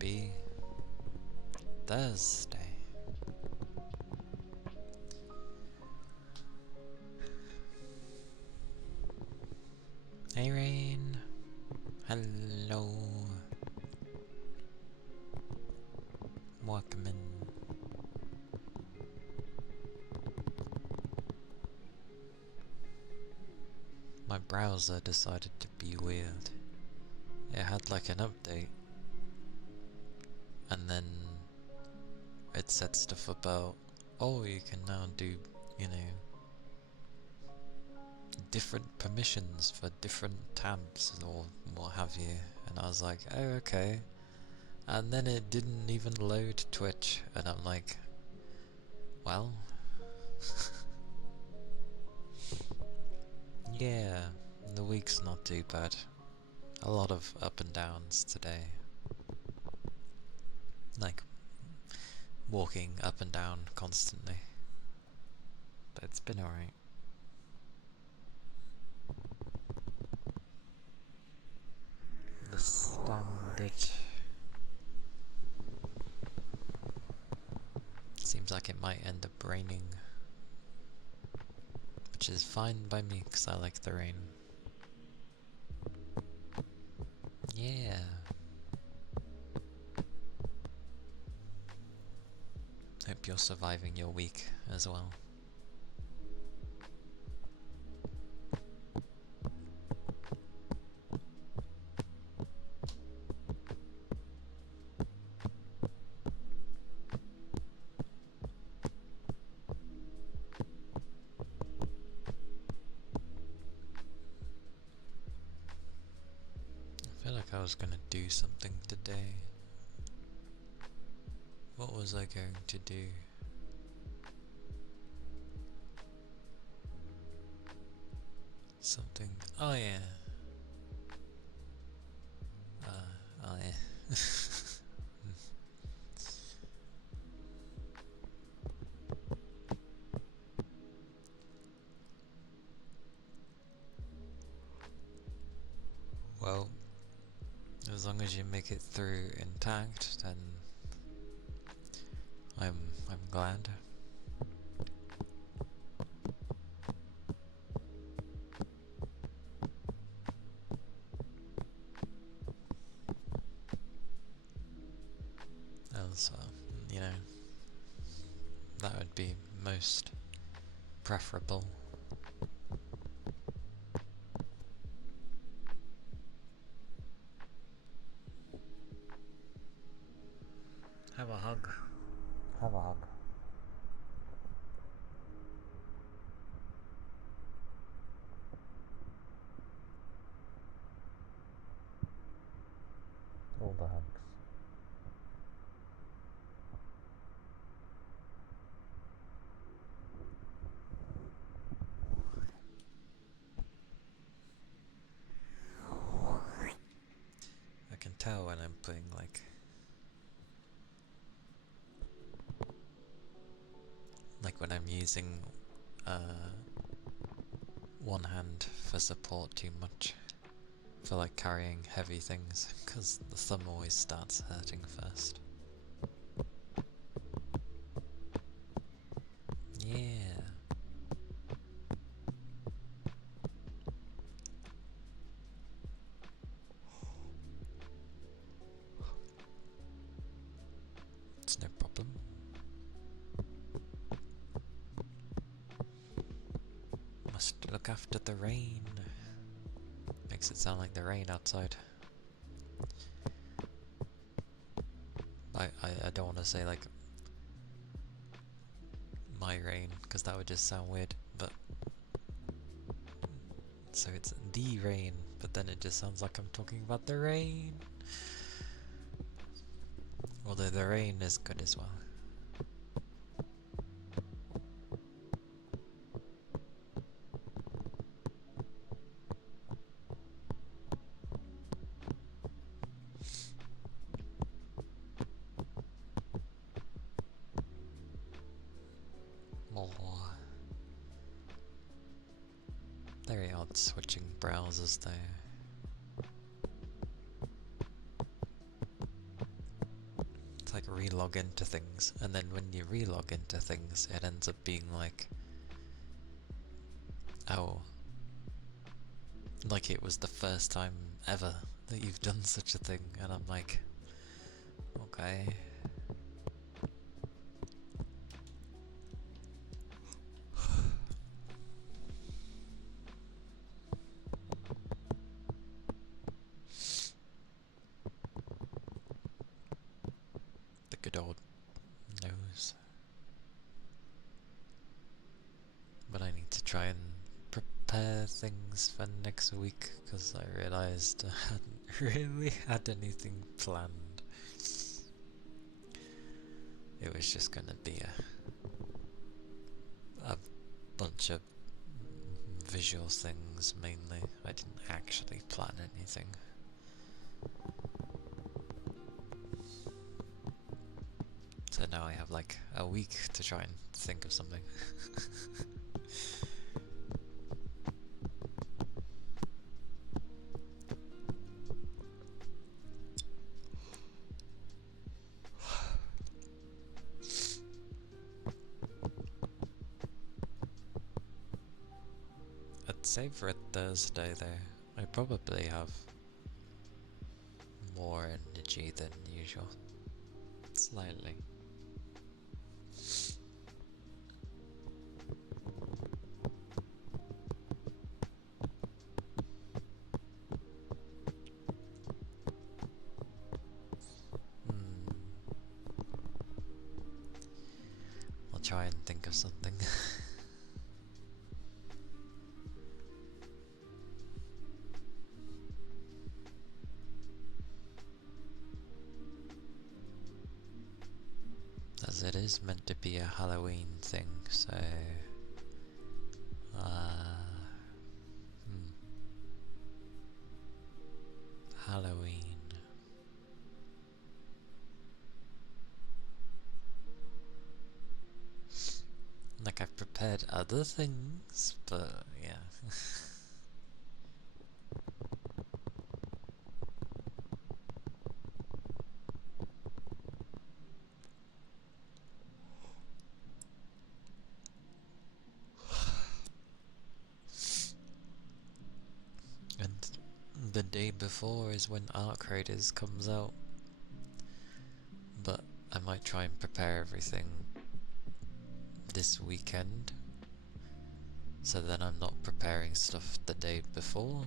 be Thursday. Hey Rain, hello, welcome in. My browser decided to be weird. It had like an update, and then it said stuff about, oh, you can now do, you know, different permissions for different tabs or what have you, and I was like, oh, okay. And then it didn't even load Twitch, and I'm like, well, yeah, the week's not too bad. A lot of up and downs today. Like, walking up and down constantly. But it's been alright. The standard. Seems like it might end up raining. Which is fine by me, because I like the rain. Yeah. Hope you're surviving your week as well. I feel like I was gonna do something today. What was I going to do? Something. Oh yeah. Oh yeah. Well, as long as you make it through intact, then I'm glad. Else, you know, that would be most preferable. Have a hug. Have a hug. All the hugs. I can tell when I'm putting like when I'm using one hand for support too much, for like carrying heavy things, because the thumb always starts hurting first. Yeah. It's no problem. Must look after the rain. Makes it sound like the rain outside. I don't want to say like my rain, because that would just sound weird, but so it's the rain, but then it just sounds like I'm talking about the rain. Although the rain is good as well. More. Very odd switching browsers there. to like re-log into things, and then when you re-log into things, it ends up being like, oh, like it was the first time ever that you've done such a thing, and I'm like, okay. The good old nose. But I need to try and prepare things for next week, because I realised I hadn't really had anything planned. It was just gonna be a bunch of visual things mainly. I didn't actually plan anything. So now I have like a week to try and think of something. I'd say for a Thursday though, I probably have more energy than usual. Slightly. I'll try and think of something. As it is meant to be a Halloween thing, so Halloween. Like I've prepared other things, but yeah. And the day before is when Arc Raiders comes out, but I might try and prepare everything this weekend, so then I'm not preparing stuff the day before,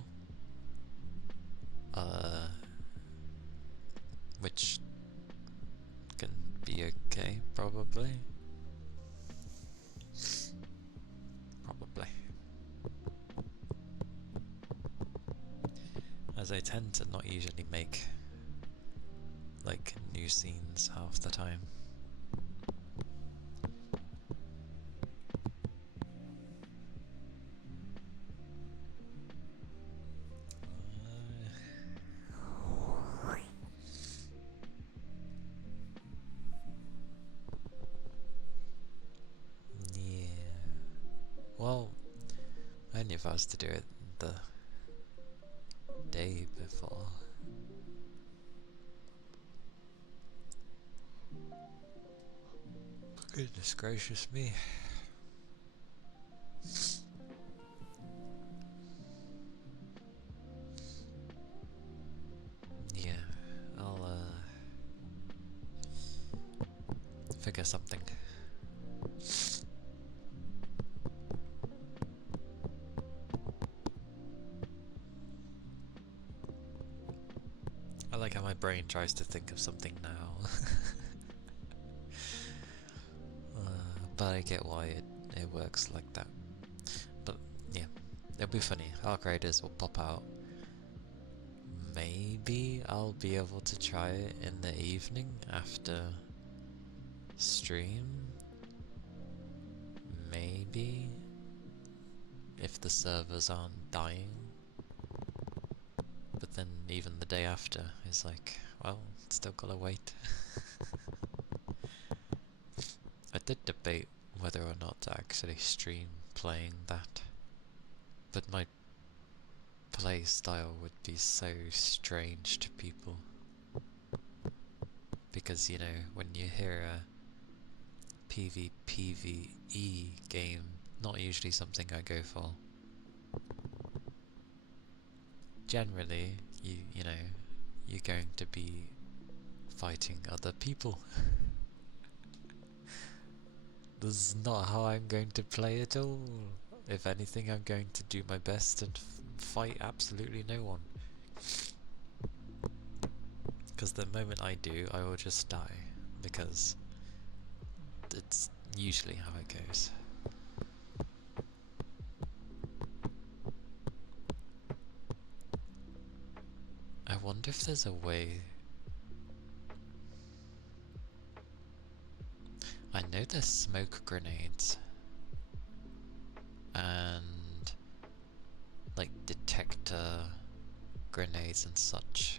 which can be okay, probably. As I tend to not usually make like new scenes half the time. Yeah. Well, only if I was to do it the day before. Goodness gracious me. Yeah, I'll figure something. I like how my brain tries to think of something now. But I get why it works like that. But yeah, it'll be funny. Arc Raiders will pop out. Maybe I'll be able to try it in the evening after stream. Maybe. If the servers aren't dying. But then even the day after is like, well, still gotta wait. I did debate whether or not to actually stream playing that, but my play style would be so strange to people. because, you know, when you hear a PvPvE game, not usually something I go for. Generally, you know, you're going to be fighting other people. This is not how I'm going to play at all. If anything, I'm going to do my best and fight absolutely no one. Because the moment I do, I will just die. Because it's usually how it goes. I wonder if there's a way... I know there's smoke grenades. And... like detector grenades and such.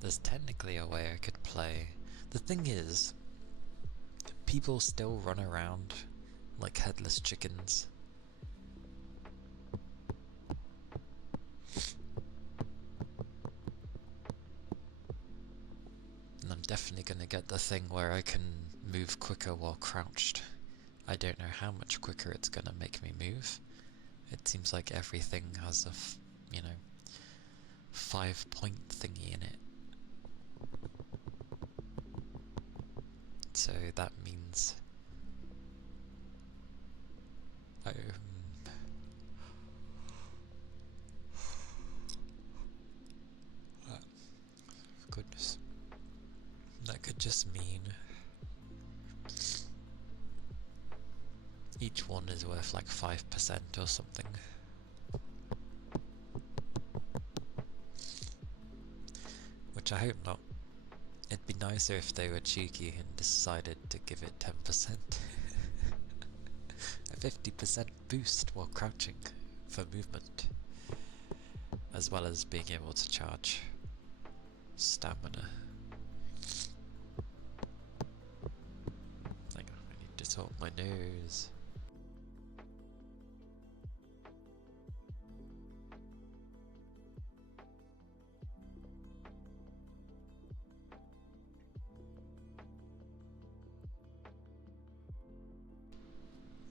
There's technically a way I could play. The thing is, people still run around like headless chickens. And I'm definitely gonna get the thing where I can move quicker while crouched. I don't know how much quicker it's gonna make me move. It seems like everything has a, you know, 5-point thingy in it. So that means goodness, that could just mean each one is worth like 5% or something. Which I hope not. It'd be nicer if they were cheeky and decided to give it 10%. A 50% boost while crouching for movement, as well as being able to charge stamina. Hang on, I need to sort my nose.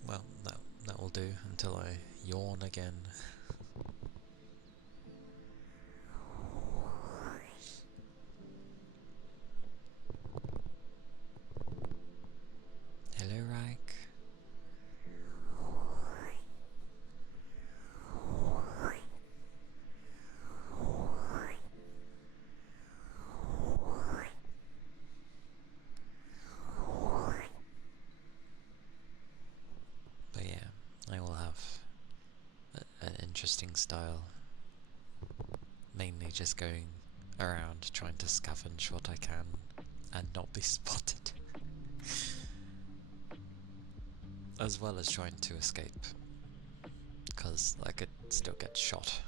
Well, that will do until I yawn again. Hello, Reich. But yeah, I will have an interesting style. Mainly just going around trying to scavenge what I can and not be spotted. As well as trying to escape, because I could still get shot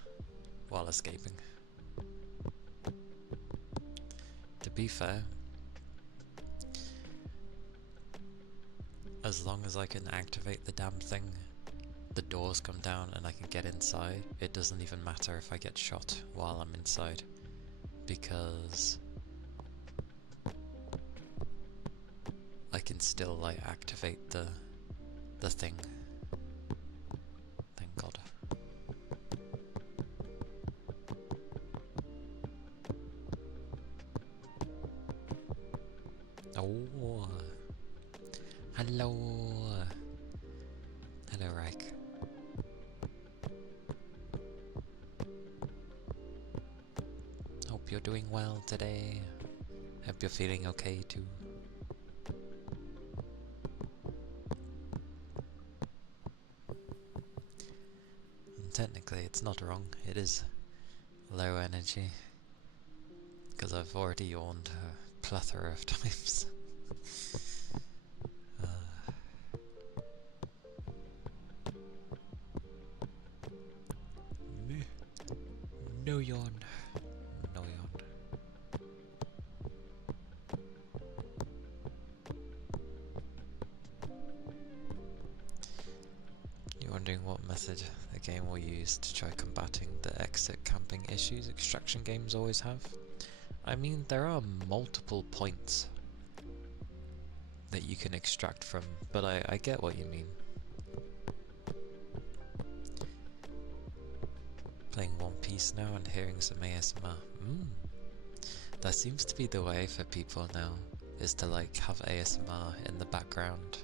while escaping. To be fair, as long as I can activate the damn thing, the doors come down and I can get inside, it doesn't even matter if I get shot while I'm inside, because I can still like activate the thing. Thank God. Oh, hello, hello, Reich. Hope you're doing well today. Hope you're feeling okay too. And technically, it's not wrong. It is low energy, because I've already yawned a plethora of times. No yawn. No yawn. You're wondering what method the game will use to try combating the exit camping issues extraction games always have? I mean, there are multiple points that you can extract from, but I get what you mean. Playing One Piece now and hearing some ASMR. That seems to be the way for people now, is to like have ASMR in the background.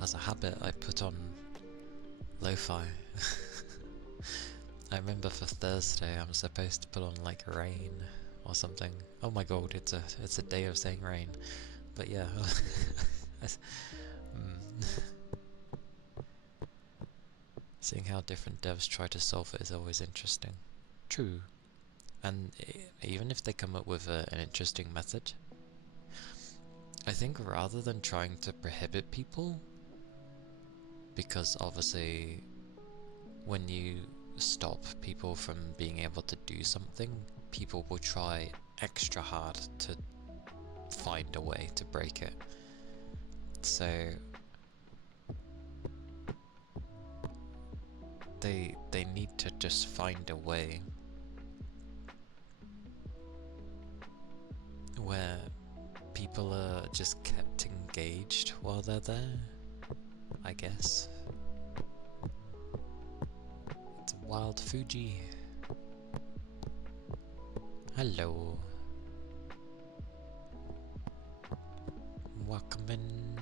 As a habit, I put on lo-fi. I remember for Thursday I'm supposed to put on like rain or something. Oh my god, it's a day of saying rain. But yeah. Seeing how different devs try to solve it is always interesting. True. And even if they come up with an interesting method, I think rather than trying to prohibit people, because obviously when you stop people from being able to do something, people will try extra hard to find a way to break it. So they need to just find a way where people are just kept engaged while they're there, I guess. It's Wild Fuji. Hello. Welcome in.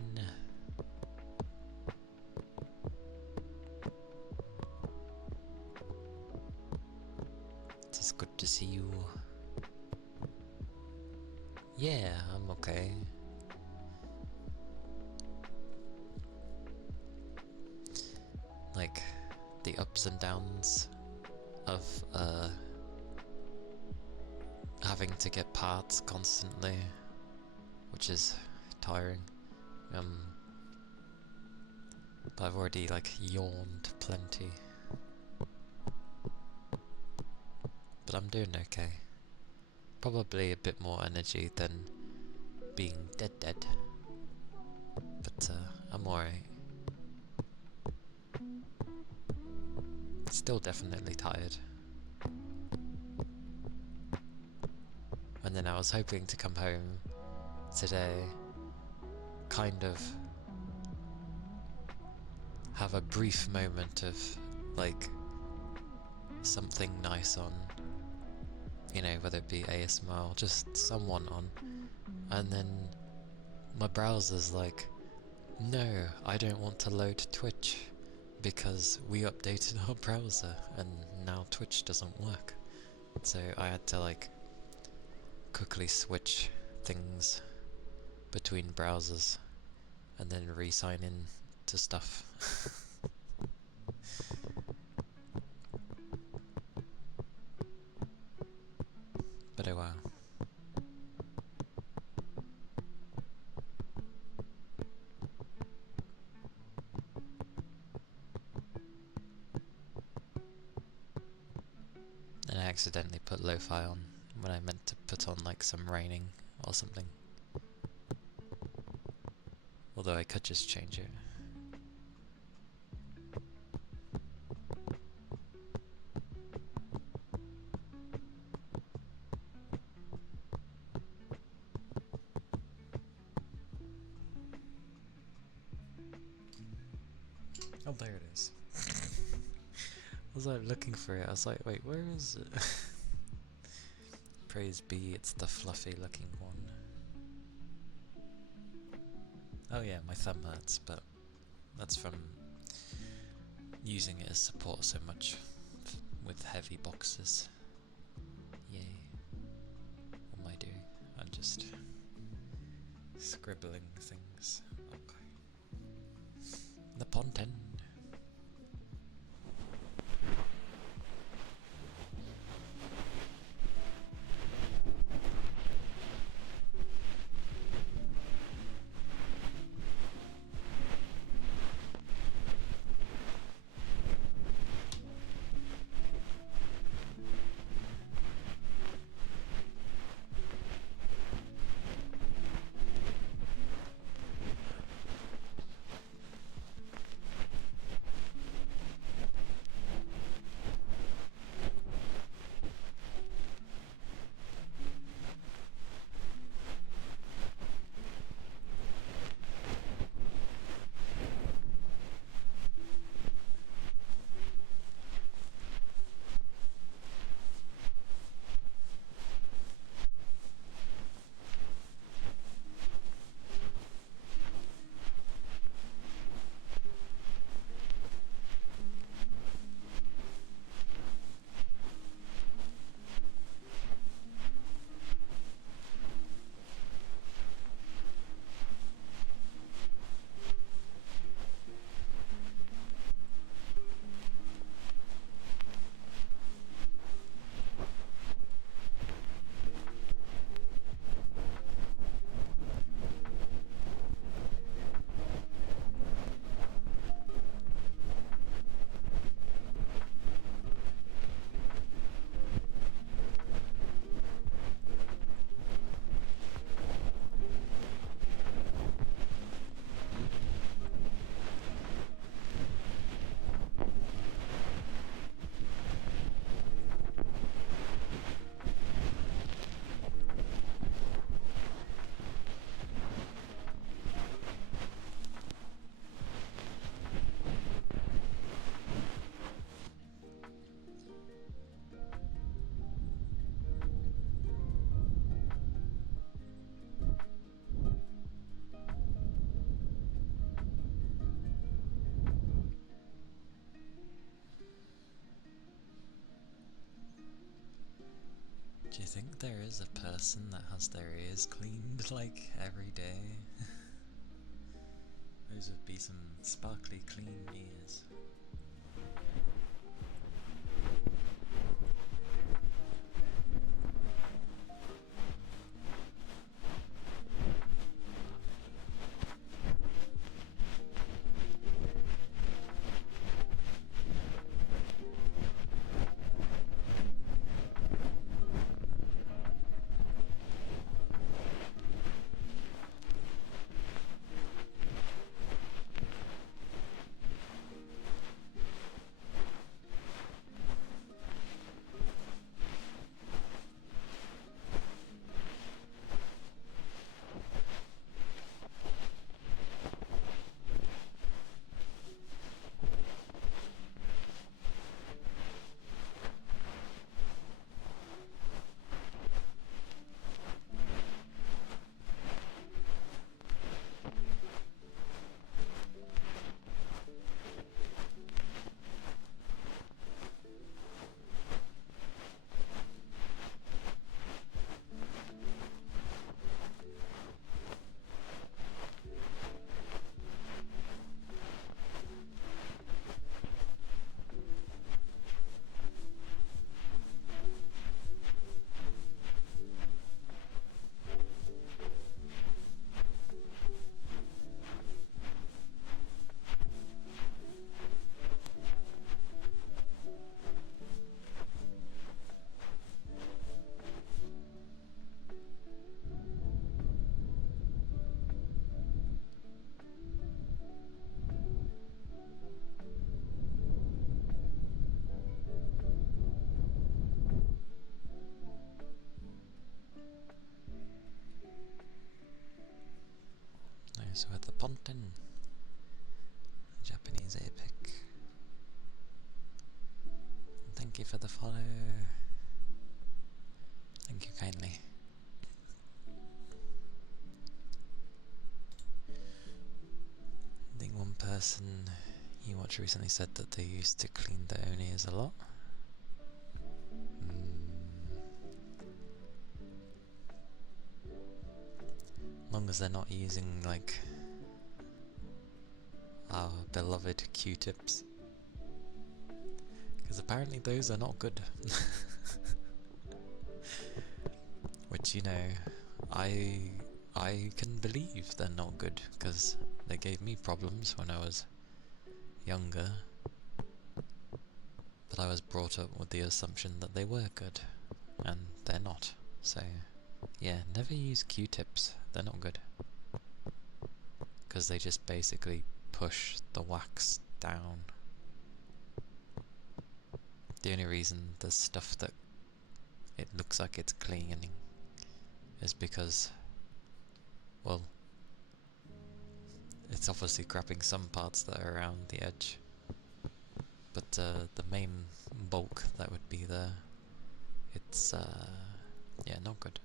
It's good to see you. Yeah, I'm okay. Like, the ups and downs of having to get parts constantly, which is tiring. But I've already like yawned plenty. But I'm doing okay. Probably a bit more energy than being dead. But I'm alright. Still definitely tired. And then I was hoping to come home today, kind of have a brief moment of like something nice on, you know, whether it be ASMR or just someone on, and then my browser's like, no, I don't want to load Twitch because we updated our browser and now Twitch doesn't work. So I had to like quickly switch things between browsers and then re-sign in to stuff. But oh wow. And I accidentally put lo-fi on when I meant to put on like some raining or something. Although I could just change it. Oh, there it is. I was like looking for it. I was like, wait, where is it? Praise be, it's the fluffy looking one. Oh yeah, my thumb hurts, but that's from using it as support so much with heavy boxes. Yay. What am I doing? I'm just scribbling things. Okay. The Ponten. Do you think there is a person that has their ears cleaned like every day? Those would be some sparkly clean ears. So at the Ponten, Japanese epic. Thank you for the follow. Thank you kindly. I think one person you watched recently said that they used to clean their own ears a lot. As long as they're not using like our beloved Q-tips, because apparently those are not good. Which, you know, I can believe they're not good, because they gave me problems when I was younger, but I was brought up with the assumption that they were good, and they're not. So yeah, never use Q-tips, they're not good, because they just basically push the wax down. The only reason there's stuff that it looks like it's cleaning is because, well, it's obviously grabbing some parts that are around the edge, but the main bulk that would be there, it's yeah, not good.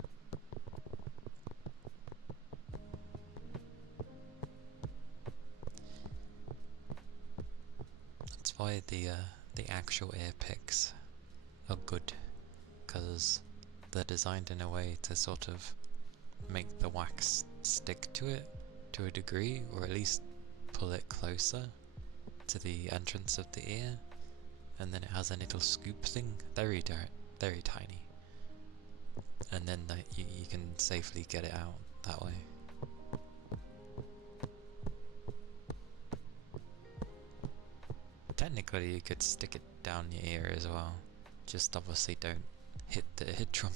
That's why the actual ear picks are good, because they're designed in a way to sort of make the wax stick to it to a degree, or at least pull it closer to the entrance of the ear, and then it has a little scoop thing, very tiny, and then you can safely get it out that way. Technically you could stick it down your ear as well, just obviously don't hit the eardrum.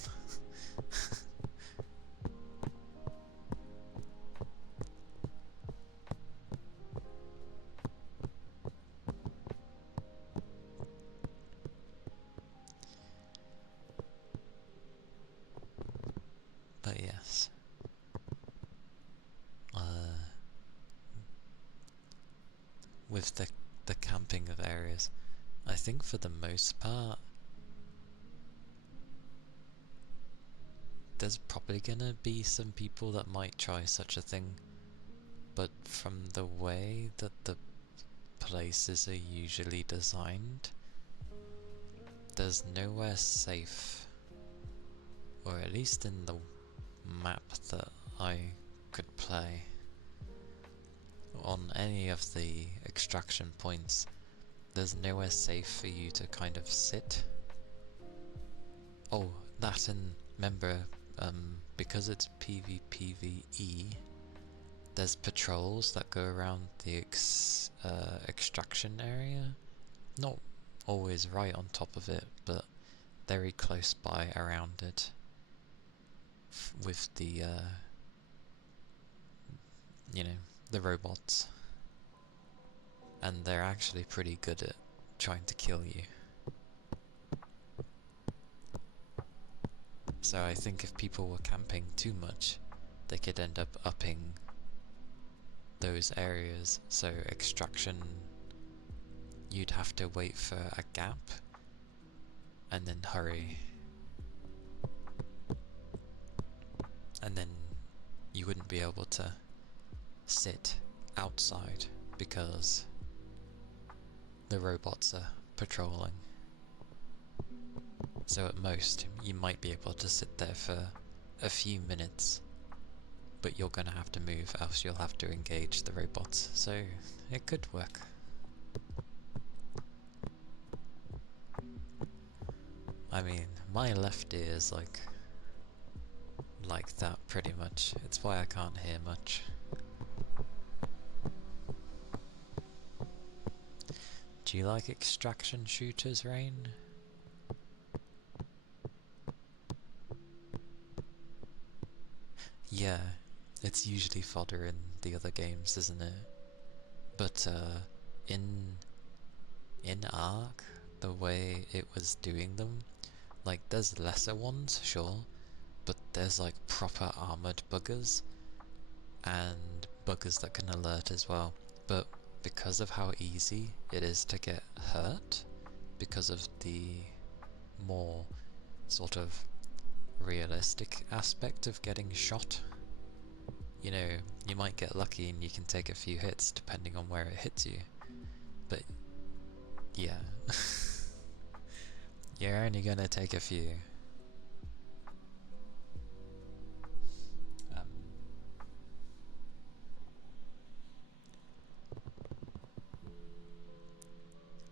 But yes, with the camping of areas, I think for the most part there's probably gonna be some people that might try such a thing, but from the way that the places are usually designed, there's nowhere safe or at least in the map that I could play, on any of the extraction points, there's nowhere safe for you to kind of sit. Oh, that, and remember, because it's PvPvE, there's patrols that go around the extraction area. Not always right on top of it, but very close by around it. With the, you know, the robots. And they're actually pretty good at trying to kill you. So I think if people were camping too much, they could end up upping those areas. So extraction, you'd have to wait for a gap and then hurry. And then you wouldn't be able to sit outside because the robots are patrolling. So at most, you might be able to sit there for a few minutes, but you're gonna have to move, else you'll have to engage the robots, so it could work. I mean, my left ear is like that pretty much. It's why I can't hear much. Do you like extraction shooters, Rain? Yeah, it's usually fodder in the other games, isn't it? But in Ark, the way it was doing them, like there's lesser ones, sure, but there's like proper armored buggers and buggers that can alert as well. But because of how easy it is to get hurt, because of the more sort of realistic aspect of getting shot, you know, you might get lucky and you can take a few hits depending on where it hits you, but yeah, you're only gonna take a few.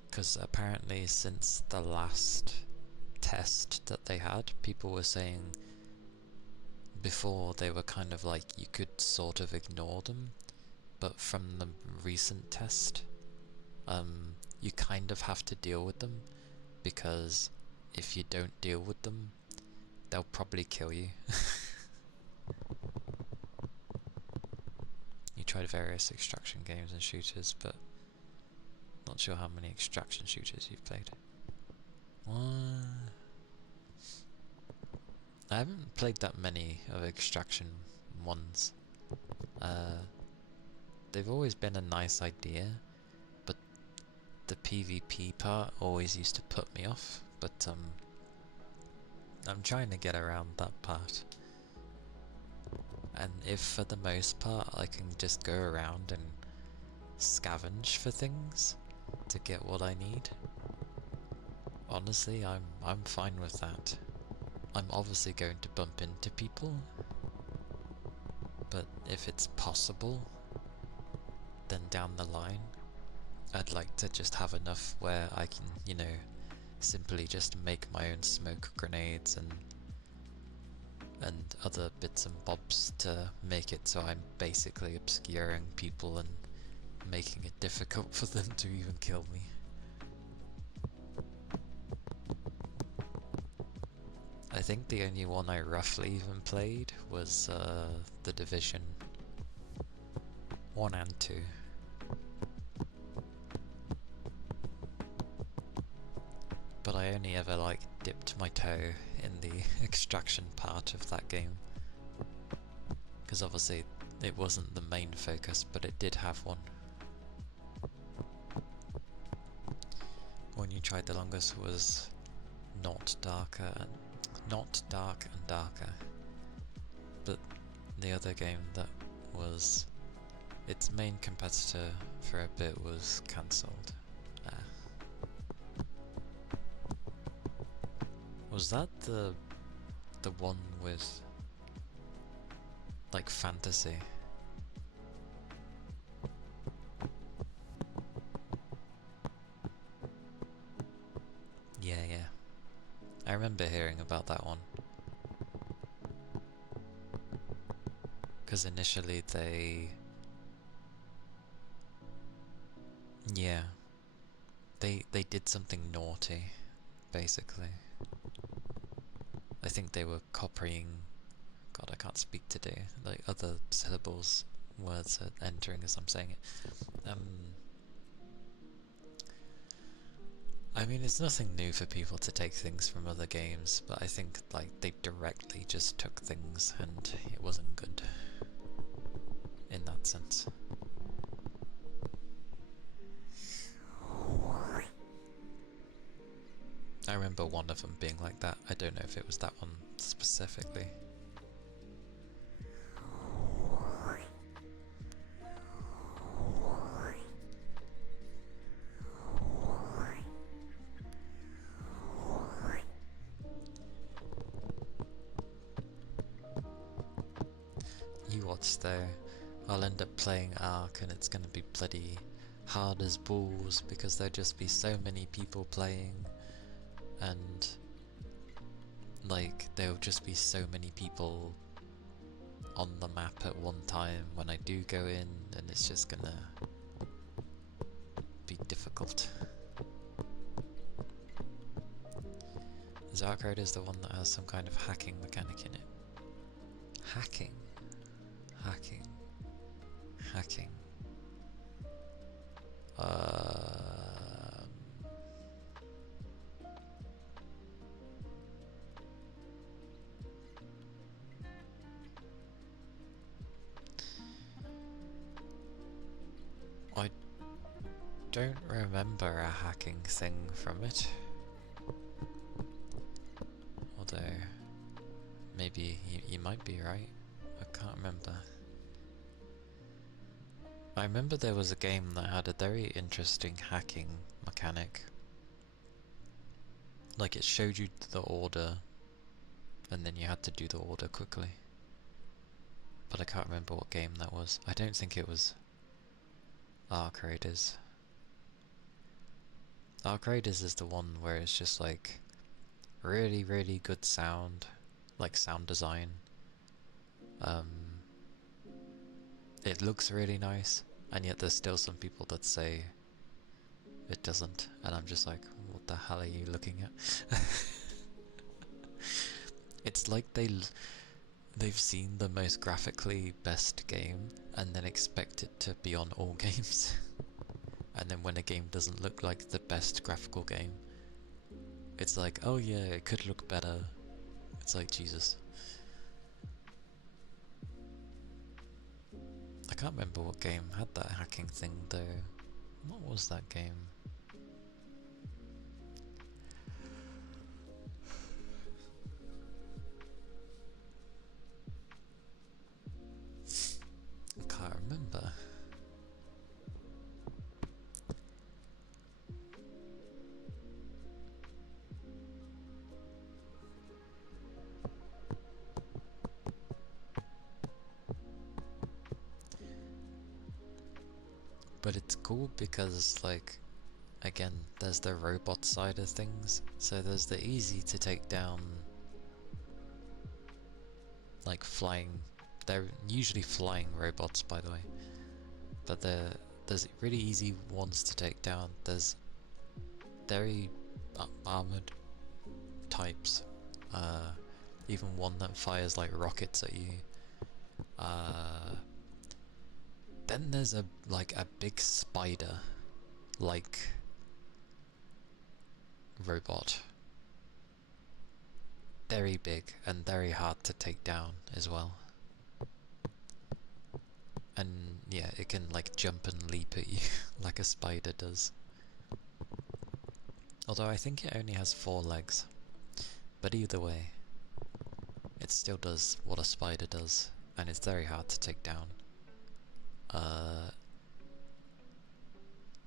Because apparently since the last test that they had, people were saying before they were kind of like you could sort of ignore them, but from the recent test, you kind of have to deal with them, because if you don't deal with them, they'll probably kill you. You tried various extraction games and shooters, but not sure how many extraction shooters you've played. I haven't played that many of extraction ones. They've always been a nice idea, but the PvP part always used to put me off, but I'm trying to get around that part. And if for the most part I can just go around and scavenge for things to get what I need, honestly, I'm fine with that. I'm obviously going to bump into people, but if it's possible, then down the line, I'd like to just have enough where I can, you know, simply just make my own smoke grenades and other bits and bobs to make it so I'm basically obscuring people and making it difficult for them to even kill me. I think the only one I roughly even played was The Division 1 and 2. But I only ever like dipped my toe in the extraction part of that game, because obviously it wasn't the main focus, but it did have one. One you tried the longest was Not Dark and Darker, but the other game that was its main competitor for a bit was cancelled. Was that the the one with like fantasy. Yeah, yeah. I remember hearing about that one. Because initially yeah, they did something naughty, basically. I think they were copying, God, I can't speak today, like other syllables, words are entering as I'm saying it. I mean, it's nothing new for people to take things from other games, but I think like they directly just took things and it wasn't good in that sense. I remember one of them being like that. I don't know if it was that one specifically. You watch though, I'll end up playing Ark and it's gonna be bloody hard as balls because there'll just be so many people playing and like there'll just be so many people on the map at one time when I do go in, and it's just gonna be difficult. Ark Raiders the one that has some kind of hacking mechanic in it? Hacking? Hacking? Hacking? I don't remember a hacking thing from it. Although, maybe you might be right. I can't remember. I remember there was a game that had a very interesting hacking mechanic. Like it showed you the order, and then you had to do the order quickly. But I can't remember what game that was. I don't think it was Ark Raiders. Ark Raiders is the one where it's just like really, really good sound, like sound design. It looks really nice, and yet there's still some people that say it doesn't, and I'm just like, what the hell are you looking at? It's like they've seen the most graphically best game and then expect it to be on all games. And then when a game doesn't look like the best graphical game, it's like, oh yeah, it could look better. It's like, Jesus. I can't remember what game had that hacking thing though. What was that game? I can't remember. But it's cool because, like, again, there's the robot side of things. So there's the easy to take down, like flying. They're usually flying robots, by the way. But there's really easy ones to take down. There's very armored types. Even one that fires like rockets at you. Then there's a big spider like robot. Very big and very hard to take down as well. And yeah, it can like jump and leap at you like a spider does. Although I think it only has 4 legs. But either way, it still does what a spider does, and it's very hard to take down.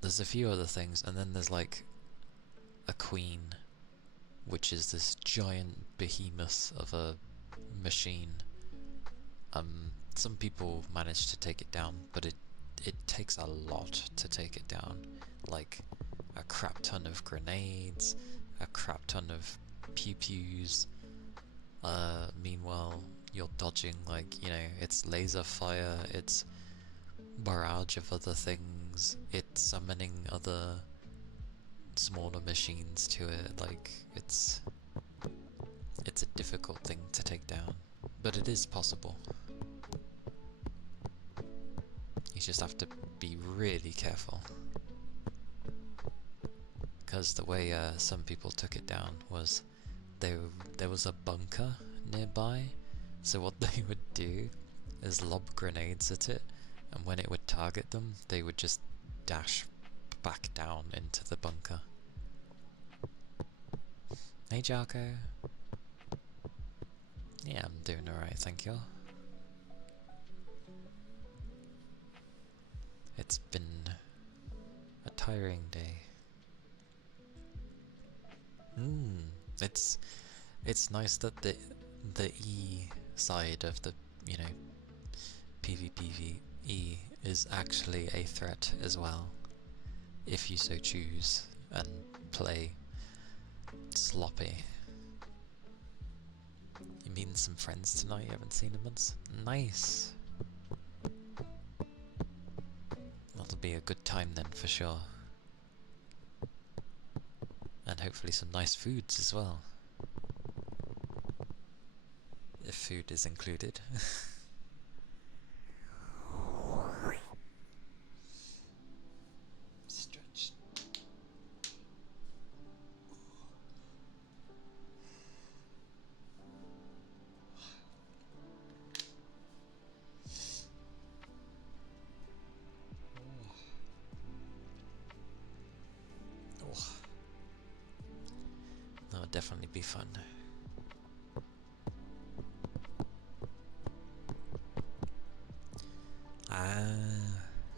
There's a few other things, and then there's like a queen, which is this giant behemoth of a machine. Some people manage to take it down, but it takes a lot to take it down. Like a crap ton of grenades, a crap ton of pew-pews. Meanwhile, you're dodging, like, you know, it's laser fire, it's barrage of other things, it's summoning other smaller machines to it. Like, it's a difficult thing to take down, but it is possible. You just have to be really careful, because the way some people took it down was there was a bunker nearby, so what they would do is lob grenades at it, and when it would target them, they would just dash back down into the bunker. Hey Jarko. Yeah, I'm doing alright, thank you. It's been a tiring day. It's nice that the E side of the, you know, PvPvE is actually a threat as well, if you so choose and play sloppy. You meeting some friends tonight you haven't seen in months? Nice! That'll be a good time then, for sure. And hopefully some nice foods as well. If food is included. Stretch. That would definitely be fun.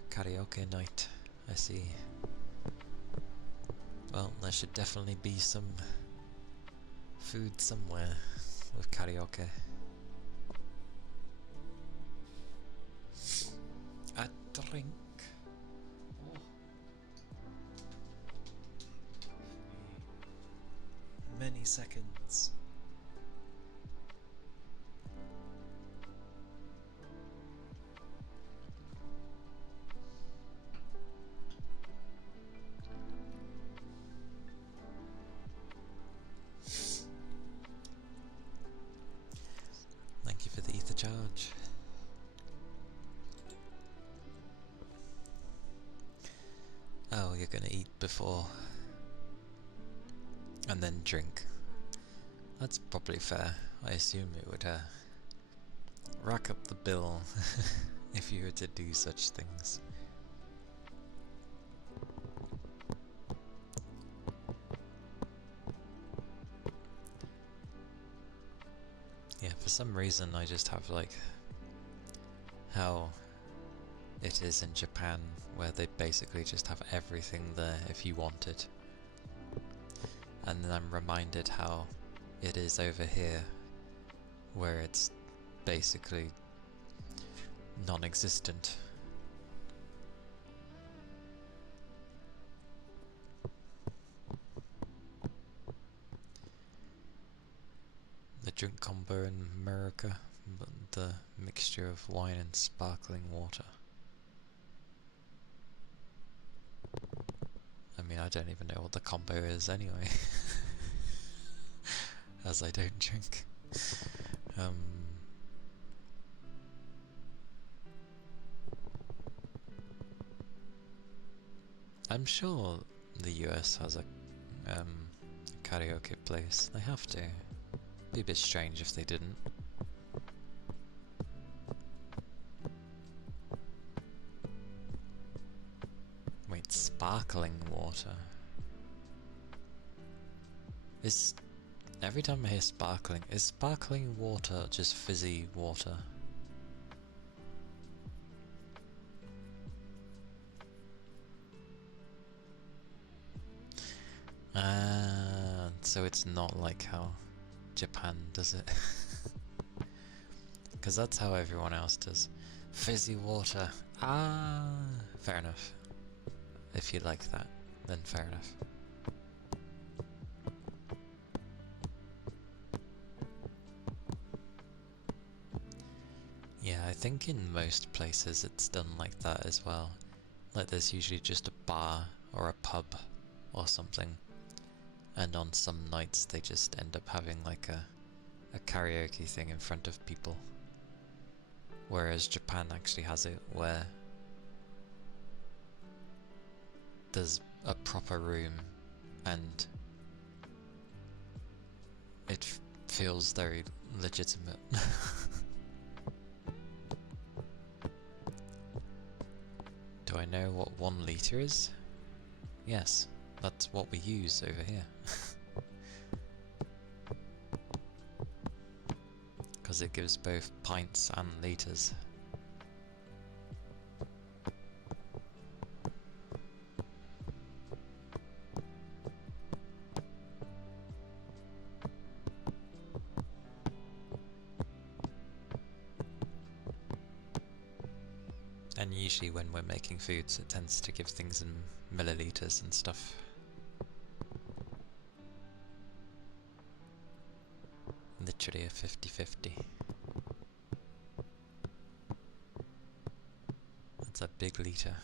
Karaoke night, I see. Well, there should definitely be some food somewhere with karaoke. A drink. Oh. Many seconds. Thank you for the ether charge. Oh, you're gonna eat before and then drink. That's probably fair. I assume it would rack up the bill if you were to do such things. Yeah, for some reason I just have like how it is in Japan, where they basically just have everything there if you want it. And then I'm reminded how it is over here, where it's basically non-existent. The drink combo in America, but the mixture of wine and sparkling water. I mean, I don't even know what the combo is anyway, as I don't drink. I'm sure the US has a karaoke place. They have to. Be a bit strange if they didn't. Wait, sparkling water? Every time I hear sparkling, is sparkling water just fizzy water? So it's not like how Japan does it. Because that's how everyone else does. Fizzy water. Ah, fair enough. If you like that, then fair enough. Yeah, I think in most places it's done like that as well. Like there's usually just a bar or a pub or something, and on some nights they just end up having like a karaoke thing in front of people. Whereas Japan actually has it where there's a proper room and it feels very legitimate. Do I know what 1 litre is? Yes, that's what we use over here. Because it gives both pints and litres. And usually when we're making foods it tends to give things in millilitres and stuff. Literally a 50-50. That's a big litre.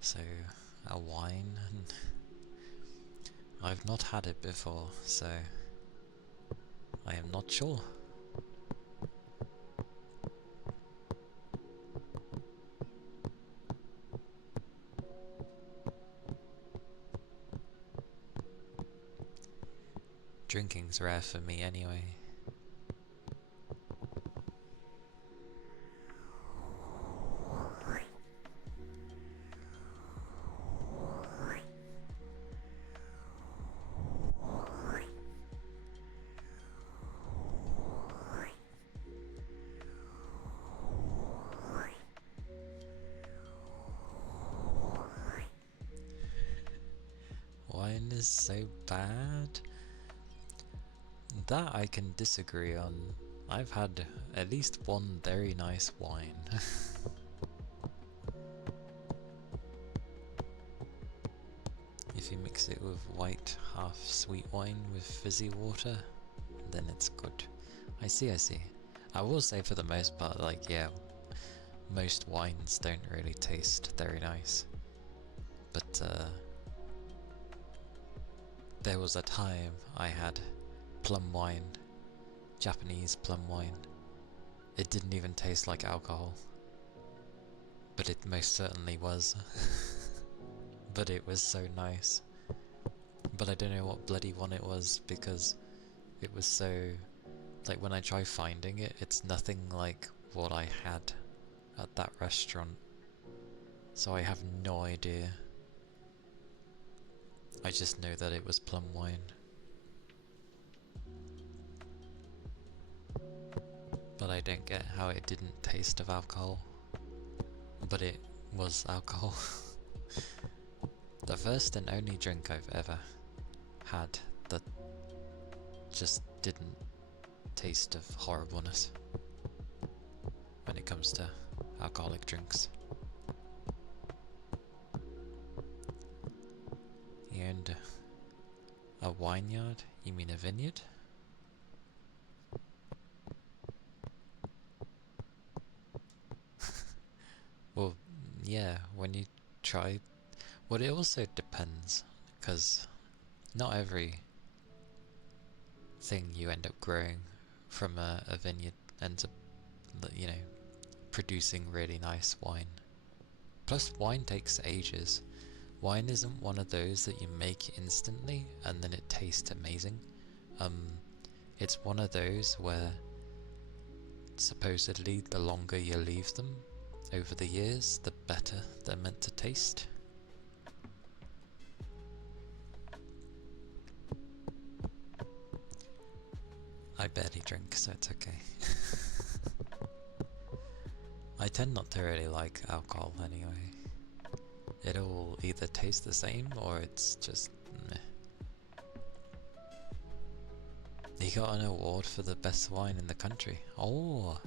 So, a wine, and I've not had it before, so I am not sure. Drinking's rare for me anyway. Wine is so bad? That I can disagree on. I've had at least one very nice wine. If you mix it with white, half sweet wine with fizzy water, then it's good. I see. I will say for the most part, like, yeah, most wines don't really taste very nice. But, there was a time I had plum wine, Japanese plum wine. It didn't even taste like alcohol. But it most certainly was. But it was so nice. But I don't know what bloody one it was, because it was so... like, when I try finding it, it's nothing like what I had at that restaurant. So I have no idea. I just know that it was plum wine. But I don't get how it didn't taste of alcohol. But it was alcohol. The first and only drink I've ever had that just didn't taste of horribleness when it comes to alcoholic drinks. And a vineyard? You mean a vineyard? Well, yeah, when you try... well, it also depends, because not every thing you end up growing from a vineyard ends up, you know, producing really nice wine. Plus, wine takes ages. Wine isn't one of those that you make instantly and then it tastes amazing. It's one of those where supposedly the longer you leave them over the years, the better they're meant to taste. I barely drink, so it's okay. I tend not to really like alcohol anyway. It'll either taste the same or it's just meh. He got an award for the best wine in the country. Oh!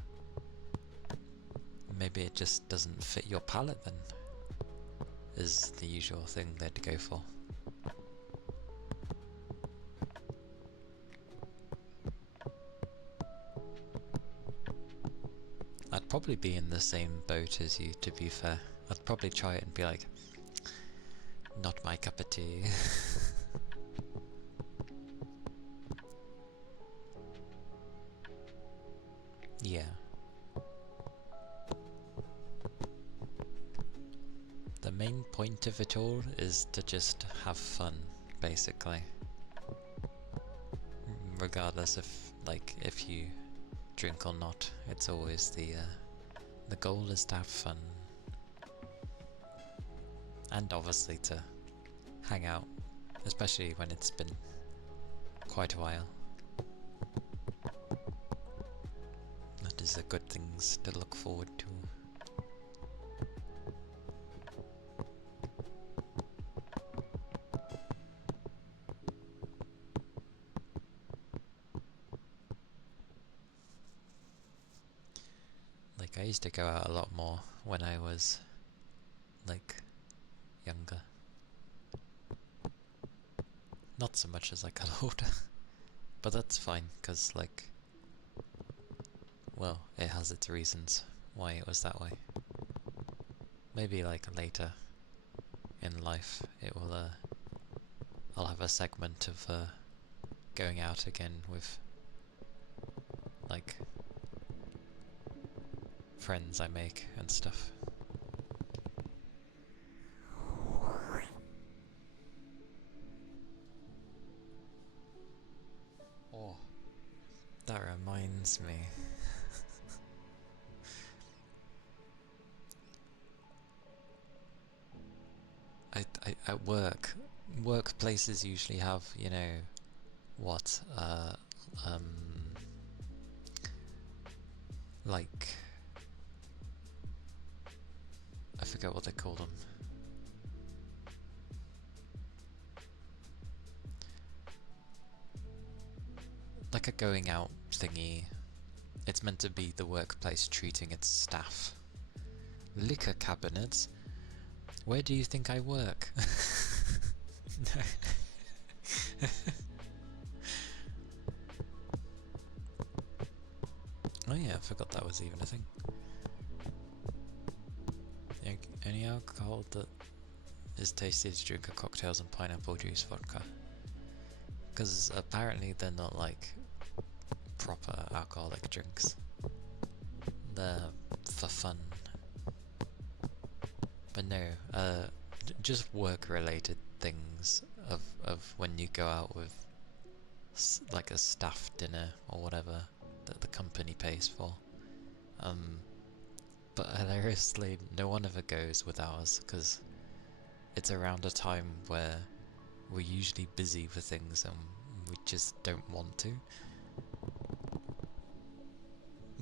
Maybe it just doesn't fit your palate then, is the usual thing they'd go for. I'd probably be in the same boat as you, to be fair. I'd probably try it and be like, not my cup of tea. Yeah. The main point of it all is to just have fun, basically. Regardless of, like, if you drink or not, it's always the goal is to have fun. And obviously to hang out, especially when it's been quite a while. That is the good things to look forward to. Like, I used to go out a lot more when I was, like, younger. Not so much as I got older. But that's fine, because, like, well, it has its reasons why it was that way. Maybe, like, later in life, it will, I'll have a segment of, going out again with, like, friends I make and stuff. Oh, that reminds me. At workplaces usually have, you know, what, like, I forget what they call them. Like a going out thingy. It's meant to be the workplace treating its staff. Liquor cabinets? Where do you think I work? No. Oh yeah, I forgot that was even a thing. Any alcohol that is tasty to drink are cocktails and pineapple juice vodka. Because apparently they're not like proper alcoholic drinks. They're for fun. But no, just work-related things of when you go out with like a staff dinner or whatever that the company pays for. But hilariously, no one ever goes with ours because it's around a time where we're usually busy for things and we just don't want to.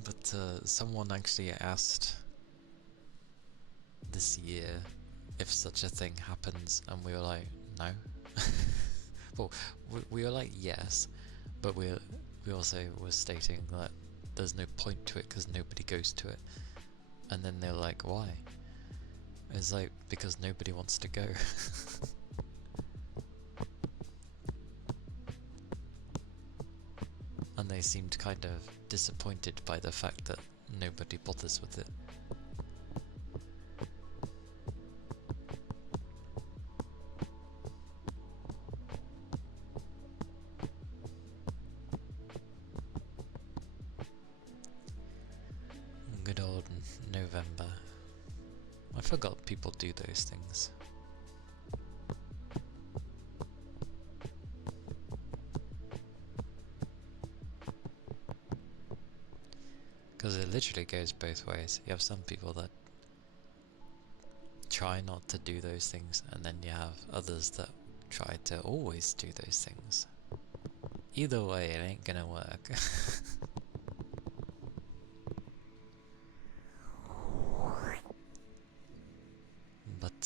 But someone actually asked this year if such a thing happens, and we were like, no. Well, we were like, yes, but we also were stating that there's no point to it because nobody goes to it. And then they're like, why? It's like, because nobody wants to go. And they seemed kind of disappointed by the fact that nobody bothers with it. Good old November. I forgot people do those things. Because it literally goes both ways. You have some people that try not to do those things, and then you have others that try to always do those things. Either way, it ain't gonna work.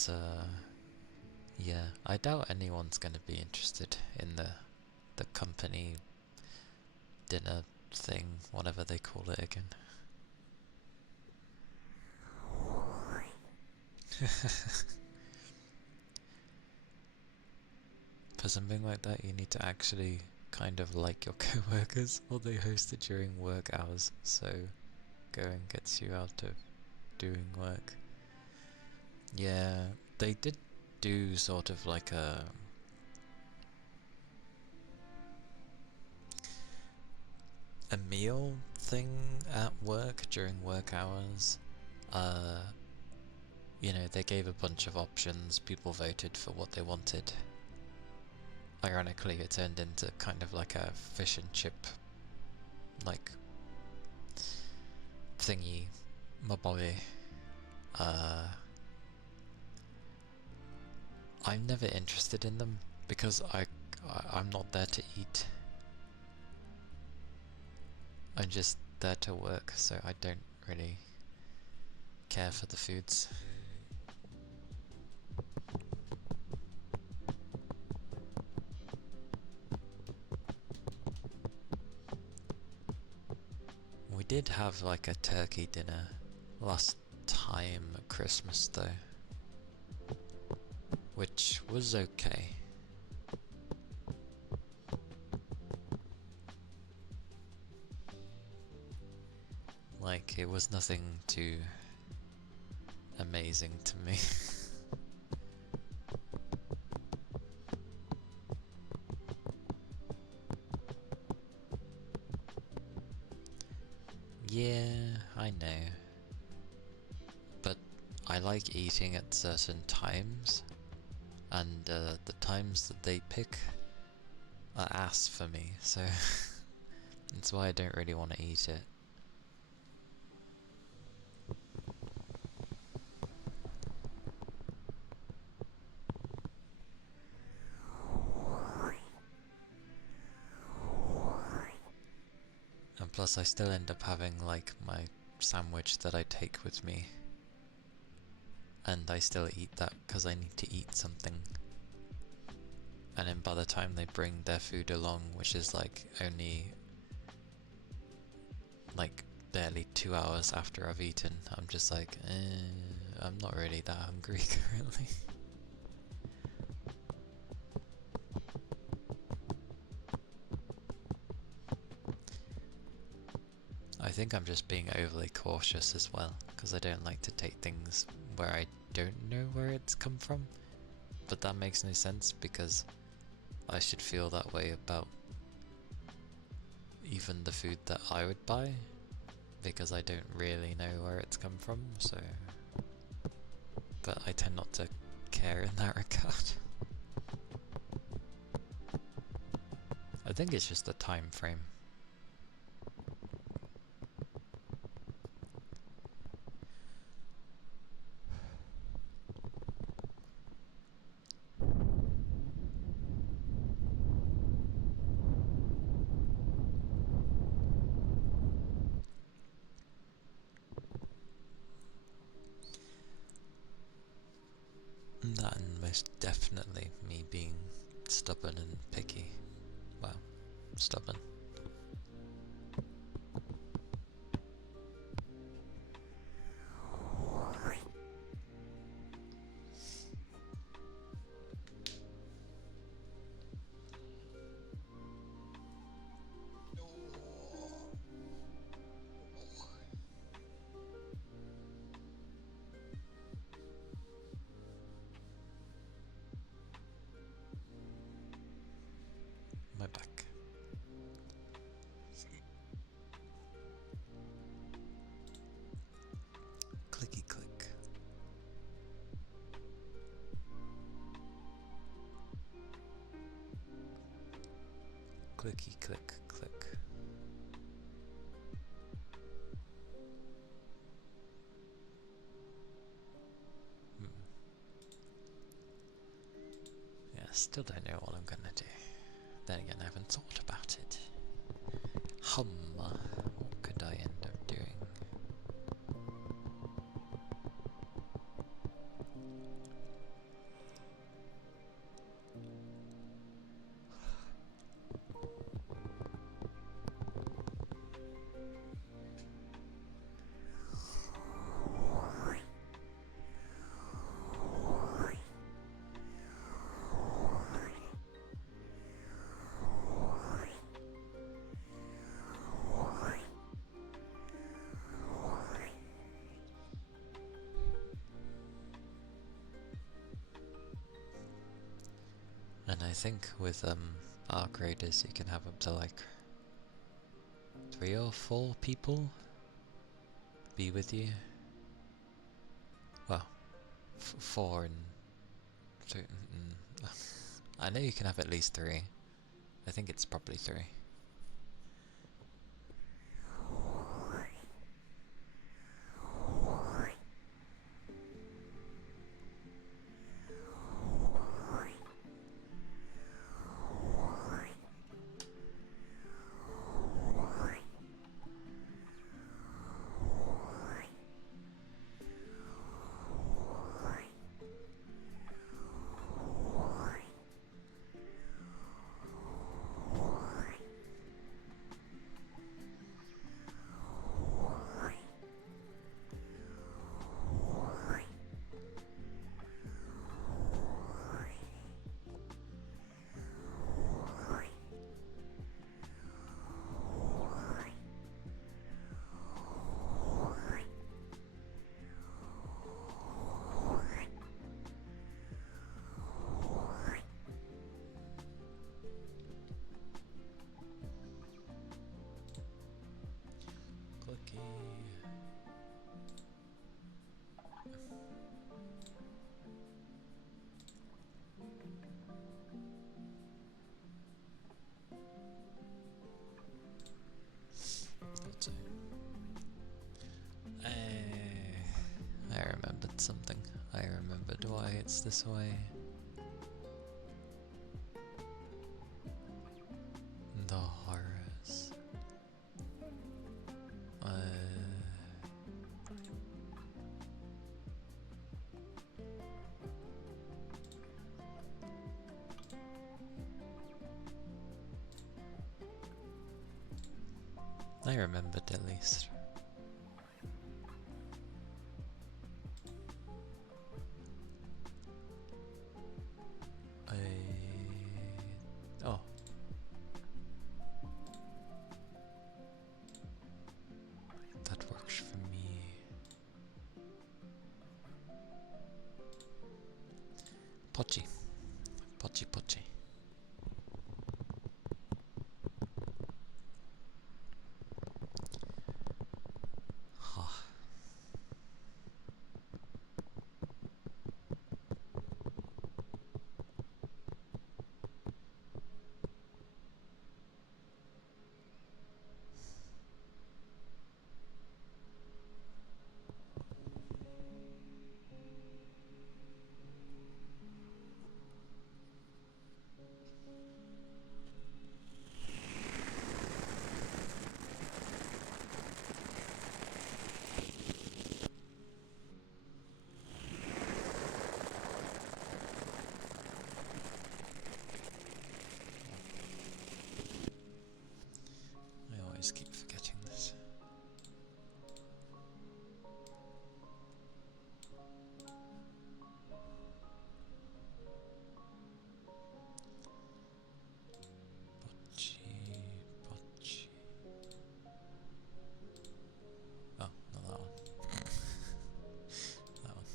But yeah, I doubt anyone's gonna be interested in the company dinner thing, whatever they call it again. For something like that, you need to actually kind of like your co-workers, or they host it during work hours, so going gets you out of doing work. Yeah, they did do sort of like a meal thing at work during work hours. You know, they gave a bunch of options, people voted for what they wanted. Ironically, it turned into kind of like a fish and chip, like, thingy, maboy. I'm never interested in them, because I'm not there to eat. I'm just there to work, so I don't really care for the foods. We did have like a turkey dinner last time at Christmas though, which was okay. Like, it was nothing too amazing to me. Yeah, I know. But I like eating at certain times, and the times that they pick are ass for me, so that's why I don't really want to eat it. And plus I still end up having like my sandwich that I take with me, and I still eat that because I need to eat something. And then by the time they bring their food along, which is like only like barely 2 hours after I've eaten, I'm just like, I'm not really that hungry currently. I think I'm just being overly cautious as well, because I don't like to take things where I don't know where it's come from. But that makes no sense, because I should feel that way about even the food that I would buy, because I don't really know where it's come from, so... But I tend not to care in that regard. I think it's just the time frame. That, and most definitely me being stubborn and picky. Well, stubborn. My back. Clicky click. Clicky click click. Yeah, still don't know what I'm gonna do. Then again, I haven't thought about it. What could I end up doing? I think with arc raiders you can have up to like 3 or 4 people be with you. Well, 4 and 2. I know you can have at least 3. I think it's probably 3. Clicky. That's it. I remembered something. I remembered why it's this way. The horrors. I remembered at least. Oh. That works for me. Pochi. Pochi pochi. I always keep forgetting this. Pochi, pochi. Oh, not that one. That one.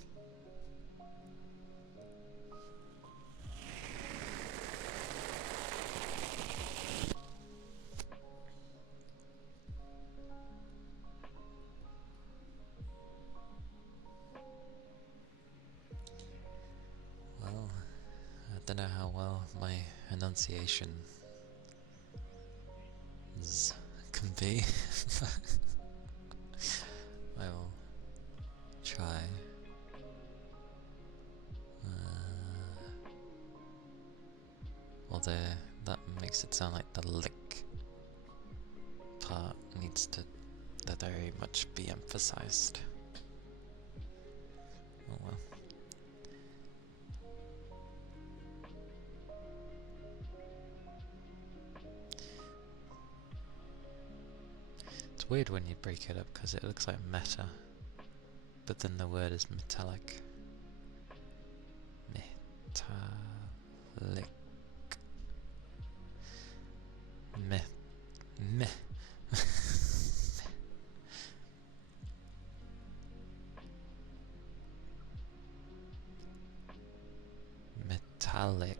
Well, I don't know how well my enunciation can be. I will try. Although that makes it sound like the lick part needs to very much be emphasized. Oh well. It's weird when you break it up because it looks like meta, but then the word is metallic. Metallic. Meh. Meh. Metallic.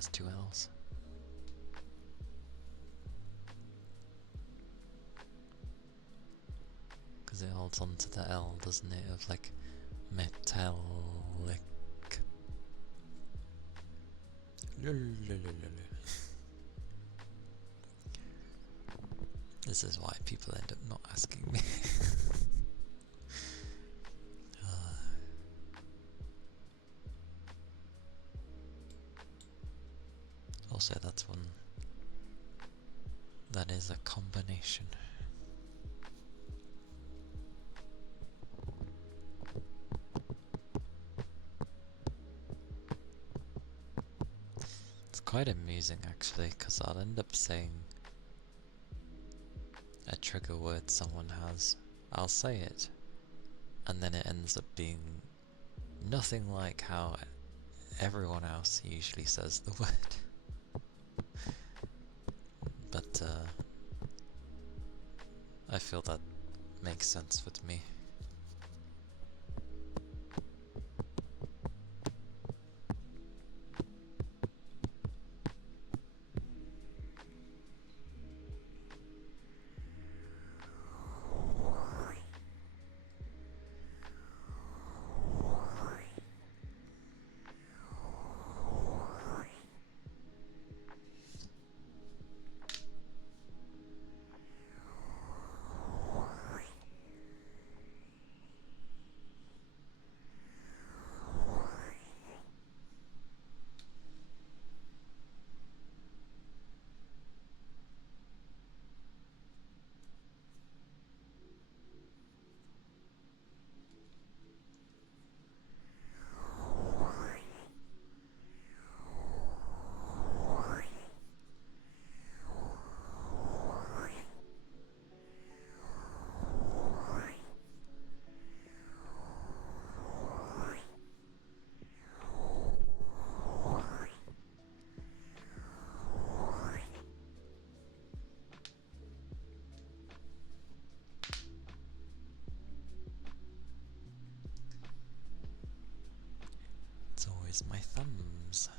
has two L's. Because it holds on to the L, doesn't it? Of like metallic. This is why people end up not asking me. Also, that's one that is a combination. It's quite amusing actually, because I'll end up saying a trigger word someone has, I'll say it, and then it ends up being nothing like how everyone else usually says the word. But I feel that makes sense with me. It's always my thumbs.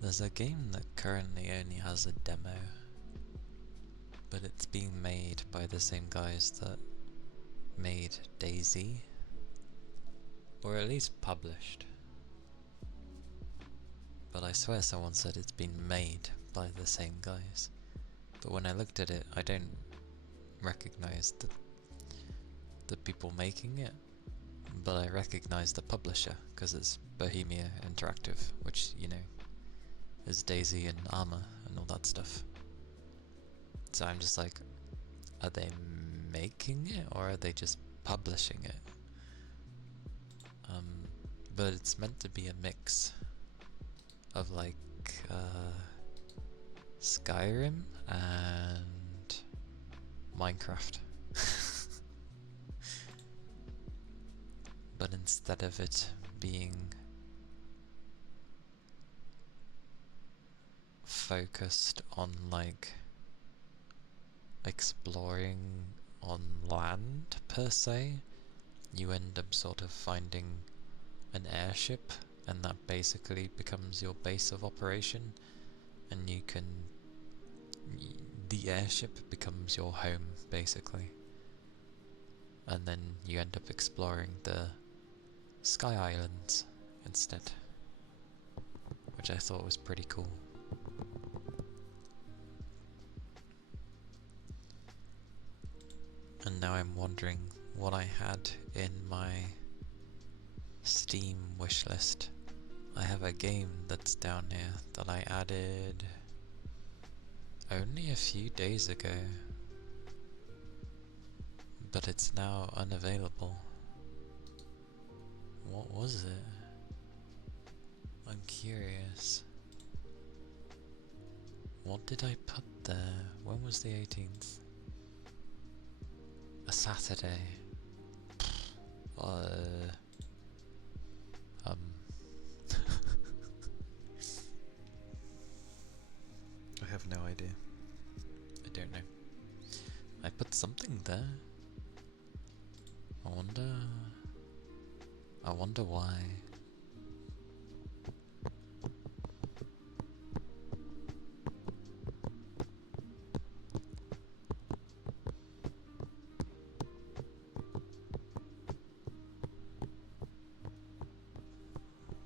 There's a game that currently only has a demo, but it's being made by the same guys that made DayZ, or at least published. But I swear someone said it's been made by the same guys. But when I looked at it, I don't recognize the people making it, but I recognize the publisher, because it's Bohemia Interactive, which, you know, is DayZ and Arma and all that stuff. So I'm just like, are they making it or are they just publishing it? But it's meant to be a mix of like Skyrim and Minecraft. But instead of it being focused on like exploring on land per se, you end up sort of finding an airship, and that basically becomes your base of operation, and you can the airship becomes your home basically, and then you end up exploring the Sky Islands instead, which I thought was pretty cool. And now I'm wondering what I had in my Steam wishlist. I have a game that's down here that I added only a few days ago, but it's now unavailable. What was it? I'm curious. What did I put there? When was the 18th? A Saturday. Um. I have no idea. I don't know. I put something there. I wonder why.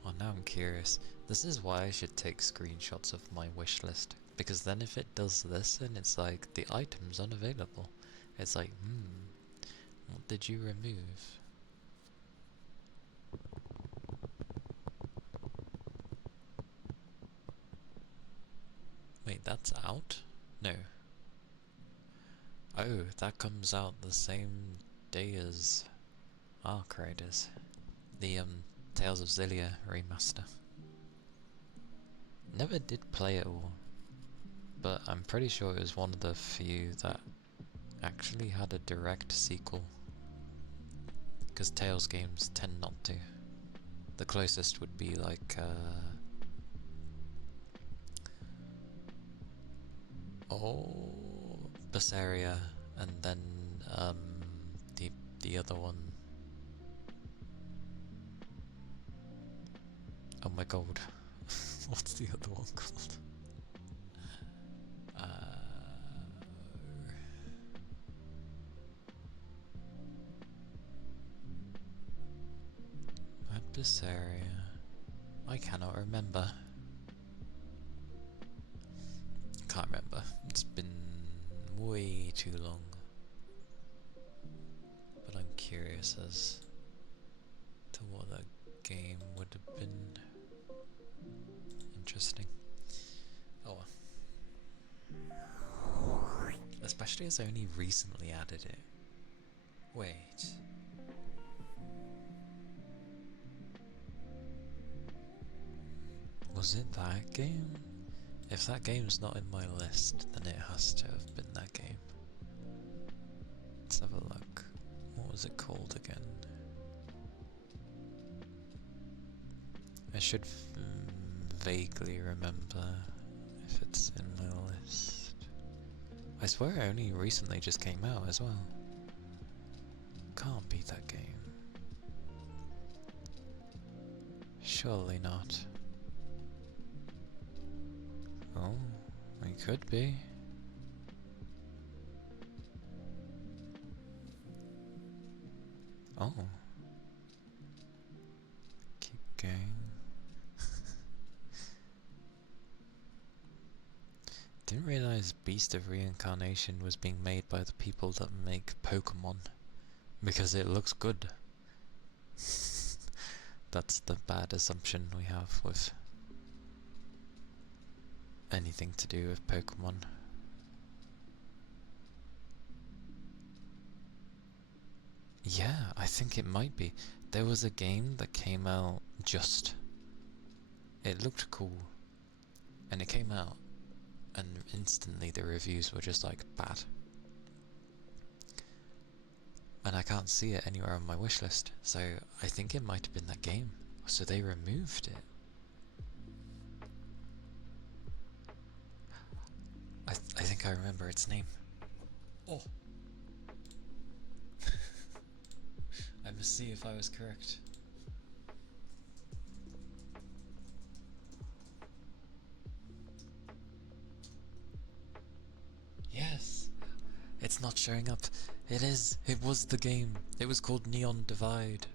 Well, now I'm curious. This is why I should take screenshots of my wish list. Because then if it does this and it's like, the item's unavailable. It's like, what did you remove? Wait, that's out? No. Oh, that comes out the same day as Ark Raiders. The, Tales of Xillia remaster. Never did play it all, but I'm pretty sure it was one of the few that actually had a direct sequel. Because Tales games tend not to. The closest would be like, Berseria, and then, the other one. Oh my god. What's the other one called? Berseria. I cannot remember. Can't remember. It's been way too long. But I'm curious as to what that game would have been. Interesting. Oh well. Especially as I only recently added it. Wait. Was it that game? If that game's not in my list, then it has to have been that game. Let's have a look. What was it called again? I should vaguely remember if it's in my list. I swear it only recently just came out as well. Can't be that game. Surely not. Oh, it could be. Oh. Keep going. Didn't realize Beast of Reincarnation was being made by the people that make Pokemon. Because it looks good. That's the bad assumption we have with anything to do with Pokemon. Yeah, I think it might be. There was a game that came out just. It looked cool. And it came out. And instantly the reviews were just like bad. And I can't see it anywhere on my wishlist. So I think it might have been that game. So they removed it. I think I remember its name. Oh. I must see if I was correct. Yes! It's not showing up. It is. It was the game. It was called Neon Divide.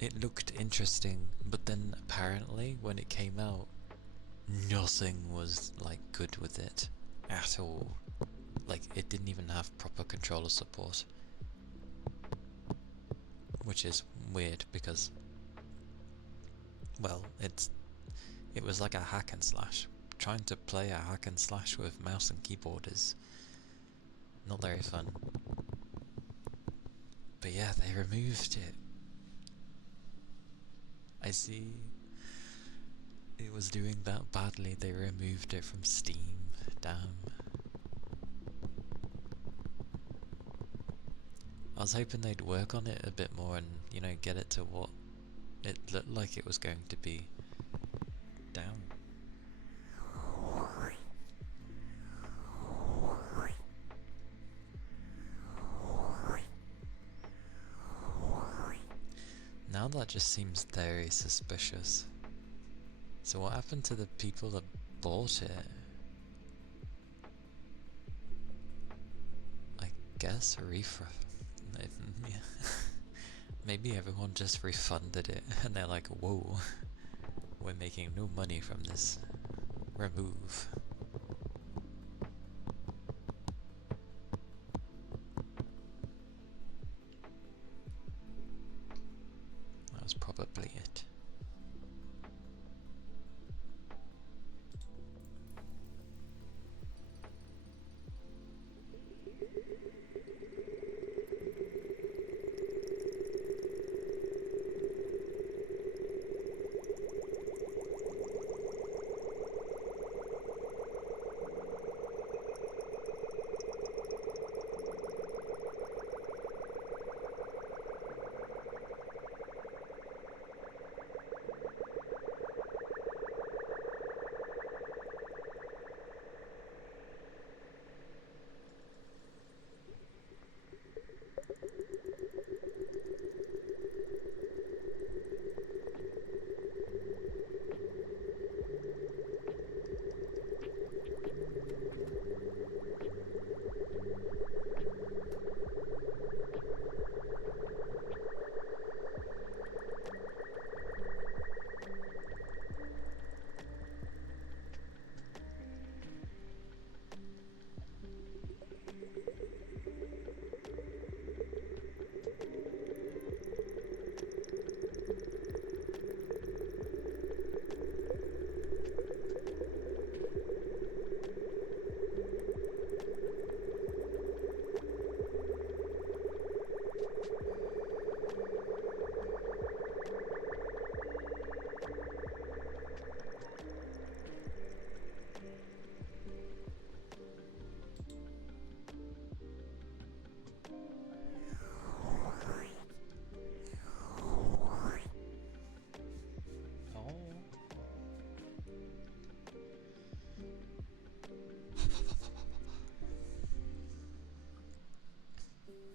It looked interesting, but then apparently when it came out, nothing was like good with it at all. Like, it didn't even have proper controller support. Which is weird because, well, it was like a hack and slash. Trying to play a hack and slash with mouse and keyboard is not very fun. But yeah, they removed it. I see. it was doing that badly, they removed it from Steam. Damn. I was hoping they'd work on it a bit more and, you know, get it to what it looked like it was going to be. Damn. Now that just seems very suspicious. So what happened to the people that bought it? I guess refund. Maybe everyone just refunded it and they're like, whoa, we're making no money from this. Remove. That was probably it.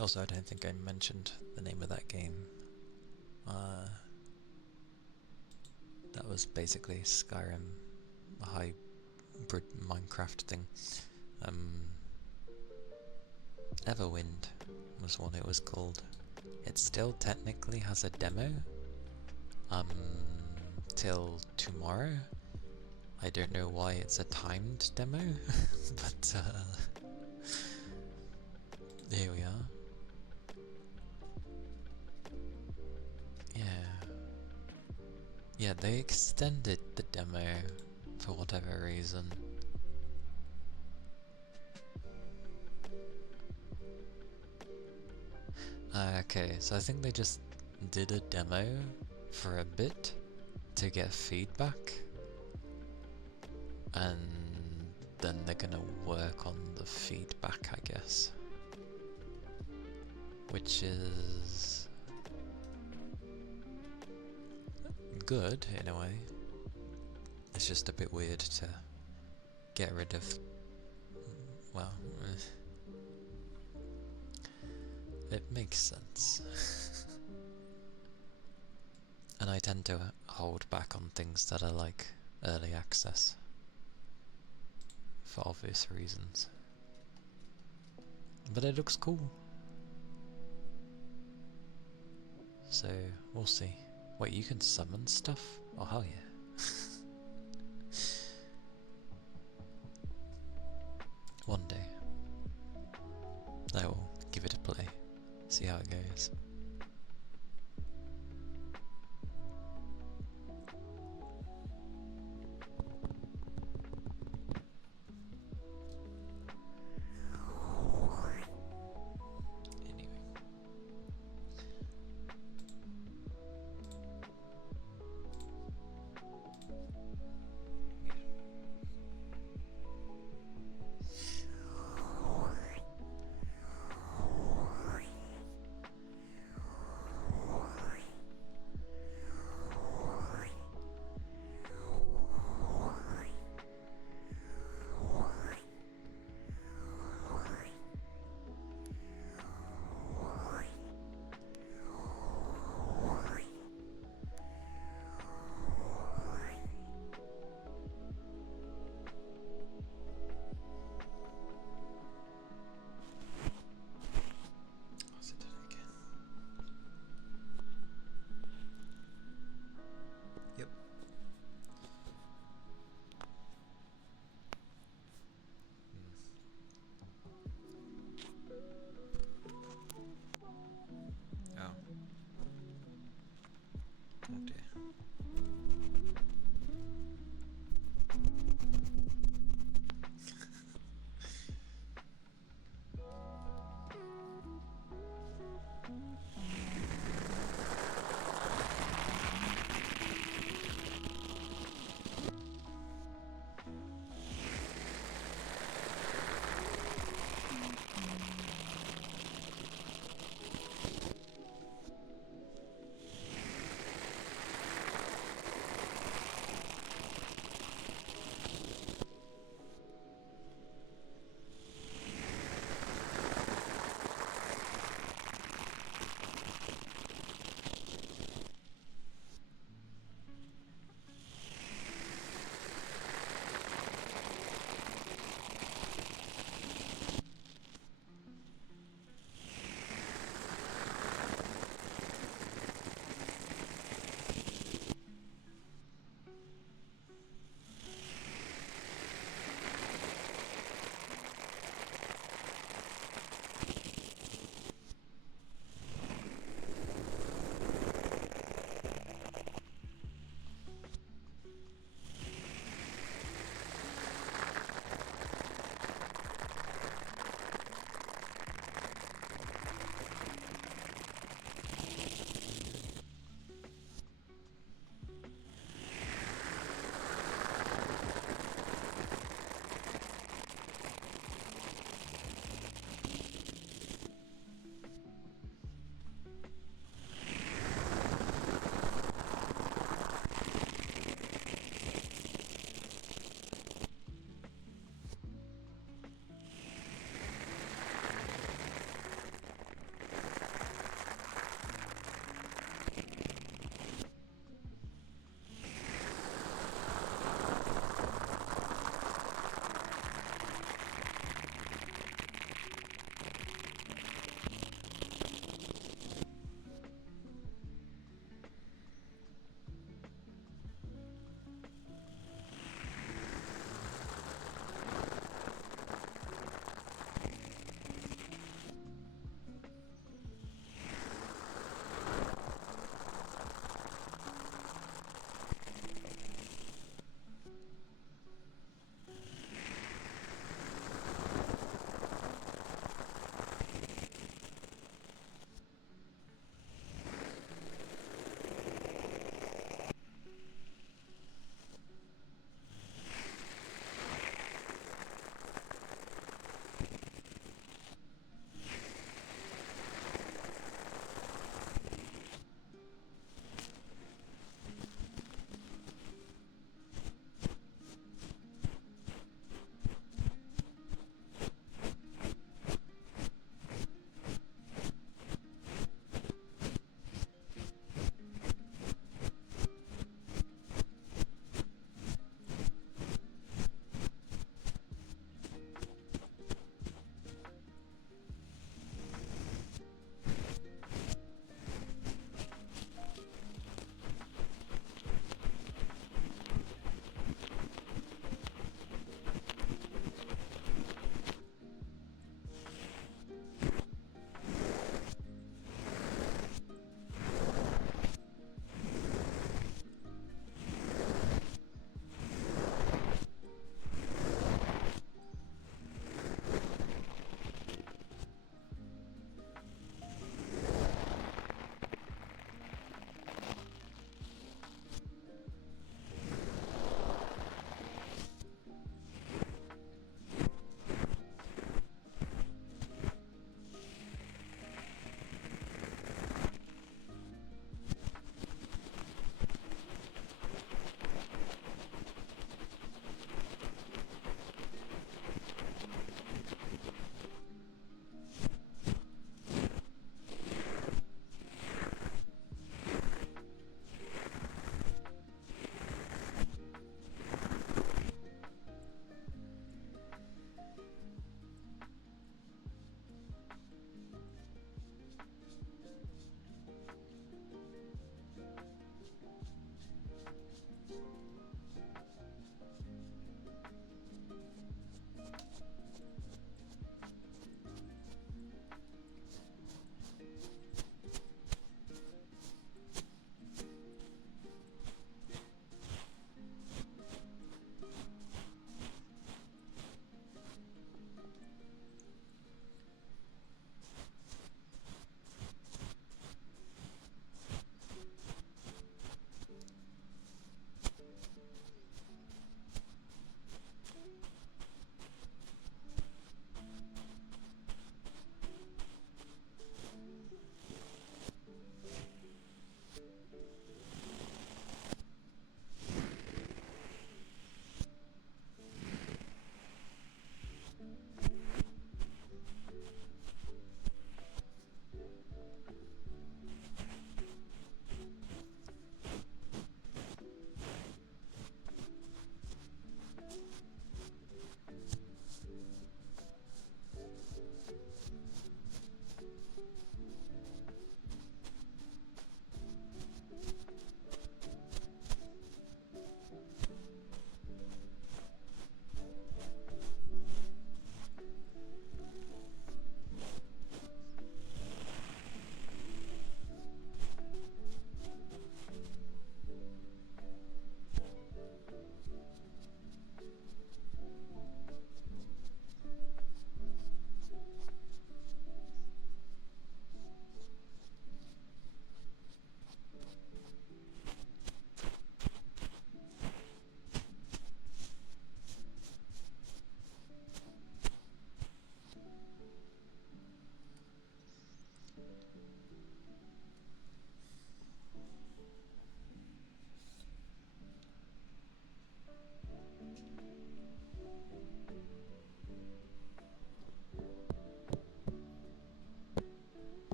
Also, I don't think I mentioned the name of that game. That was basically Skyrim, a hybrid Minecraft thing. Everwind was what it was called. It still technically has a demo, till tomorrow. I don't know why it's a timed demo, but here we are. Yeah, they extended the demo for whatever reason. Okay, so I think they just did a demo for a bit to get feedback, and then they're gonna work on the feedback, I guess. Which is good in a way. It's just a bit weird to get rid of, well, it makes sense. And I tend to hold back on things that are like early access for obvious reasons. But it looks cool. So, we'll see. Wait, you can summon stuff? Oh, hell yeah. One day, I will give it a play, see how it goes.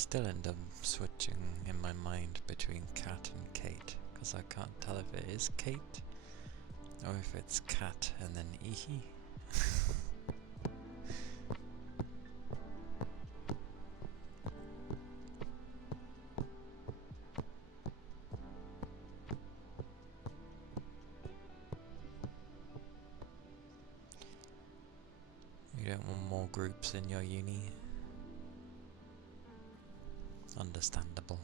still end up switching in my mind between Cat and Kate, because I can't tell if it is Kate or if it's Cat and then Ihi. You don't want more groups in your uni? Understandable.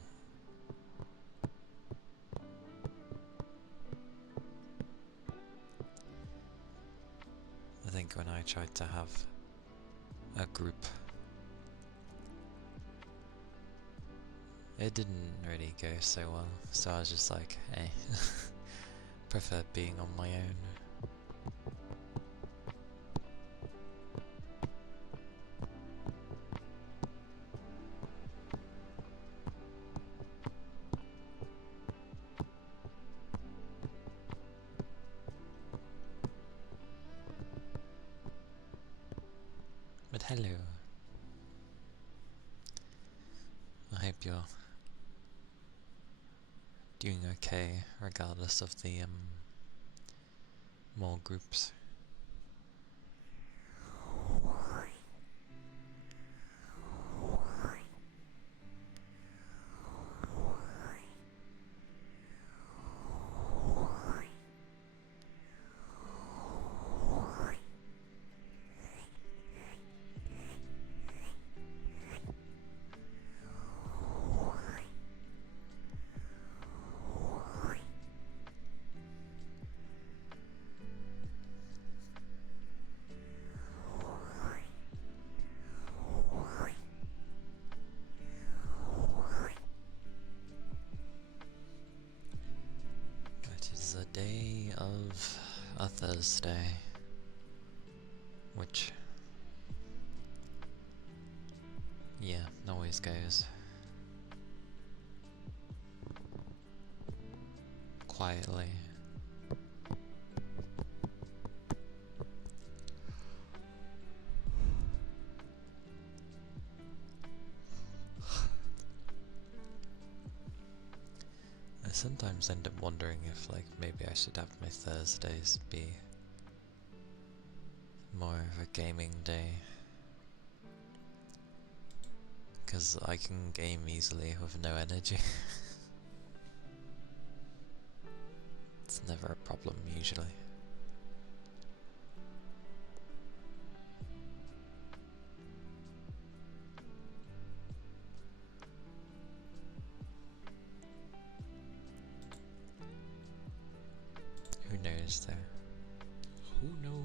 I think when I tried to have a group, it didn't really go so well, so I was just like, hey, prefer being on my own. But hello. I hope you're doing okay, regardless of the more groups. It is a day of a Thursday, which, yeah, always goes quietly. I sometimes end up wondering if, like, maybe I should have my Thursdays be more of a gaming day, because I can game easily with no energy. It's never a problem usually. Who knows though? Who knows?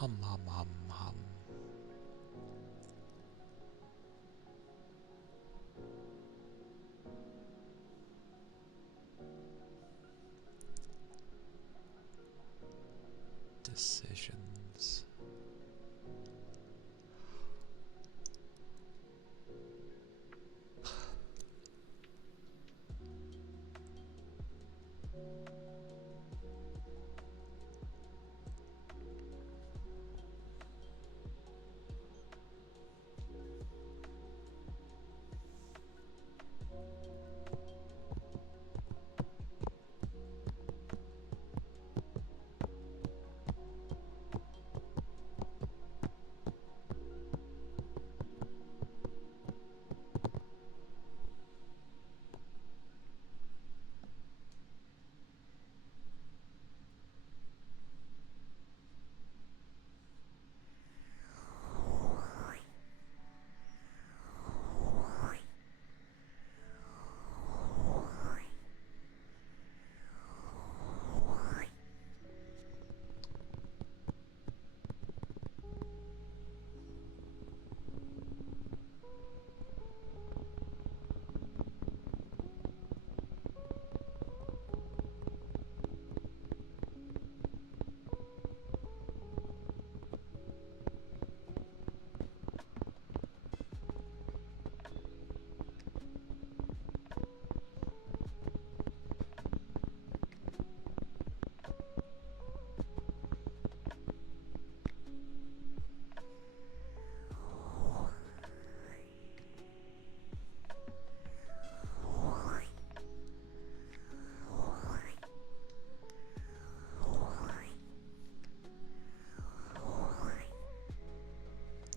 Hum hum hum hum. Decisions.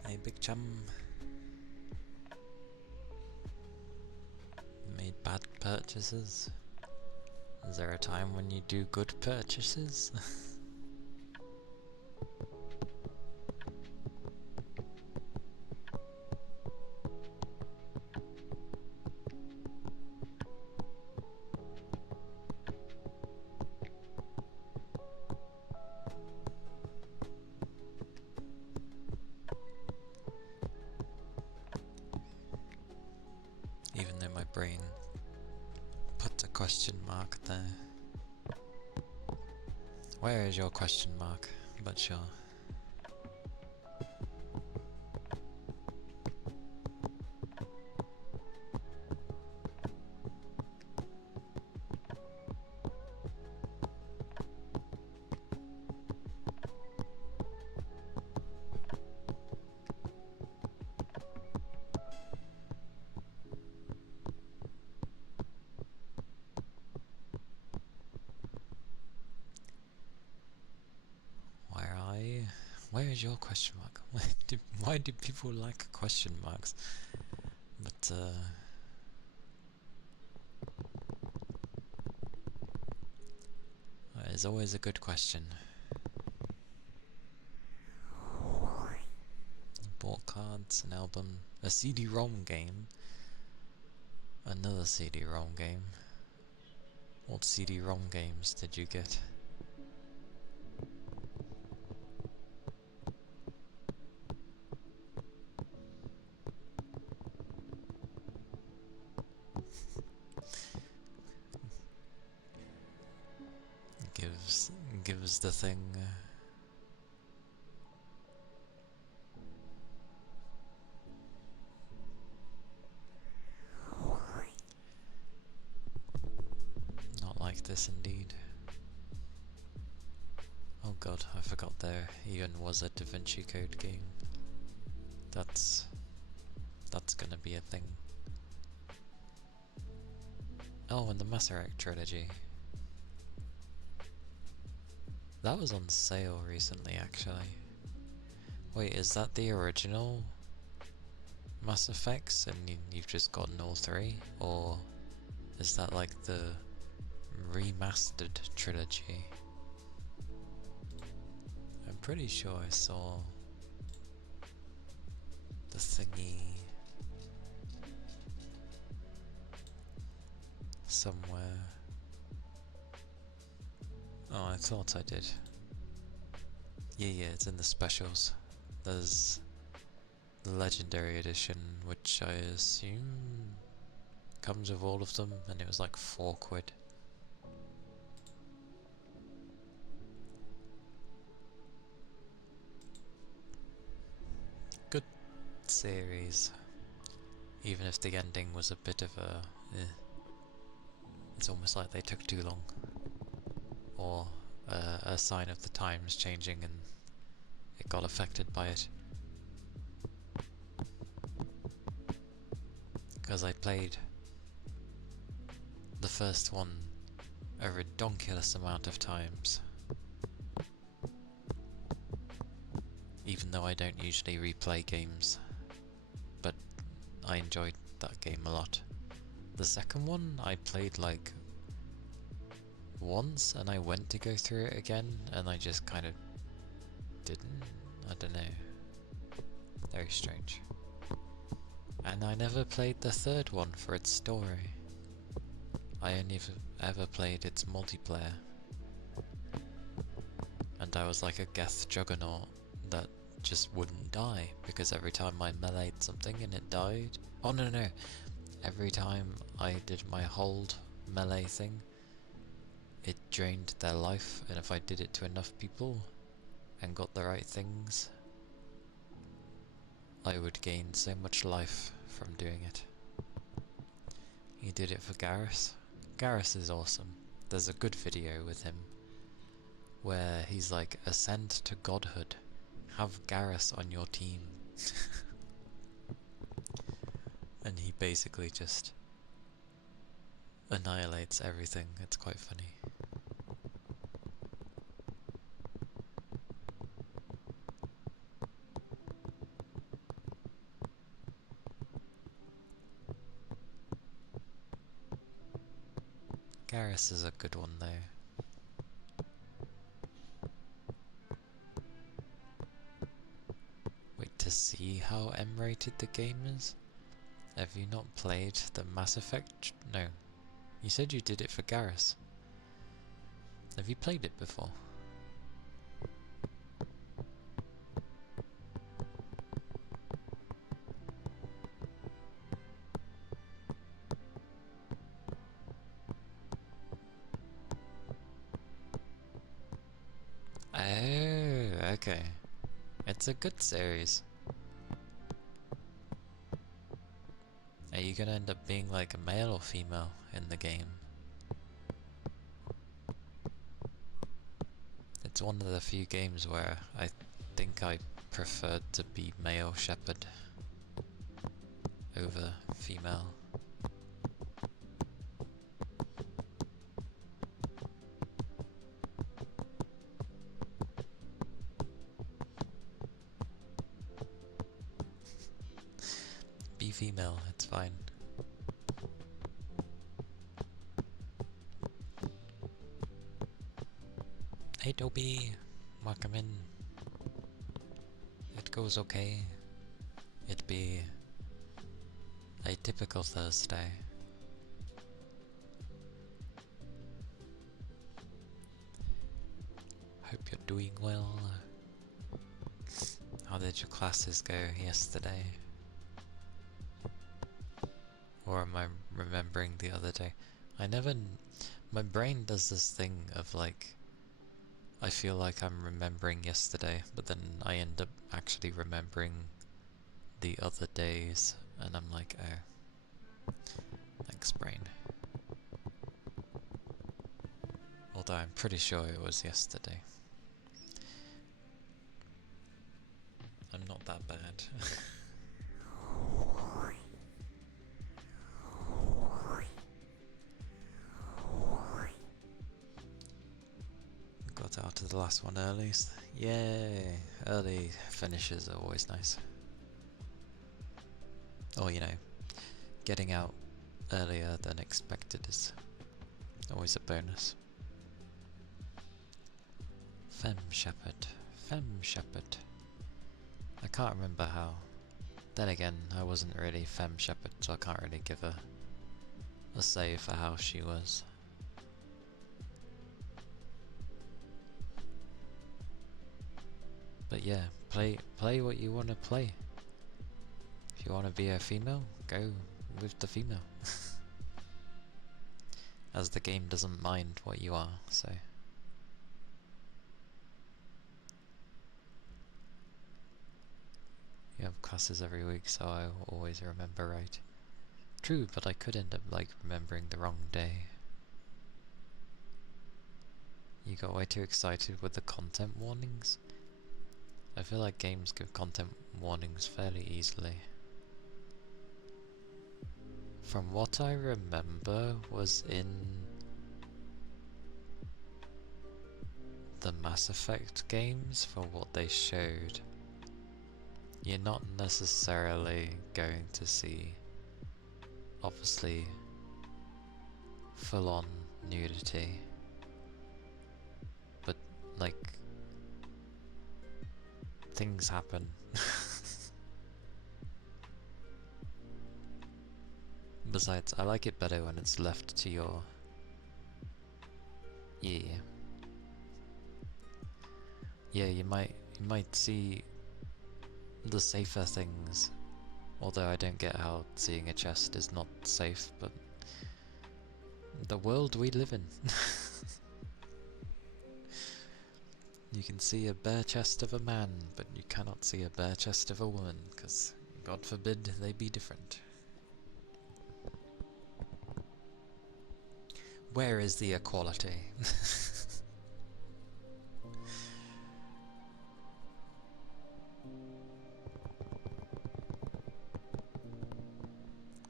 Hey, big chum. Made bad purchases? Is there a time when you do good purchases? Even though my brain puts a question mark there. Where is your question mark? But sure. Where is your question mark? Why do people like question marks? But it's always a good question. Bought cards, an album, a CD-ROM game, another CD-ROM game. What CD-ROM games did you get? Gives the thing not like this indeed. Oh god, I forgot there even was a Da Vinci Code game. That's gonna be a thing. Oh, and the Mass Effect trilogy. That was on sale recently, actually. Wait, is that the original Mass Effects and you've just gotten all three? Or is that like the remastered trilogy? I'm pretty sure I saw the thingy somewhere. Oh, I thought I did. Yeah, it's in the specials. There's the Legendary Edition, which I assume comes with all of them, and it was like £4. Good series, even if the ending was a bit of a... It's almost like they took too long, or a sign of the times changing and it got affected by it. Because I played the first one a redonkulous amount of times, even though I don't usually replay games, but I enjoyed that game a lot. The second one I played like once, and I went to go through it again, and I just kind of didn't. I don't know. Very strange. And I never played the third one for its story. I only ever played its multiplayer. And I was like a Geth Juggernaut that just wouldn't die, because every time I meleeed something and it died... Oh no. Every time I did my hold melee thing, it drained their life, and if I did it to enough people and got the right things, I would gain so much life from doing it. He did it for Garrus. Garrus is awesome. There's a good video with him where he's like, ascend to godhood, have Garrus on your team. And he basically just annihilates everything. It's quite funny. Garrus is a good one though. Wait to see how M-rated the game is? Have you not played the Mass Effect? No. You said you did it for Garrus. Have you played it before? Oh, okay. It's a good series. Are you gonna end up being like a male or female in the game? It's one of the few games where I think I preferred to be male Shepard over female. Be female, it's fine. Hey Toby, welcome in. It goes okay. It'd be a typical Thursday. Hope you're doing well. How did your classes go yesterday? Or am I remembering the other day? My brain does this thing of like, I feel like I'm remembering yesterday, but then I end up actually remembering the other days, and I'm like, oh, thanks brain. Although I'm pretty sure it was yesterday. I'm not that bad. Got out of the last one early. Yay! Early finishes are always nice. Or, you know, getting out earlier than expected is always a bonus. Femme Shepherd. Femme Shepherd. I can't remember how. Then again, I wasn't really Femme Shepherd, so I can't really give her a say for how she was. But yeah, play what you want to play. If you want to be a female, go with the female. As the game doesn't mind what you are, so. You have classes every week, so I always remember right. True, but I could end up like remembering the wrong day. You got way too excited with the content warnings? I feel like games give content warnings fairly easily. From what I remember was in the Mass Effect games for what they showed. You're not necessarily going to see, obviously, full-on nudity, but like, things happen. Besides, I like it better when it's left to your... Yeah, you might see the safer things, although I don't get how seeing a chest is not safe, but the world we live in. You can see a bare chest of a man, but you cannot see a bare chest of a woman, because God forbid they be different. Where is the equality?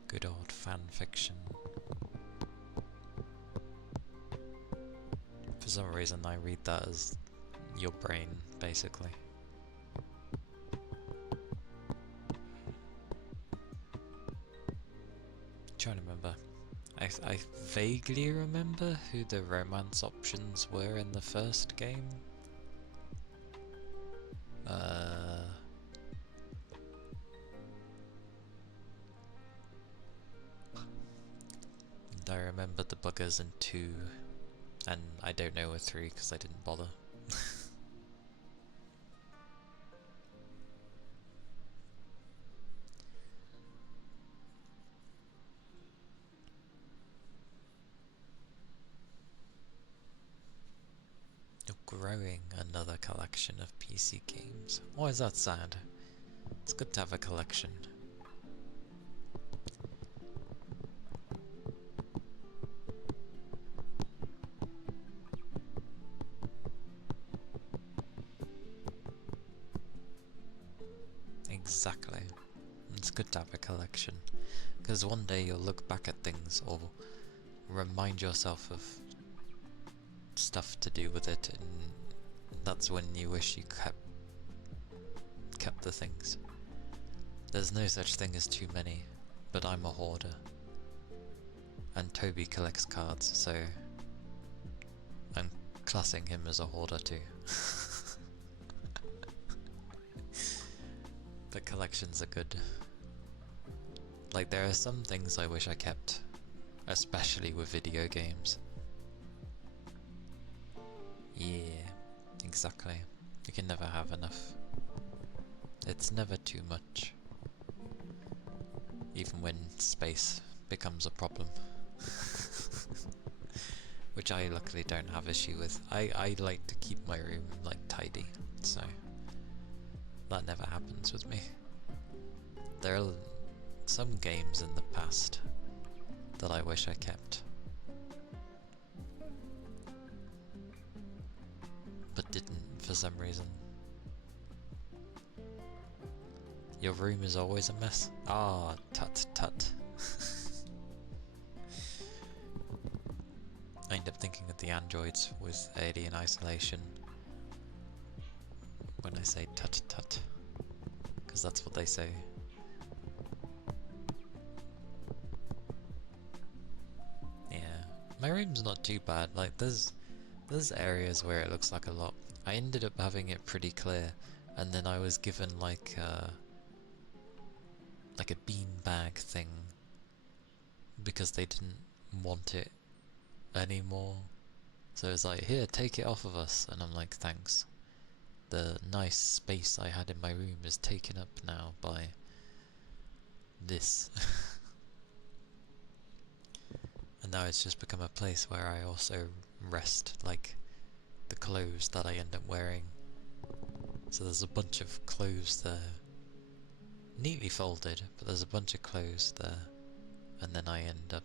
Good old fan fiction. For some reason I read that as your brain, basically. Trying to remember. I vaguely remember who the romance options were in the first game. And I remember the buggers in 2, and I don't know with 3 because I didn't bother. You're growing another collection of PC games. Why is that sad? It's good to have a collection. Exactly. It's good to have a collection, because one day you'll look back at things or remind yourself of stuff to do with it, and that's when you wish you kept the things. There's no such thing as too many, but I'm a hoarder. And Toby collects cards, so I'm classing him as a hoarder too. But collections are good. Like, there are some things I wish I kept, especially with video games. Yeah, exactly. You can never have enough. It's never too much. Even when space becomes a problem. Which I luckily don't have issue with. I like to keep my room like tidy, so that never happens with me. There are some games in the past that I wish I kept, but didn't for some reason. Your room is always a mess? Ah, tut tut. I end up thinking of the androids with Alien Isolation when I say tut tut, because that's what they say. Yeah, my room's not too bad. Like, there's areas where it looks like a lot. I ended up having it pretty clear, and then I was given like a beanbag thing because they didn't want it anymore. So it's like, here, take it off of us, and I'm like, thanks. the nice space I had in my room is taken up now by this. And now it's just become a place where I also rest, like, the clothes that I end up wearing. So there's a bunch of clothes there, neatly folded, but there's a bunch of clothes there, and then I end up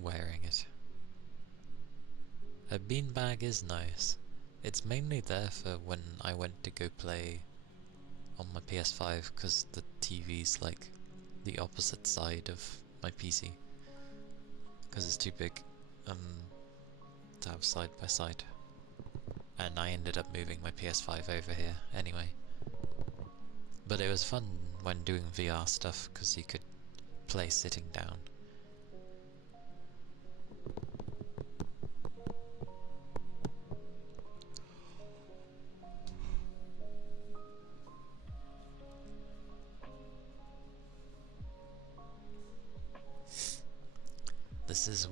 wearing it. A beanbag is nice. It's mainly there for when I went to go play on my PS5, because the TV's like the opposite side of my PC, because it's too big to have side by side. And I ended up moving my PS5 over here anyway. But it was fun when doing VR stuff, because you could play sitting down. This is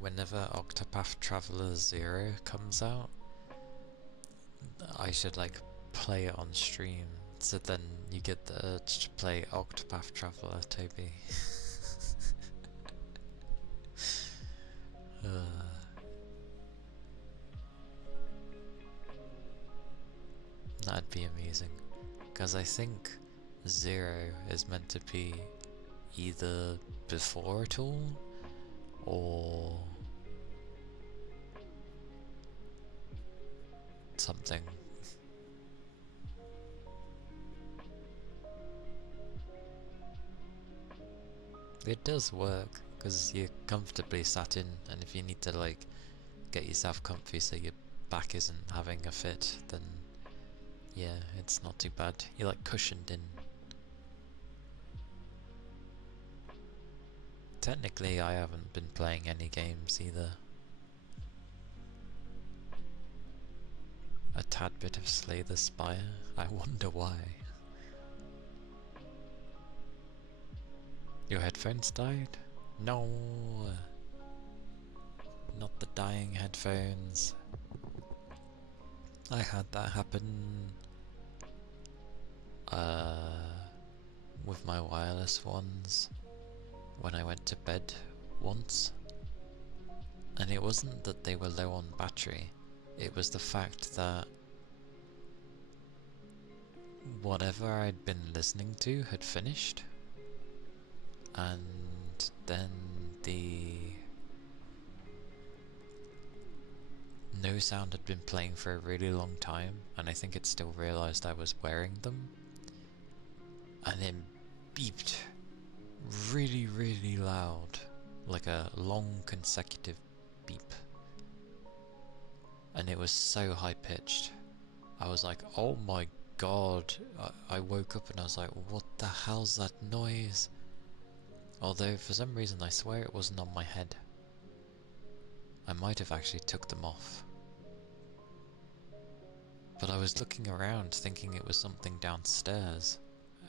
whenever Octopath Traveler 0 comes out, I should like play it on stream, so then you get the urge to play Octopath Traveler, Toby. That'd be amusing, because I think 0 is meant to be either before it all, or something. It does work, because you're comfortably sat in, and if you need to like get yourself comfy so your back isn't having a fit, then yeah, it's not too bad. You're like cushioned in. Technically, I haven't been playing any games either. A tad bit of Slay the Spire? I wonder why. Your headphones died? No! Not the dying headphones. I had that happen with my wireless ones when I went to bed once. And it wasn't that they were low on battery, it was the fact that whatever I'd been listening to had finished, and then the no sound had been playing for a really long time, and I think it still realised I was wearing them, and it beeped really, really loud, like a long consecutive beep, and it was so high pitched. I was like, oh my god. I woke up and I was like, what the hell's that noise? Although for some reason I swear it wasn't on my head. I might have actually took them off. But I was looking around thinking it was something downstairs,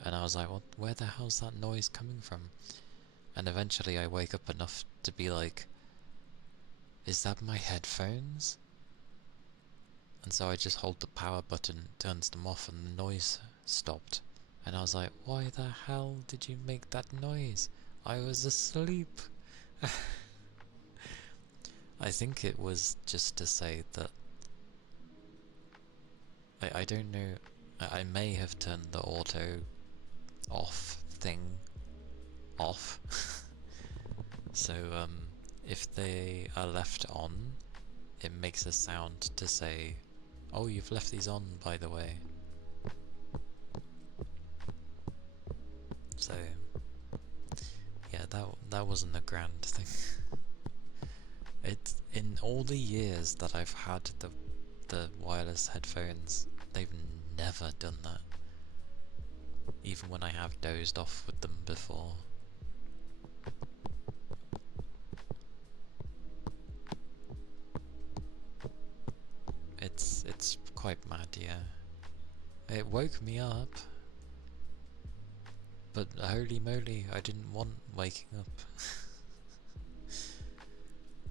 and I was like, what, where the hell's that noise coming from? And eventually I wake up enough to be like, is that my headphones? And so I just hold the power button, turns them off, and the noise stopped. And I was like, why the hell did you make that noise? I was asleep. I think it was just to say that I don't know, I may have turned the auto off thing off. So if they are left on, it makes a sound to say, oh, you've left these on, by the way. So yeah, that wasn't a grand thing. It's in all the years that I've had the wireless headphones, they've never done that. Even when I have dozed off with them before. It's quite mad, yeah. It woke me up, but holy moly, I didn't want waking up.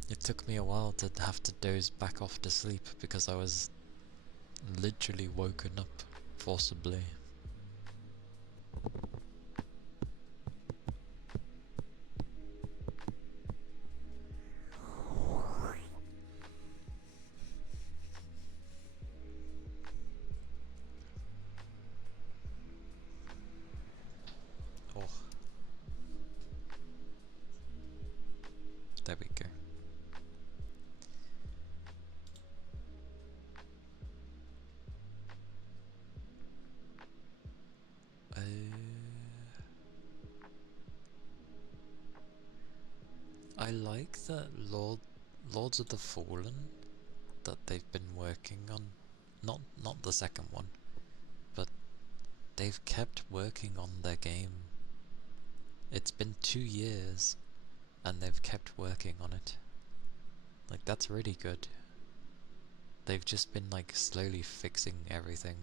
It took me a while to have to doze back off to sleep because I was literally woken up forcibly. Oh, there we go. I like that Lords of the Fallen that they've been working on, not the second one, but they've kept working on their game. It's been 2 years and they've kept working on it. Like, that's really good. They've just been like slowly fixing everything.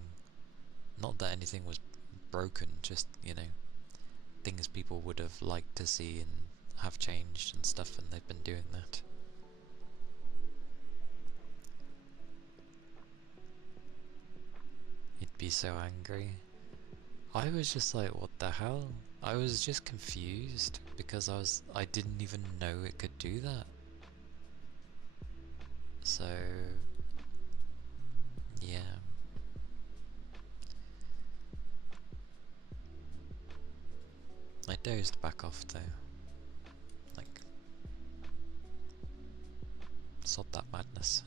Not that anything was broken, just, you know, things people would have liked to see and have changed and stuff, and they've been doing that. He'd be so angry. I was just like, what the hell? I was just confused because I didn't even know it could do that. So yeah. I dozed back off though. Like, sod that madness.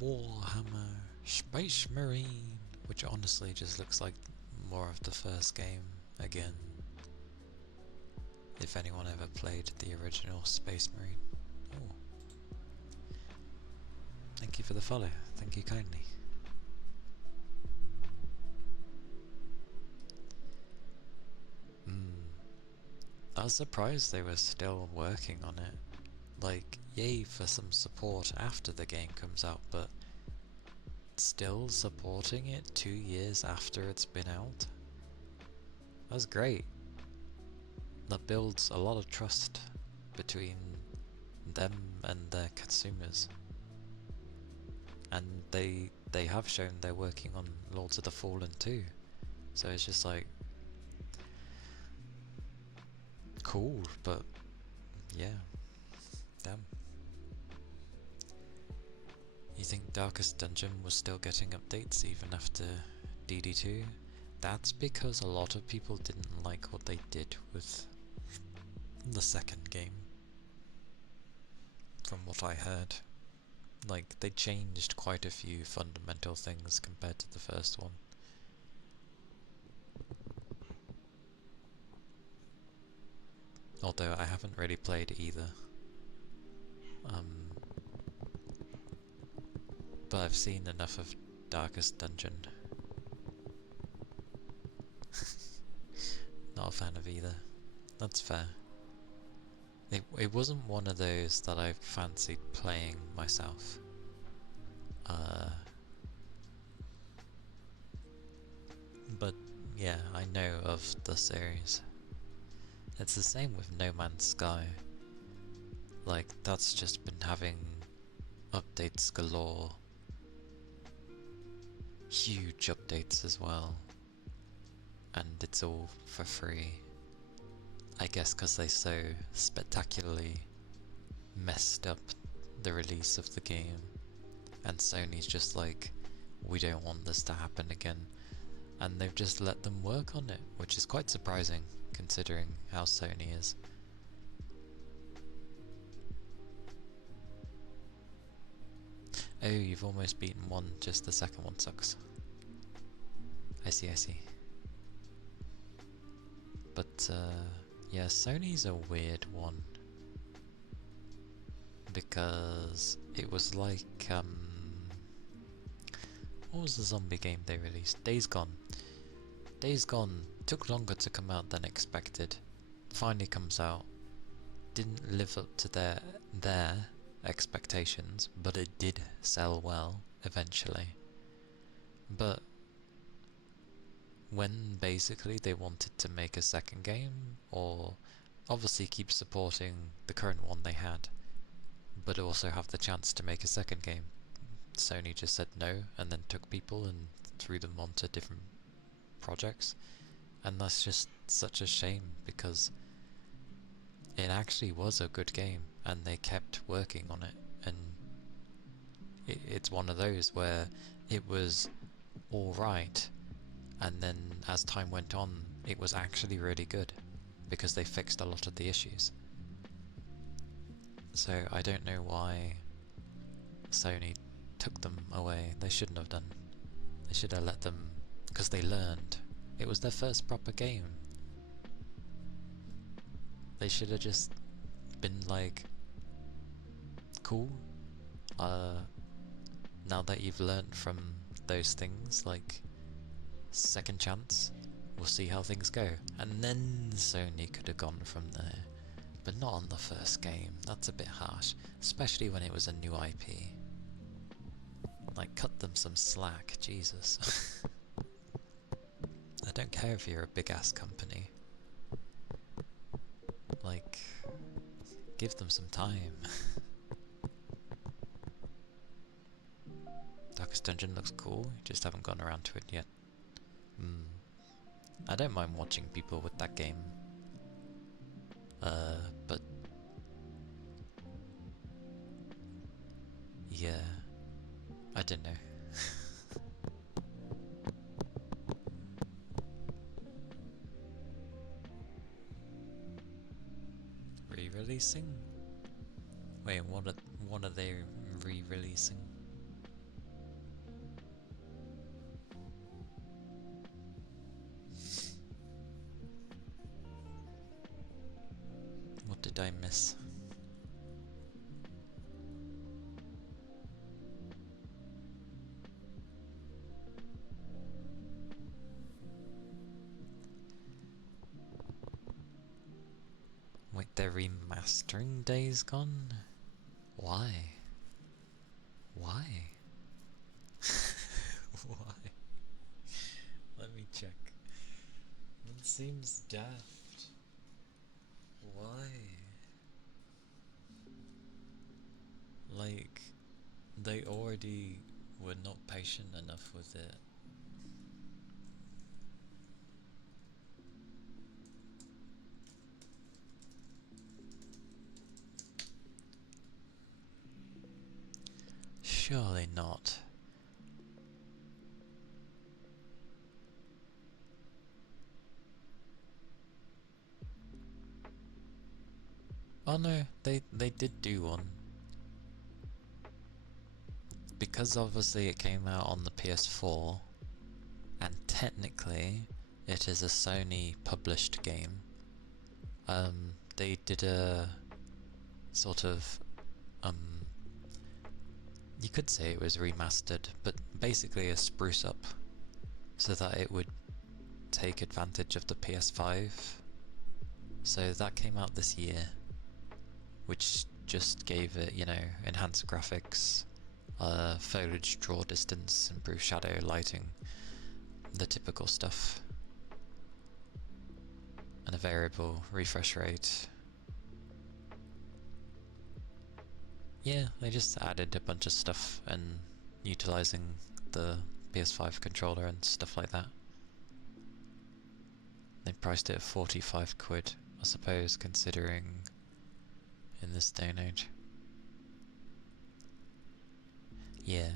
Warhammer Space Marine, which honestly just looks like more of the first game again. If anyone ever played the original Space Marine. Oh. Thank you for the follow. Thank you kindly. I was surprised they were still working on it. Like, yay for some support after the game comes out, but still supporting it 2 years after it's been out? That's great. That builds a lot of trust between them and their consumers. And they have shown they're working on Lords of the Fallen too. So it's just like, cool, but yeah, damn. You think Darkest Dungeon was still getting updates even after DD2? That's because a lot of people didn't like what they did with the second game. From what I heard. Like, they changed quite a few fundamental things compared to the first one. Although I haven't really played either. But I've seen enough of Darkest Dungeon. Not a fan of either. That's fair. It wasn't one of those that I fancied playing myself. But yeah, I know of the series. It's the same with No Man's Sky. Like, that's just been having updates galore. Huge updates as well. And it's all for free. I guess because they so spectacularly messed up the release of the game. And Sony's just like, we don't want this to happen again. And they've just let them work on it, which is quite surprising considering how Sony is. Oh, you've almost beaten one, just the second one sucks. I see, I see. But yeah, Sony's a weird one. Because it was like, what was the zombie game they released? Days Gone. Days Gone took longer to come out than expected. Finally comes out. Didn't live up to their expectations, but it did sell well eventually. But when basically they wanted to make a second game, or obviously keep supporting the current one they had, but also have the chance to make a second game, Sony just said no, and then took people and threw them onto different projects. And that's just such a shame, because it actually was a good game and they kept working on it, and it's one of those where it was alright, and then as time went on it was actually really good because they fixed a lot of the issues. So I don't know why Sony took them away. They shouldn't have done. They should have let them, because they learned. It was their first proper game. They should have just been like, cool, now that you've learned from those things, like, second chance, we'll see how things go. And then Sony could have gone from there. But not on the first game. That's a bit harsh, especially when it was a new IP. Like, cut them some slack, Jesus. I don't care if you're a big ass company. Like, give them some time. Darkest Dungeon looks cool, you just haven't gotten around to it yet. I don't mind watching people with that game. But yeah, I don't know. Re-releasing? Wait, what are they re-releasing? What did I miss? Wait, they're remastering Days Gone? Why? Why? Why? Let me check. That seems daft. Why? Like, they already were not patient enough with it. Surely not. Oh no, they did do one. Because obviously it came out on the PS4, and technically it is a Sony published game. They did a sort of, you could say it was remastered, but basically a spruce up so that it would take advantage of the PS5. So that came out this year, which just gave it, you know, enhanced graphics, foliage draw distance, improved shadow lighting, the typical stuff, and a variable refresh rate. Yeah, they just added a bunch of stuff and utilizing the PS5 controller and stuff like that. They priced it at 45 quid, I suppose, considering in this day and age. Yeah,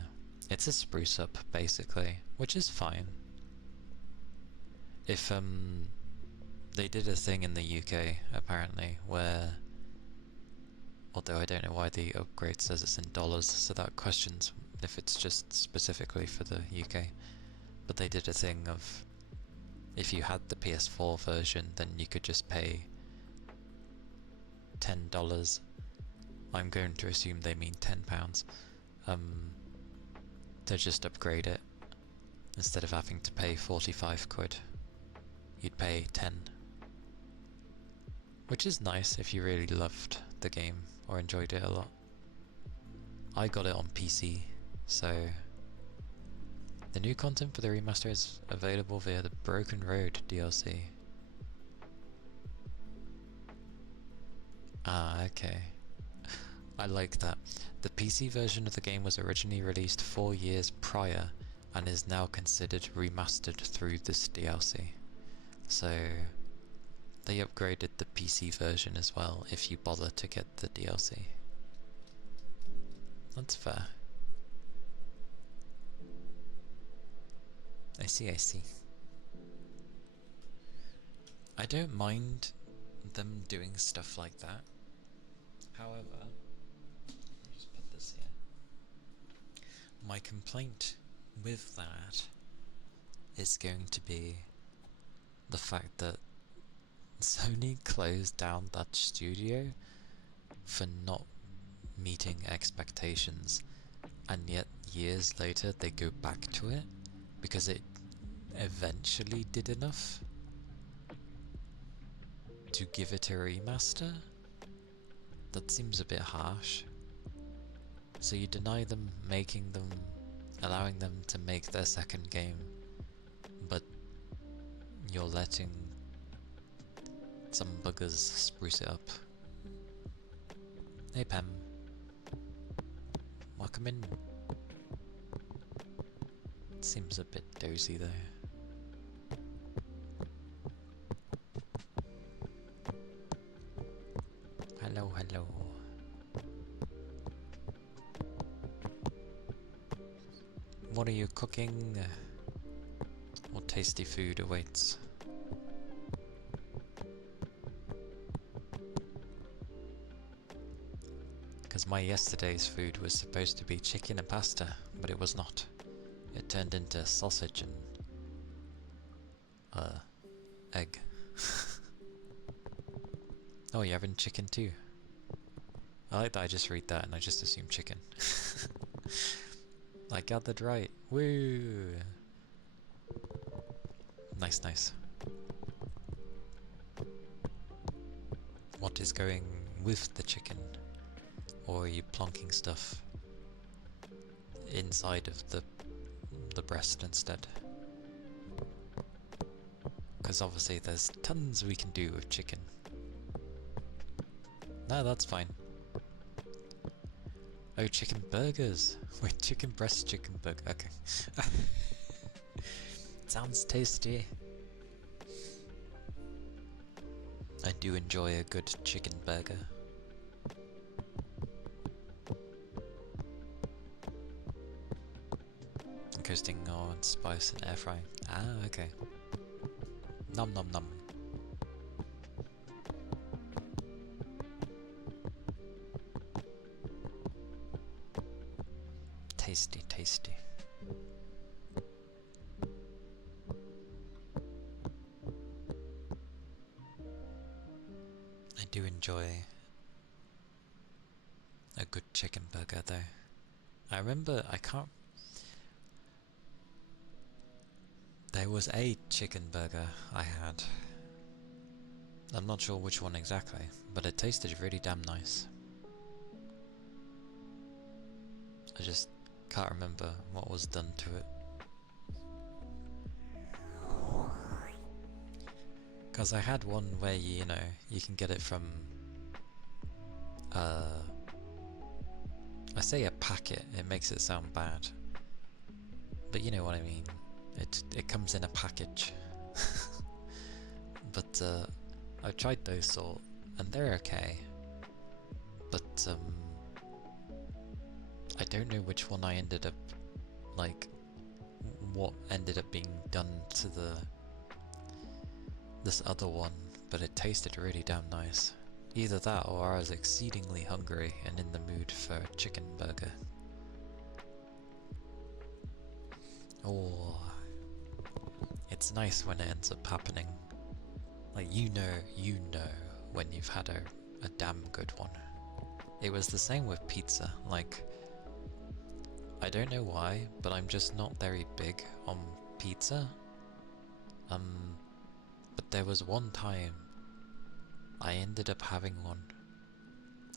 it's a spruce up basically, which is fine. If they did a thing in the UK apparently where, although I don't know why the upgrade says it's in dollars, so that questions if it's just specifically for the UK, but they did a thing of, if you had the PS4 version, then you could just pay $10. I'm going to assume they mean £10. To just upgrade it. Instead of having to pay 45 quid, you'd pay 10. Which is nice if you really loved the game or enjoyed it a lot. I got it on PC, so The new content for the remaster is available via the Broken Road DLC. Ah, okay. I like that. The PC version of the game was originally released 4 years prior and is now considered remastered through this DLC. So they upgraded the PC version as well if you bother to get the DLC. That's fair. I see, I see. I don't mind them doing stuff like that. However, let me just put this here. My complaint with that is going to be the fact that Sony closed down that studio for not meeting expectations, and yet years later they go back to it because it eventually did enough to give it a remaster. That seems a bit harsh. So you deny them making them, allowing them to make their second game, but you're letting some buggers spruce it up. Hey Pam. Welcome in. Seems a bit dozy though. Hello, hello. What are you cooking? What tasty food awaits? Because my yesterday's food was supposed to be chicken and pasta, but it was not. It turned into sausage and egg. Oh, you're having chicken too? I like that I just read that and I just assume chicken. I gathered right. Woo! Nice, nice. What is going with the chicken? Or are you plonking stuff inside of the breast instead? Because obviously there's tons we can do with chicken. No, that's fine. Oh, chicken burgers. Wait, chicken breast, chicken burger. Okay. Sounds tasty. I do enjoy a good chicken burger. And coasting on spice and air frying. Ah, okay. Nom nom nom. Tasty, tasty. I do enjoy a good chicken burger though. I remember, there was a chicken burger I had. I'm not sure which one exactly, but it tasted really damn nice. I just can't remember what was done to it. Because I had one where, you know, you can get it from, I say a packet, it makes it sound bad. But you know what I mean. It comes in a package. But I've tried those sort, and they're okay. But I don't know which one I ended up, like, what ended up being done to this other one, but it tasted really damn nice. Either that or I was exceedingly hungry and in the mood for a chicken burger. Oh, it's nice when it ends up happening. Like, you know when you've had a damn good one. It was the same with pizza. Like, I don't know why, but I'm just not very big on pizza. But there was one time I ended up having one.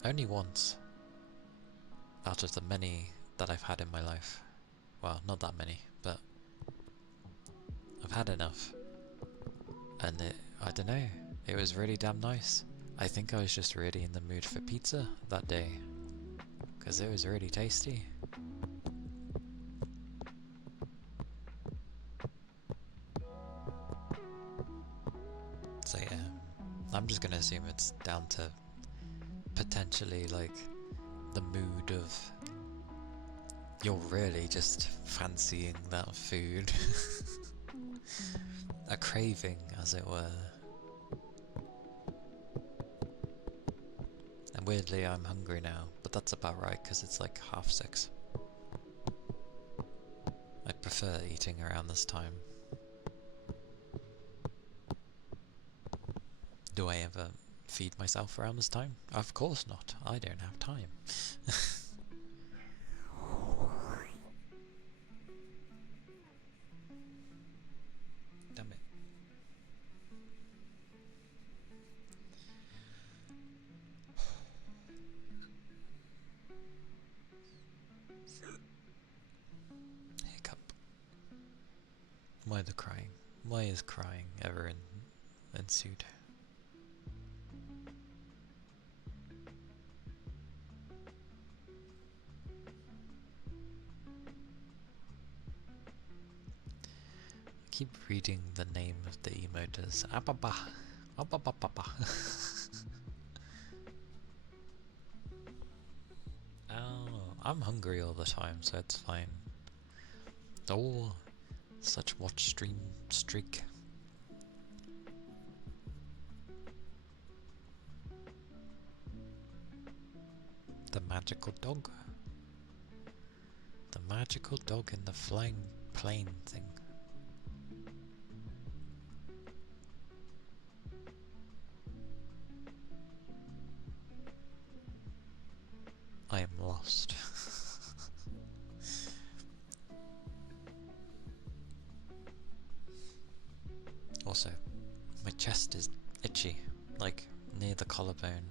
Only once. Out of the many that I've had in my life. Well, not that many, but I've had enough. And I don't know, it was really damn nice. I think I was just really in the mood for pizza that day, because it was really tasty. So yeah, I'm just gonna assume it's down to potentially like the mood of you're really just fancying that food. A craving, as it were. And weirdly I'm hungry now, but that's about right because it's like 6:30. I prefer eating around this time. Do I ever feed myself around this time? Of course not. I don't have time. Damn it. Hiccup. Why the crying? Why is crying ever ensued? I keep reading the name of the emote as Ababa. Ababa. Oh, I'm hungry all the time, so it's fine. Oh, such watch stream streak. The magical dog. The magical dog in the flying plane thing. I am lost. Also, my chest is itchy, like near the collarbone.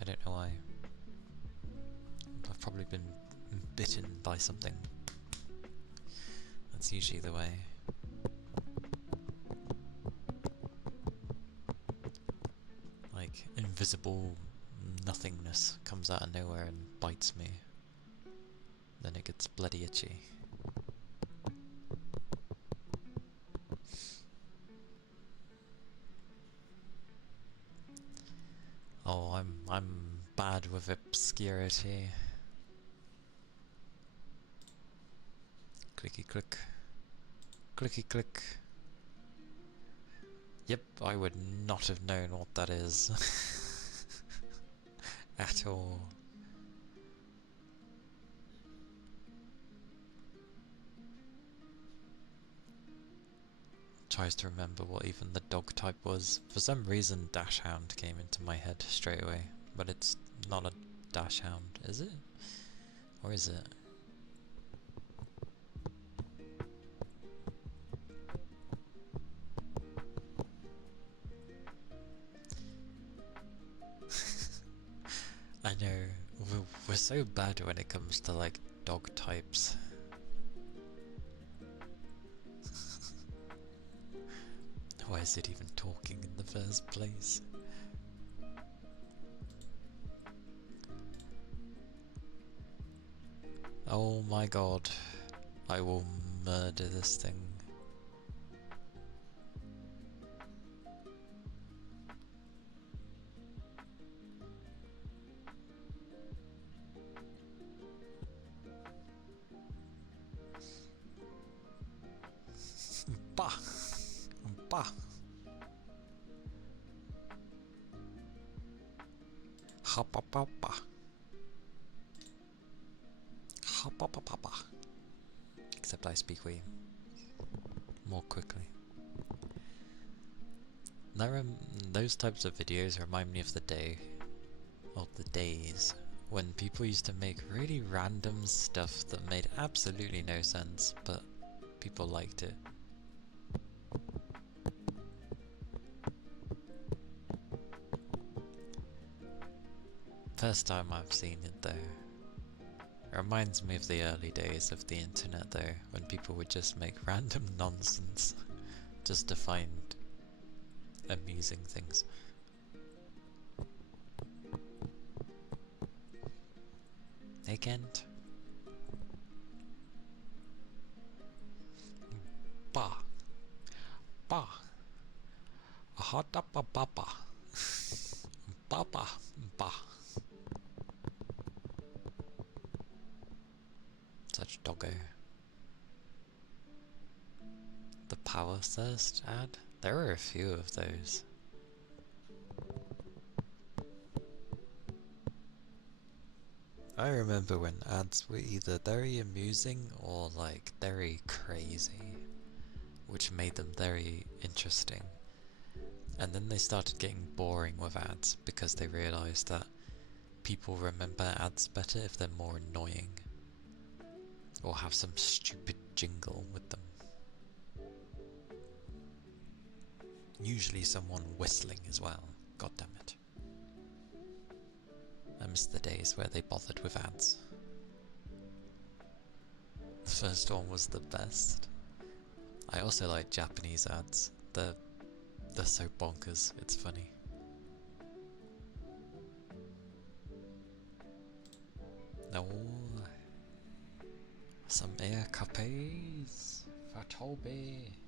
I don't know why. I've probably been bitten by something. That's usually the way. Like, invisible nothingness comes out of nowhere and bites me. Then it gets bloody itchy. Oh, I'm bad with obscurity. Clicky click. Clicky click. Yep, I would not have known what that is. At all. Tries to remember what even the dog type was. For some reason Dachshund came into my head straight away, but it's not a Dachshund, is it? Or is it? I know, we're so bad when it comes to like dog types. Why is it even talking in the first place? Oh my god, I will murder this thing. Bah! Bah! Ha pa pa pa. Ha pa pa pa pa. Except I speak way more quickly. Those types of videos remind me of the days when people used to make really random stuff that made absolutely no sense, but people liked it. First time I've seen it though. It reminds me of the early days of the internet though, when people would just make random nonsense. just to find amusing things. Hey Kent. Ba. Ba. Ahata ba ba ba. Ba ba ba. Such doggo. The Power Thirst ad? There are a few of those. I remember when ads were either very amusing or like very crazy, which made them very interesting. And then they started getting boring with ads because they realised that people remember ads better if they're more annoying or have some stupid jingle with them. Usually someone whistling as well. God damn it. I miss the days where they bothered with ads. The first one was the best. I also like Japanese ads. They're so bonkers, it's funny. No. Some air capes for Toby.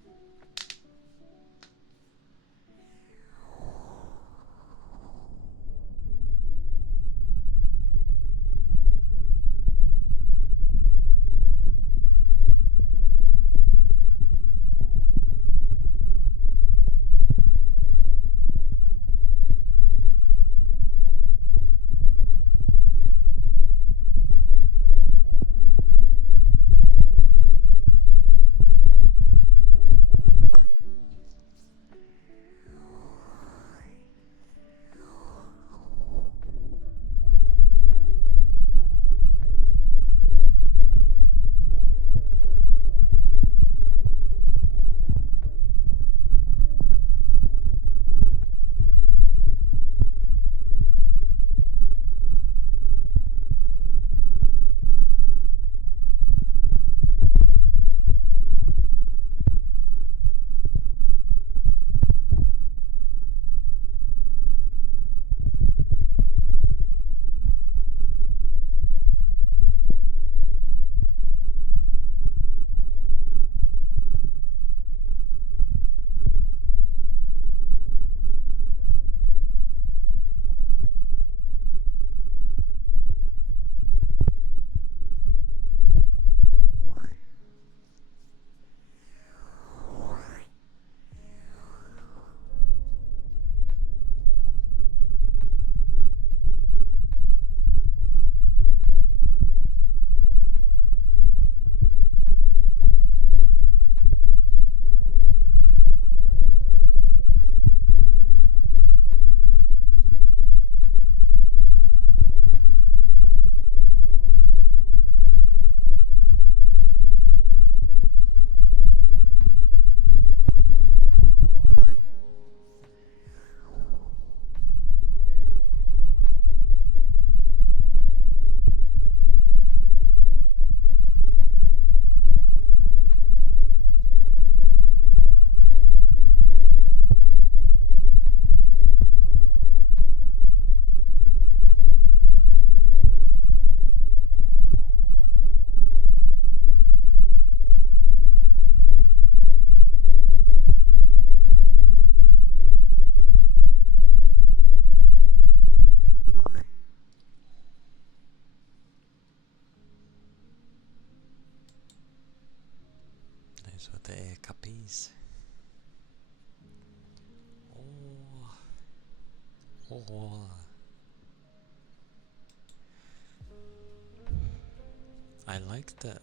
Those were the air cappies. Oh. I like that,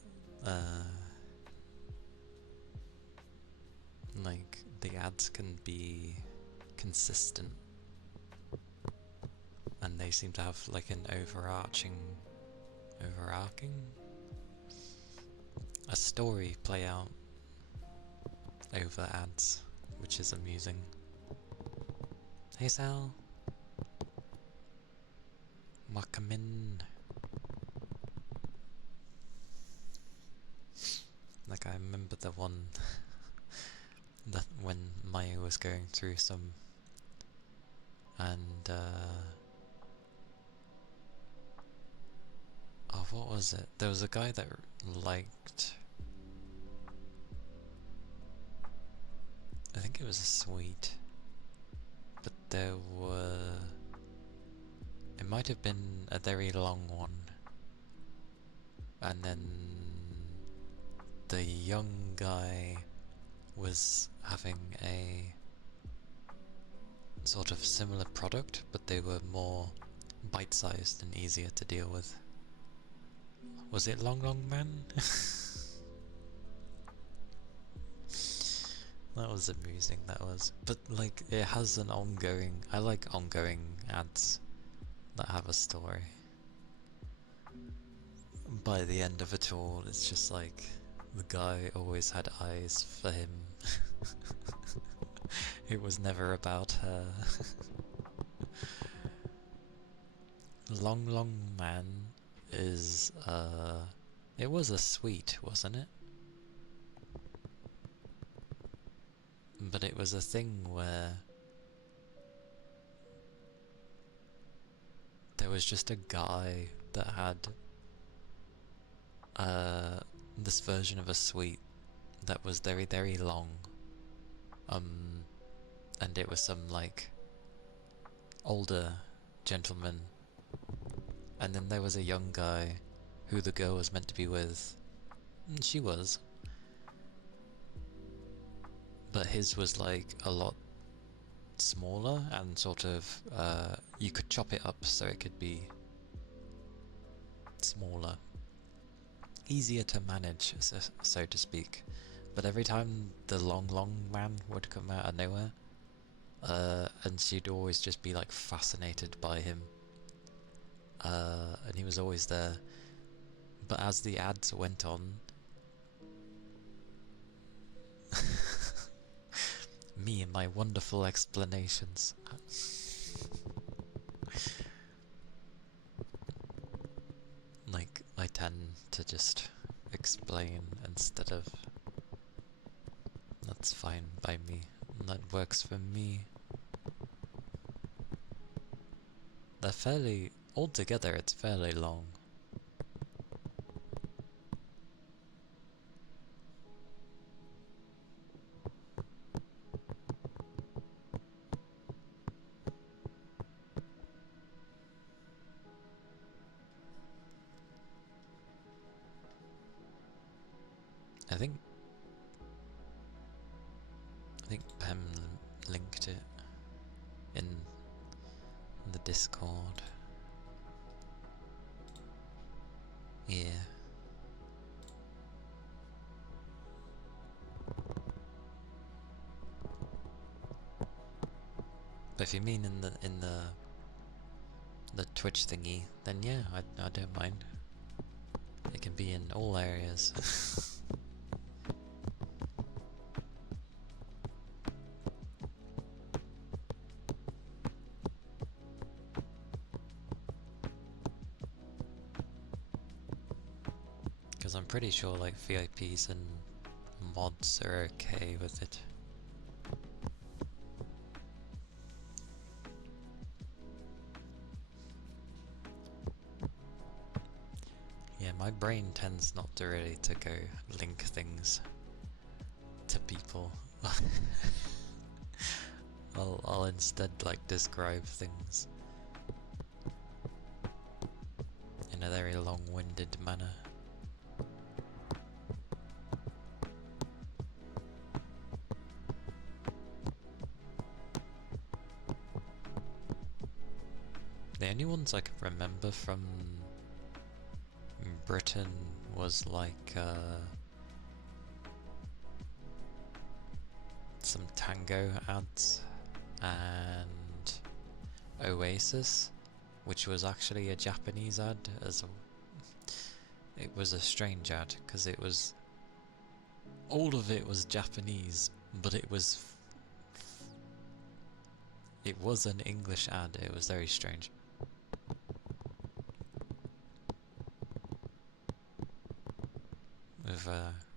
like, the ads can be consistent and they seem to have like an overarching a story play out over ads, which is amusing. Hey Sal, welcome in. Like, I remember the one that when Maya was going through some, and oh, what was it? There was a guy that liked, I think it was a sweet, but there were, it might have been a very long one, and then the young guy was having a sort of similar product, but they were more bite-sized and easier to deal with. Was it Long Long Man? That was amusing, that was. But like, it has an ongoing, I like ongoing ads that have a story. By the end of it all, it's just like, the guy always had eyes for him. It was never about her. Long Long Man is, it was a sweet, wasn't it? But it was a thing where there was just a guy that had this version of a sweet that was very, very long. And it was some like older gentleman, and then there was a young guy who the girl was meant to be with. And she was, but his was like a lot smaller and sort of you could chop it up so it could be smaller, easier to manage, so to speak. But every time the Long Long Man would come out of nowhere, and she'd always just be like fascinated by him, and he was always there. But as the ads went on, me and my wonderful explanations. Like, I tend to just explain instead of... That's fine by me. That works for me. They're fairly... Altogether, it's fairly long. I think Pem linked it in the Discord. Yeah. But if you mean in the Twitch thingy, then yeah, I don't mind. It can be in all areas. Because I'm pretty sure like VIPs and mods are okay with it. Yeah, my brain tends not to really to go link things to people. I'll instead like describe things in a very long-winded manner. The only ones I can remember from Britain was like some Tango ads and Oasis, which was actually a Japanese ad as a, it was a strange ad because it was all of it was Japanese, but it was an English ad. It was very strange. With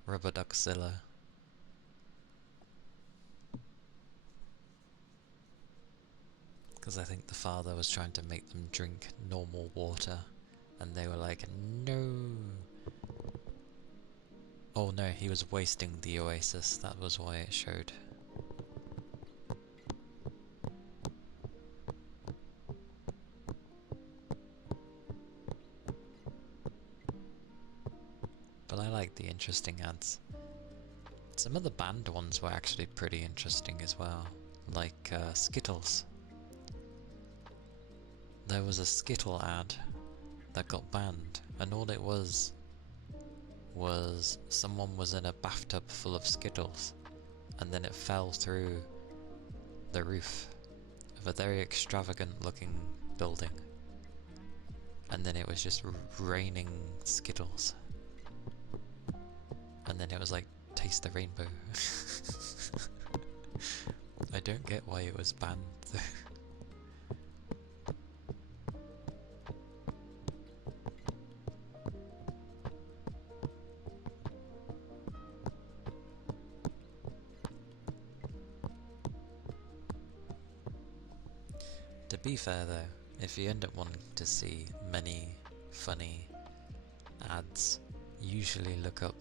Rubber Duckzilla. Because I think the father was trying to make them drink normal water, and they were like, no. Oh no, he was wasting the oasis, that was why it showed. But I like the interesting ads. Some of the banned ones were actually pretty interesting as well, like Skittles. There was a Skittle ad that got banned, and all it was someone was in a bathtub full of Skittles, and then it fell through the roof of a very extravagant looking building, and then it was just raining Skittles, and then it was like, taste the rainbow. I don't get why it was banned though. To be fair though, if you end up wanting to see many funny ads, usually look up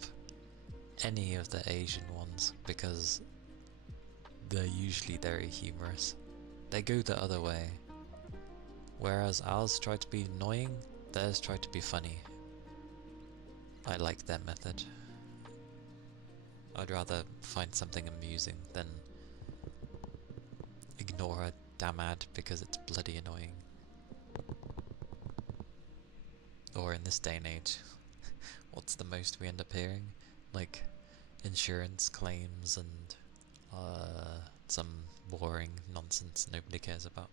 any of the Asian ones, because they're usually very humorous. They go the other way. Whereas ours try to be annoying, theirs try to be funny. I like their method. I'd rather find something amusing than ignore a damn ad because it's bloody annoying. Or in this day and age, what's the most we end up hearing? Like insurance claims and some boring nonsense nobody cares about.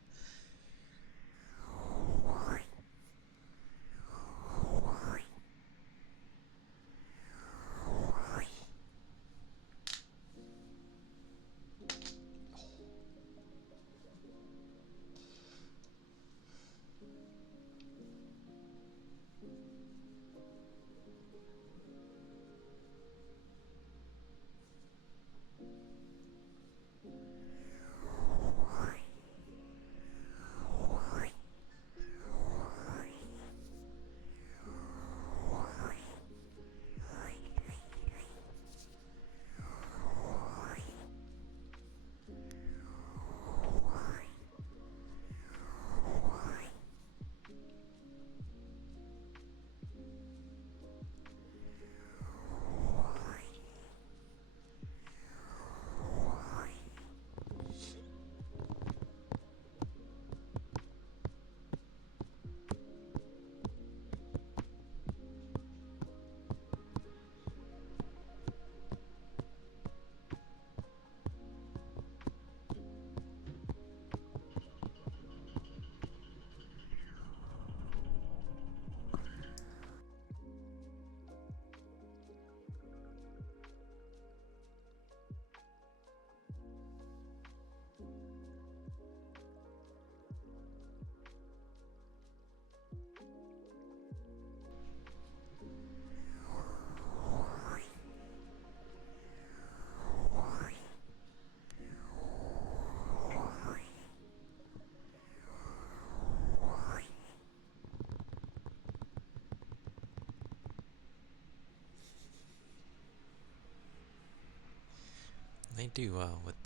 They do well with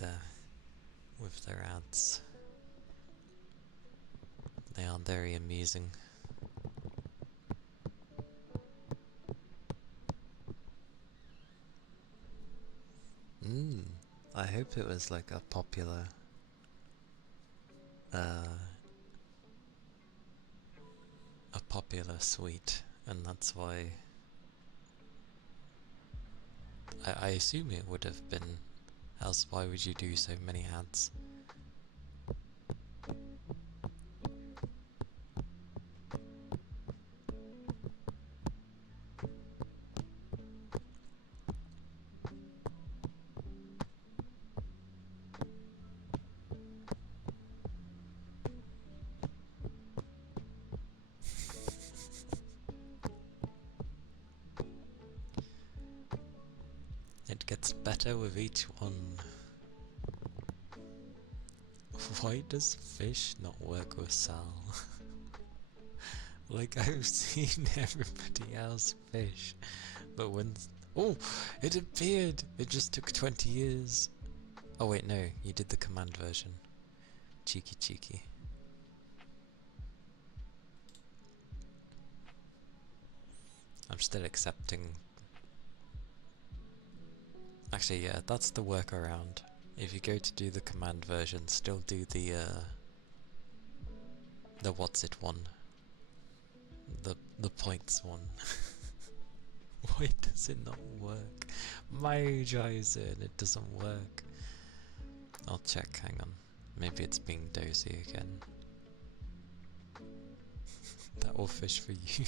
their ads. They are very amusing. I hope it was like a popular suite, and that's why I assume it would have been, else why would you do so many ads? It gets better with each one. Why does fish not work with Sal? Like, I've seen everybody else fish, but when... Oh! It appeared! It just took 20 years! Oh wait, no, you did the command version. Cheeky cheeky. I'm still accepting... Actually, yeah, that's the workaround. If you go to do the command version, still do the what's it one. The points one. Why does it not work? Mage-ize it and it doesn't work. I'll check, hang on. Maybe it's being dozy again. That will fish for you.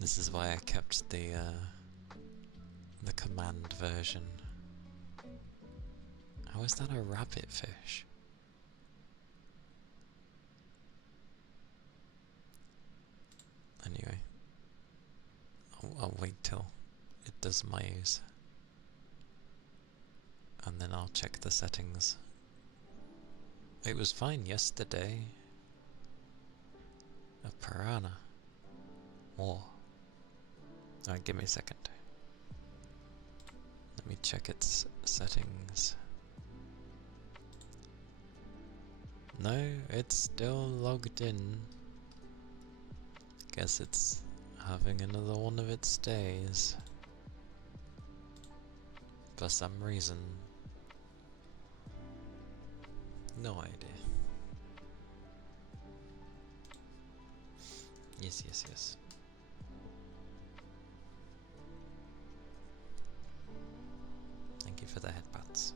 This is why I kept the command version. How is that a rabbit fish? Anyway, I'll wait till it does Maize, and then I'll check the settings. It was fine yesterday. A piranha. More. Alright, give me a second. Let me check its settings. No, it's still logged in. Guess it's having another one of its days. For some reason. No idea. Yes, yes, yes. Thank you for the headbutts.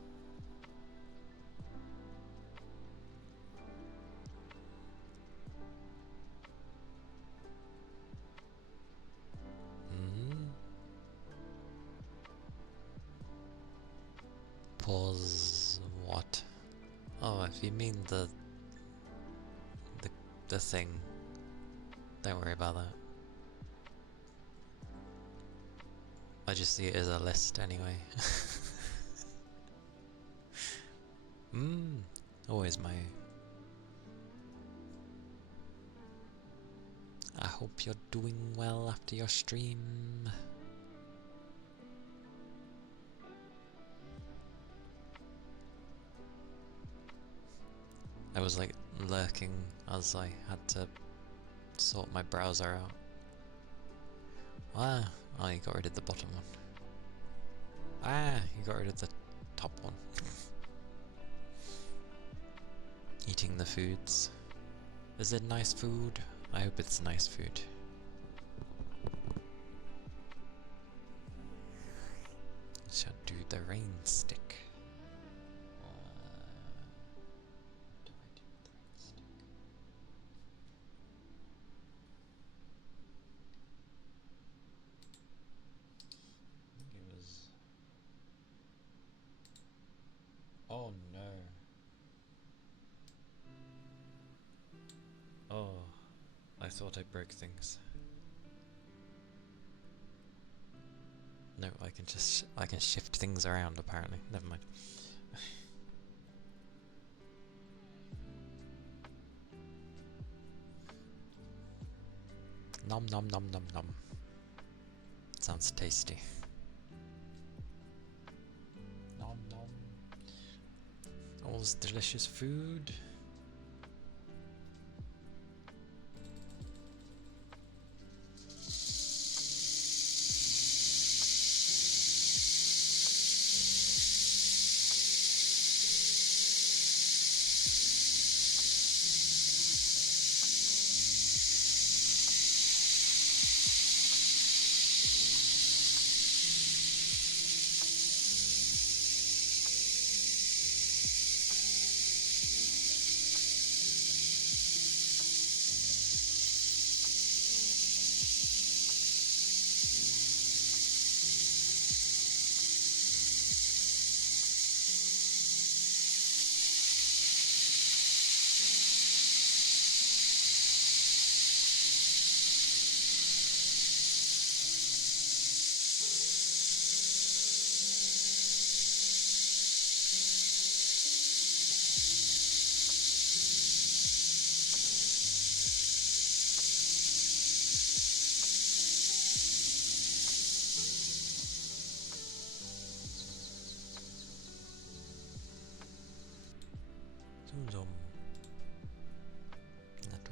Pause what? Oh, if you mean the thing, don't worry about that. I just see it as a list anyway. Always my... I hope you're doing well after your stream. I was like lurking as I had to sort my browser out. Ah, oh, you got rid of the bottom one. Ah, you got rid of the top one. Eating the foods. Is it nice food? I hope it's nice food. Shall do the rain stick. What do I do with the rain stick? I think it was... Oh no. Oh, I thought I broke things. No, I can shift things around apparently. Never mind. Nom nom nom nom nom. Sounds tasty. Nom nom. All this delicious food.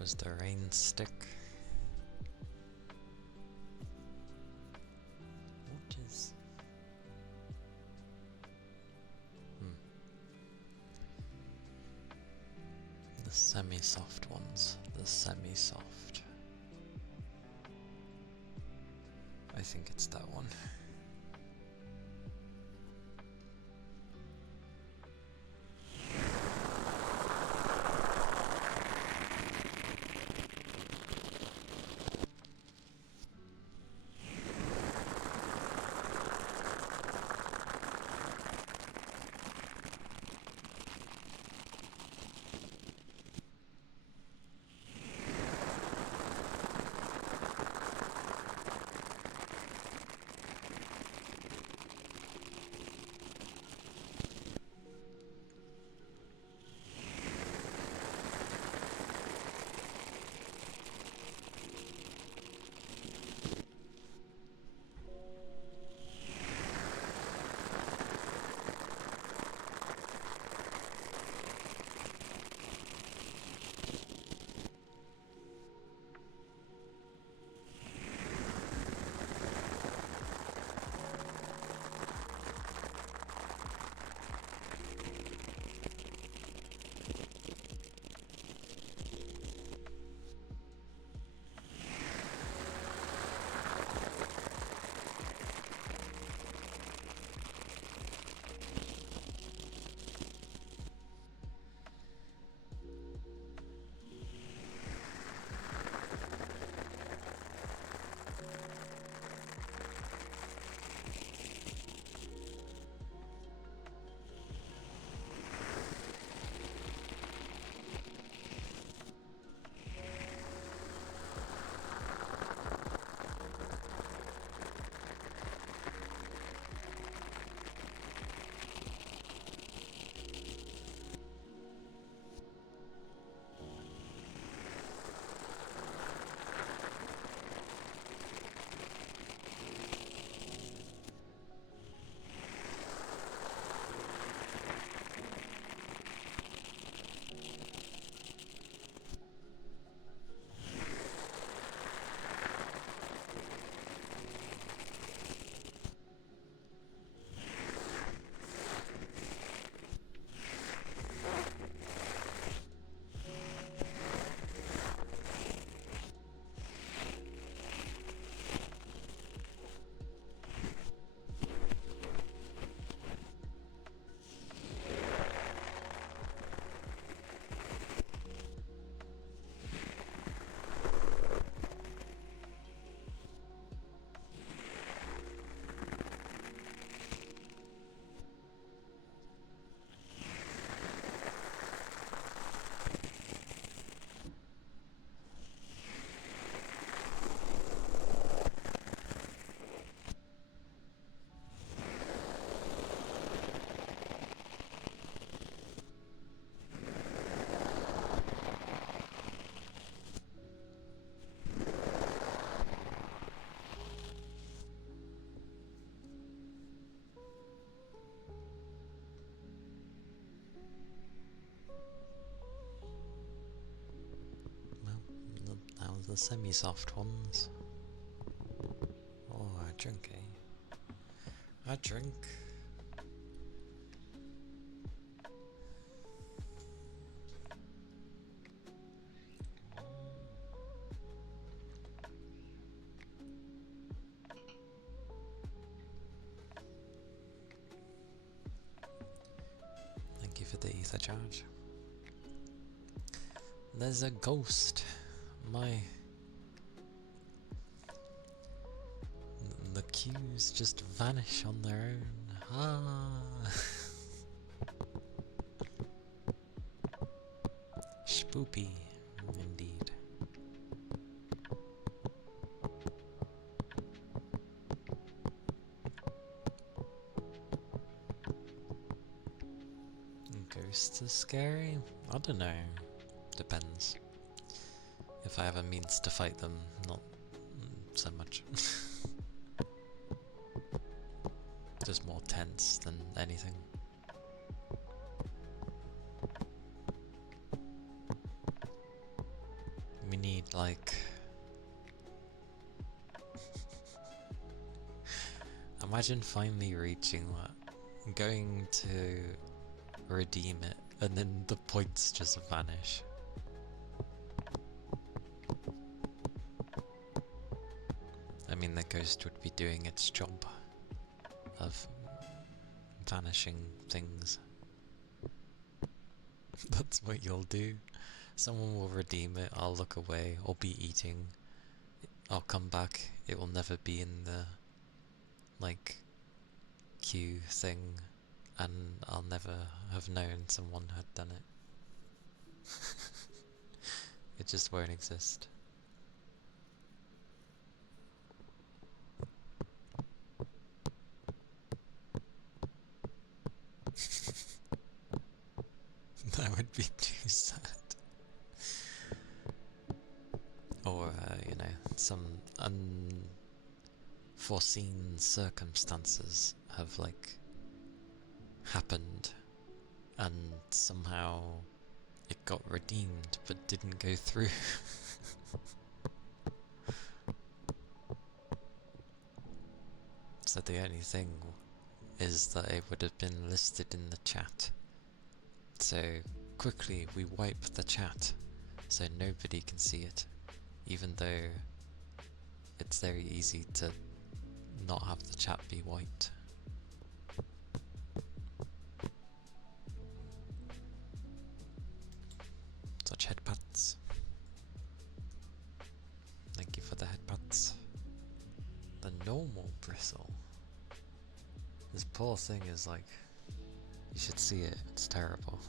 was the rain stick. What is... The semi-soft ones. The semi-soft. I think it's that one. The semi-soft ones. Oh, I drink, eh? I drink. Thank you for the ether charge. There's a ghost. The cues just vanish on their own. Ah. Spoopy, indeed. Ghosts are scary? I don't know. Depends. If I have a means to fight them, not so much. Just more tense than anything. Imagine finally reaching that, going to redeem it, and then the points just vanish. I mean, the ghost would be doing its job of vanishing things. That's what you'll do. Someone will redeem it, I'll look away, or be eating. I'll come back, it will never be in the, like, queue thing, and I'll never have known someone had done it. It just won't exist. That would be too sad. Or, you know, some unforeseen circumstances have, like, happened, and somehow it got redeemed but didn't go through. So the only thing is that it would have been listed in the chat. So quickly we wipe the chat so nobody can see it, even though it's very easy to not have the chat be wiped. Such headpats. Thank you for the headpats. The normal bristle. This poor thing is like, you should see it, it's terrible.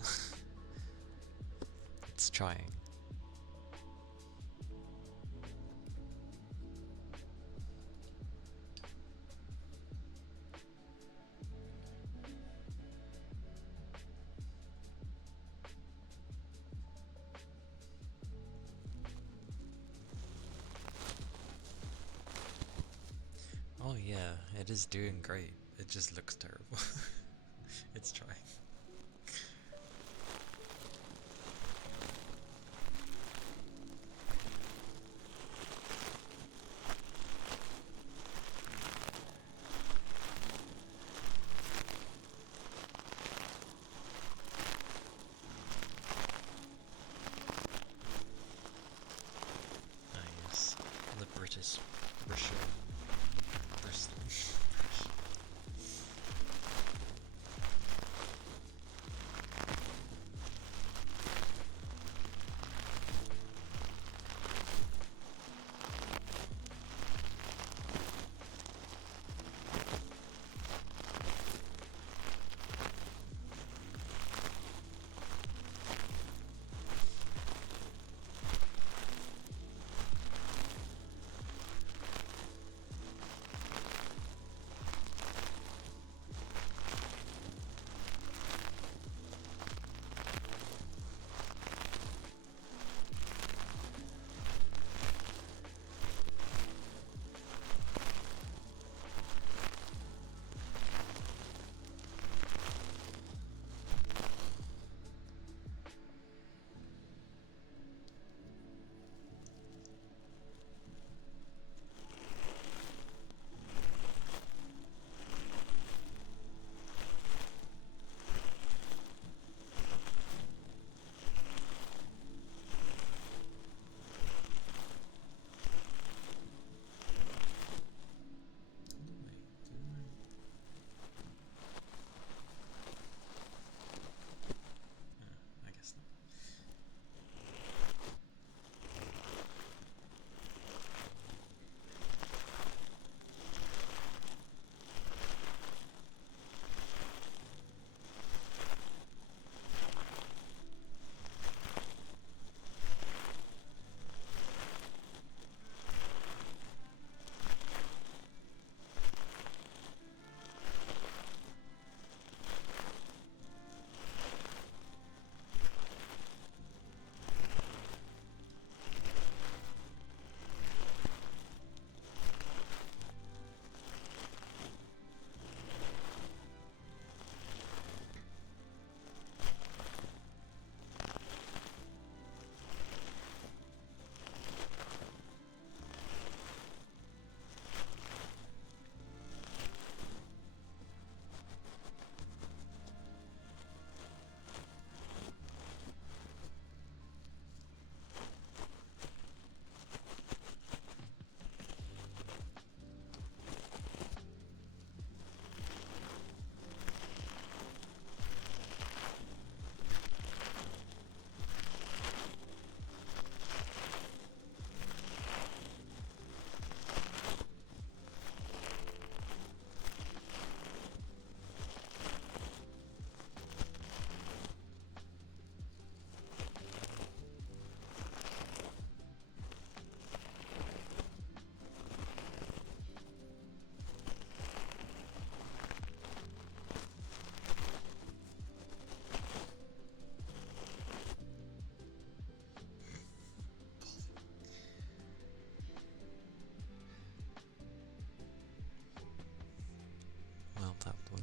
It's trying. Oh yeah, it is doing great. It just looks terrible. It's trying. Ah yes, the British Bristol.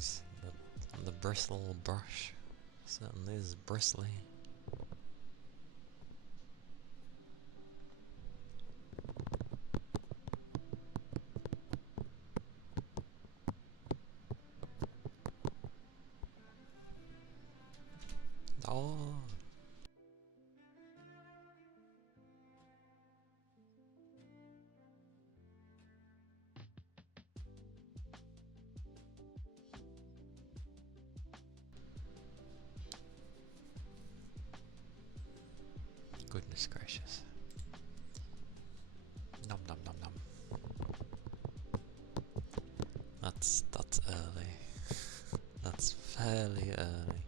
things. The bristle brush certainly is bristly. Oh! Goodness gracious. Nom nom nom nom. That's early. That's fairly early.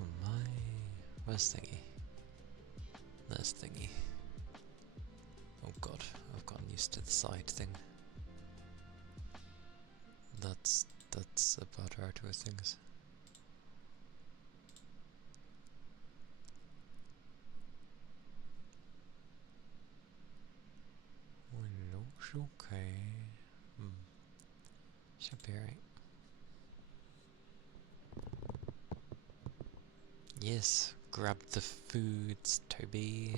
Oh my, where's thingy? There's thingy. Oh god, I've gotten used to the side thing. That's about right with things. Well, looks okay. Should be right. Yes, grab the foods, Toby.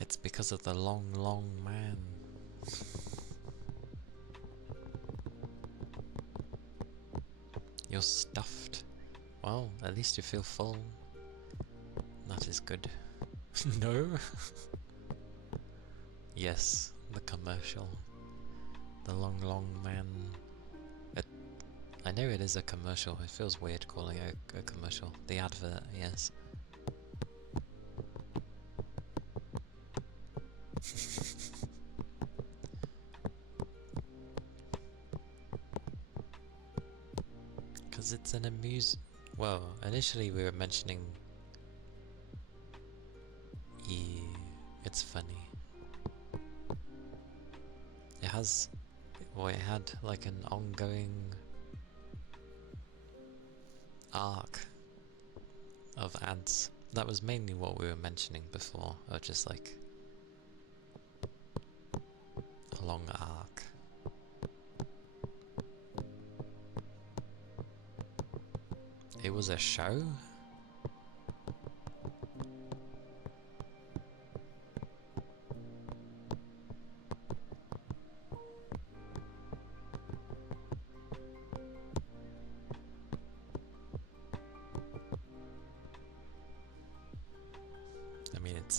It's because of the long, long man. You're stuffed. Well, at least you feel full. That is good. No? Yes, the commercial. The long, long man. I know it is a commercial. It feels weird calling it a commercial. The advert, yes. Because it's an well, initially we were mentioning it's funny. It has, well, it had like an ongoing arc of ads. That was mainly what we were mentioning before, or just like a long arc. It was a show?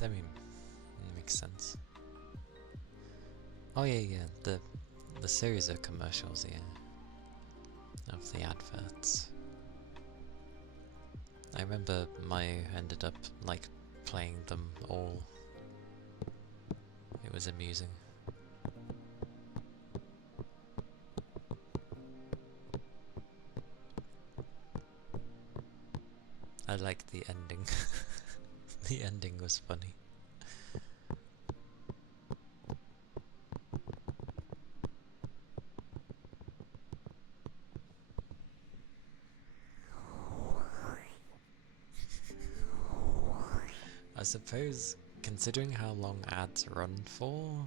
I mean, it makes sense. Oh yeah, the series of commercials, yeah, of the adverts. I remember Mayu ended up like playing them all. It was amusing. I liked the ending. The ending was funny. I suppose, considering how long ads run for,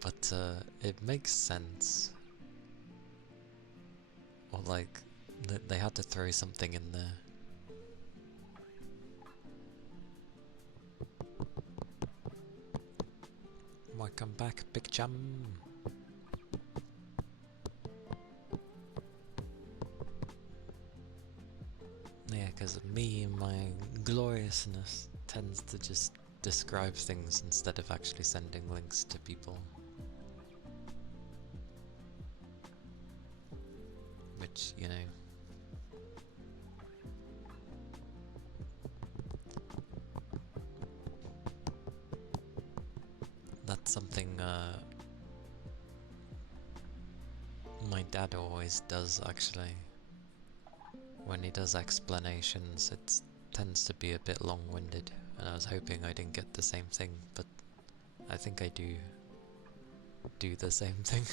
but it makes sense. Or like, they had to throw something in there. Welcome back, Big Chum. Yeah, because me and my gloriousness tends to just describe things instead of actually sending links to people. Which, you know, that's something my dad always does actually. When he does explanations, it tends to be a bit long-winded, and I was hoping I didn't get the same thing, but I think I do the same thing,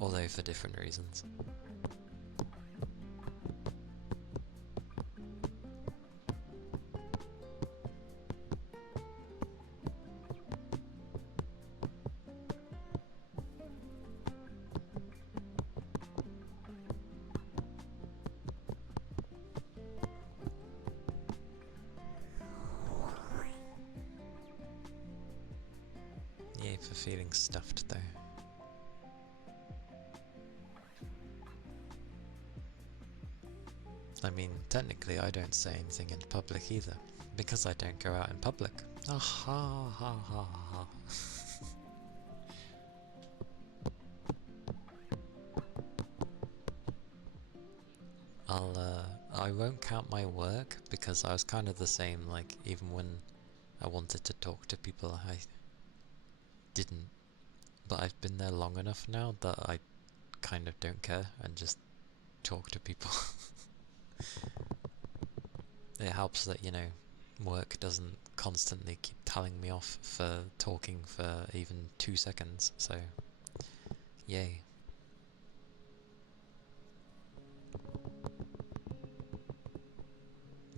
although for different reasons. Yay for feeling stuffed though. I mean, technically I don't say anything in public either, because I don't go out in public. Ah ha ha ha ha. I won't count my work, because I was kind of the same, like, even when I wanted to talk to people, I didn't. But I've been there long enough now that I kind of don't care and just talk to people. It helps that, you know, work doesn't constantly keep telling me off for talking for even 2 seconds, so yay.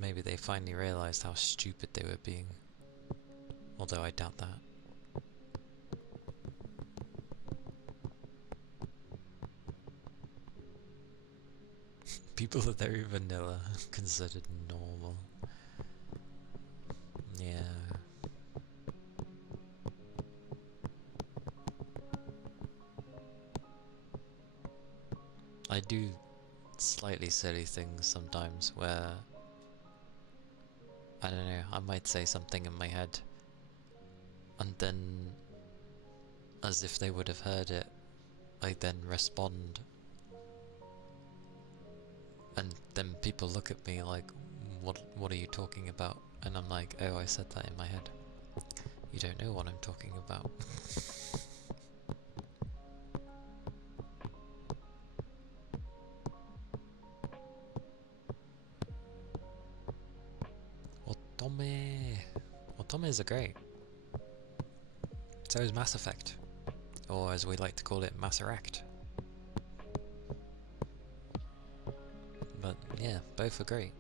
Maybe they finally realised how stupid they were being, although I doubt that. People are very vanilla, considered normal. Yeah. I do slightly silly things sometimes where, I don't know, I might say something in my head, and then, as if they would have heard it, I then respond, and then people look at me like, what are you talking about? And I'm like, oh, I said that in my head. You don't know what I'm talking about. Otome! Otomes are great. So is Mass Effect. Or as we like to call it, Masseract. But yeah, both are great.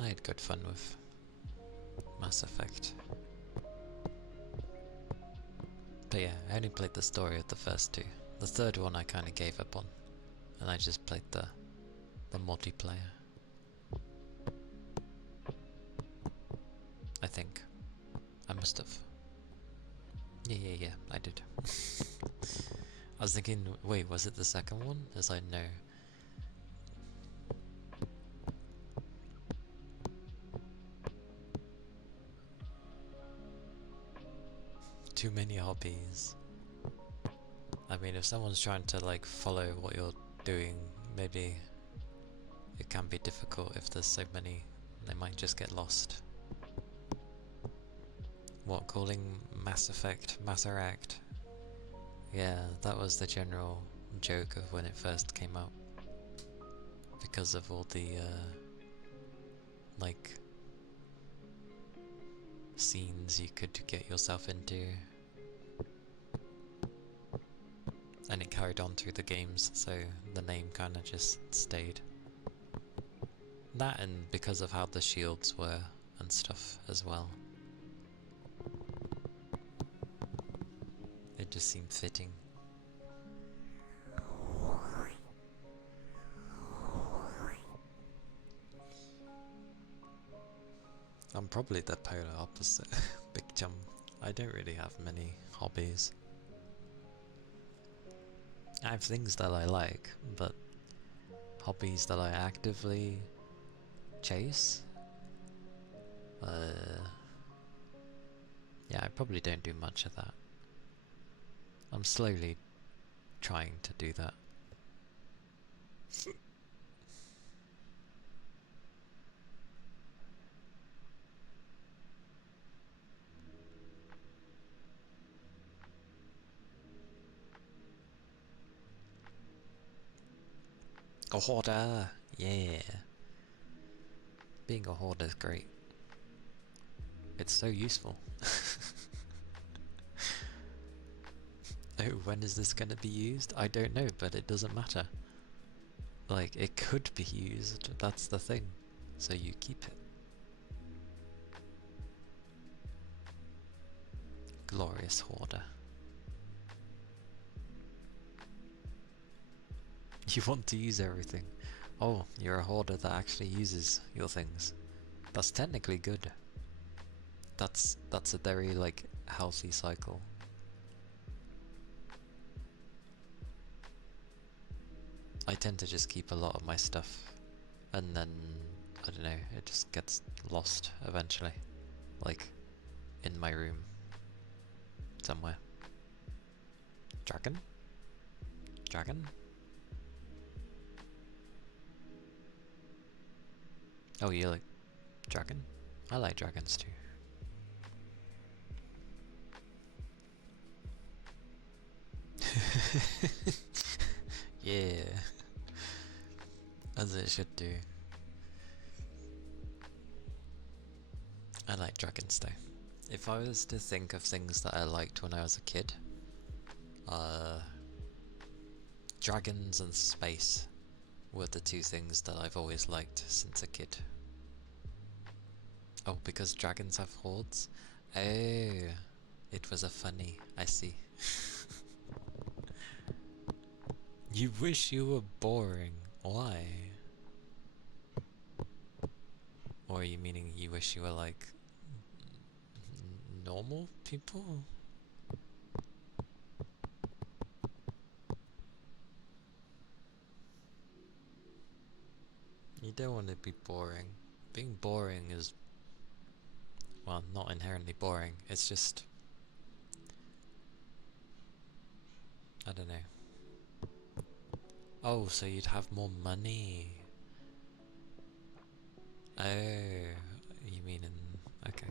I had good fun with Mass Effect. But yeah, I only played the story of the first two. The third one I kinda gave up on, and I just played the multiplayer. I think. I must have. Yeah, I did. I was thinking, wait, was it the second one? As I know. Too many hobbies. I mean, if someone's trying to like follow what you're doing, maybe it can be difficult if there's so many. They might just get lost. What, calling Mass Effect Masseract? Yeah, that was the general joke of when it first came out. Because of all the, like, scenes you could get yourself into. And it carried on through the games, so the name kinda just stayed. That, and because of how the shields were and stuff as well. It just seemed fitting. I'm probably the polar opposite, Big Chum. I don't really have many hobbies. I have things that I like, but hobbies that I actively chase? Yeah, I probably don't do much of that. I'm slowly trying to do that. A hoarder! Yeah! Being a hoarder is great. It's so useful. Oh, when is this gonna be used? I don't know, but it doesn't matter. Like, it could be used, that's the thing. So you keep it. Glorious hoarder. You want to use everything. Oh, you're a hoarder that actually uses your things. That's technically good. That's a very, like, healthy cycle. I tend to just keep a lot of my stuff, and then, I don't know, it just gets lost eventually. Like, in my room. Somewhere. Dragon? Dragon? Oh, you like dragon? I like dragons too. Yeah. As it should do. I like dragons though. If I was to think of things that I liked when I was a kid, dragons and space were the two things that I've always liked since a kid. Oh, because dragons have hordes? Oh, it was a funny, I see. You wish you were boring. Why? Or are you meaning you wish you were like normal people? You don't want to be boring. Being boring is, well, not inherently boring. It's just, I don't know. Oh, so you'd have more money. Oh, you mean in, okay.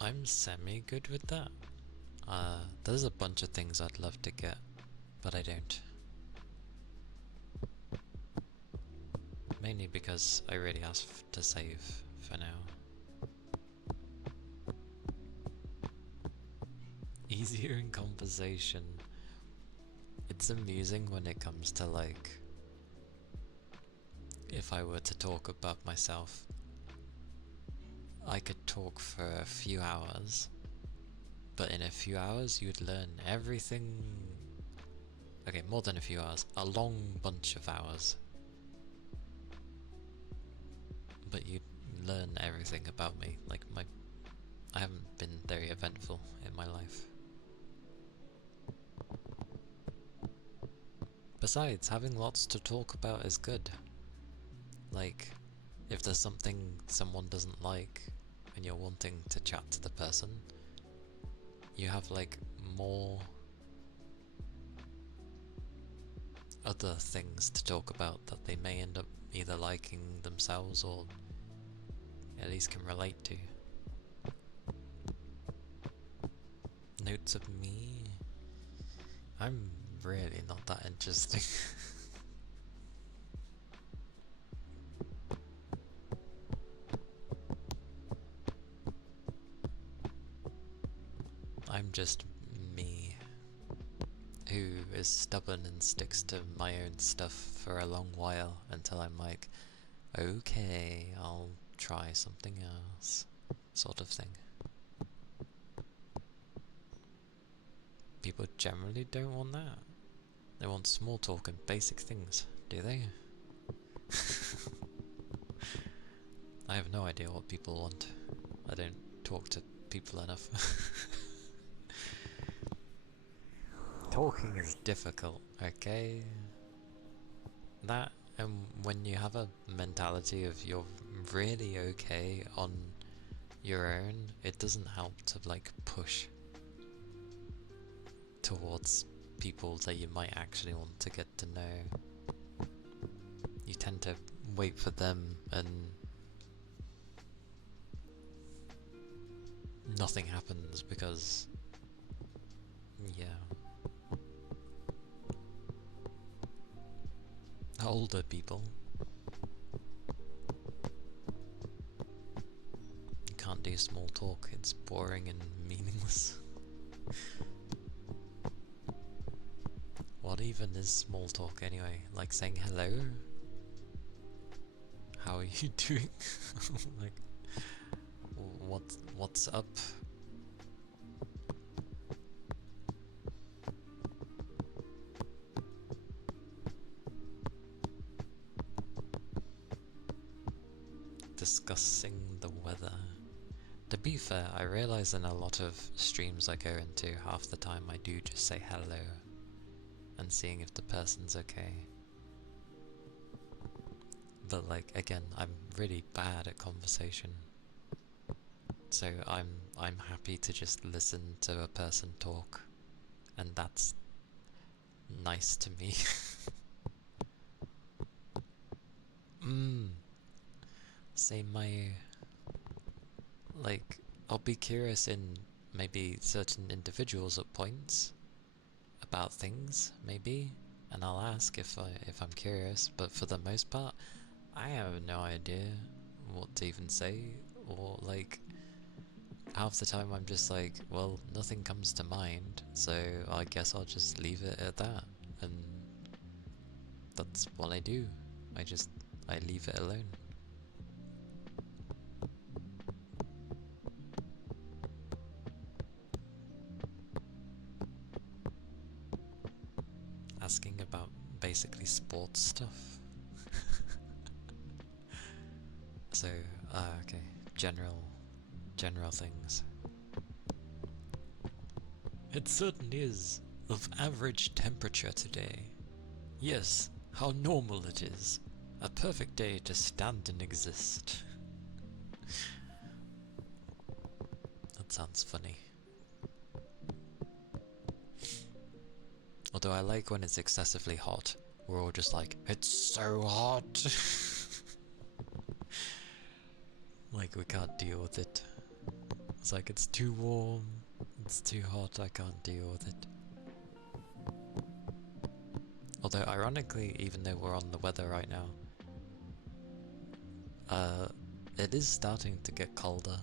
I'm semi-good with that. There's a bunch of things I'd love to get, but I don't. Mainly because I really have to save for now. Easier in conversation. It's amusing when it comes to, like, if I were to talk about myself, I could talk for a few hours, but in a few hours you'd learn everything. Okay, more than a few hours, a long bunch of hours. But you'd learn everything about me. Like, I haven't been very eventful in my life. Besides, having lots to talk about is good. Like, if there's something someone doesn't like and you're wanting to chat to the person, you have, like, more other things to talk about that they may end up either liking themselves or at least can relate to. Notes of me? I'm really not that interesting. I'm just me, who is stubborn and sticks to my own stuff for a long while until I'm like, okay, I'll try something else, sort of thing. People generally don't want that. They want small talk and basic things, do they? I have no idea what people want. I don't talk to people enough. Talking is difficult, okay? That, and when you have a mentality of you're really okay on your own, it doesn't help to, like, push towards people that you might actually want to get to know. You tend to wait for them and nothing happens because Yeah. Older people. You can't do small talk, it's boring and meaningless. What even is small talk anyway? Like saying hello? How are you doing? Like, what's up? Discussing the weather. To be fair, I realize in a lot of streams I go into, half the time I do just say hello and seeing if the person's okay. But like, again, I'm really bad at conversation. So I'm happy to just listen to a person talk, and that's nice to me. Say my, like, I'll be curious in maybe certain individuals at points about things, maybe, and I'll ask if I'm curious. But for the most part, I have no idea what to even say, or like, half the time I'm just like, well, nothing comes to mind, so I guess I'll just leave it at that, and that's what I do. I leave it alone. Asking about basically sports stuff. So, okay, general things. It certainly is of average temperature today. Yes, how normal it is. A perfect day to stand and exist. That sounds funny. Although I like when it's excessively hot. We're all just like, it's so hot! Like we can't deal with it. It's like, it's too warm, it's too hot, I can't deal with it. Although ironically, even though we're on the weather right now, it is starting to get colder.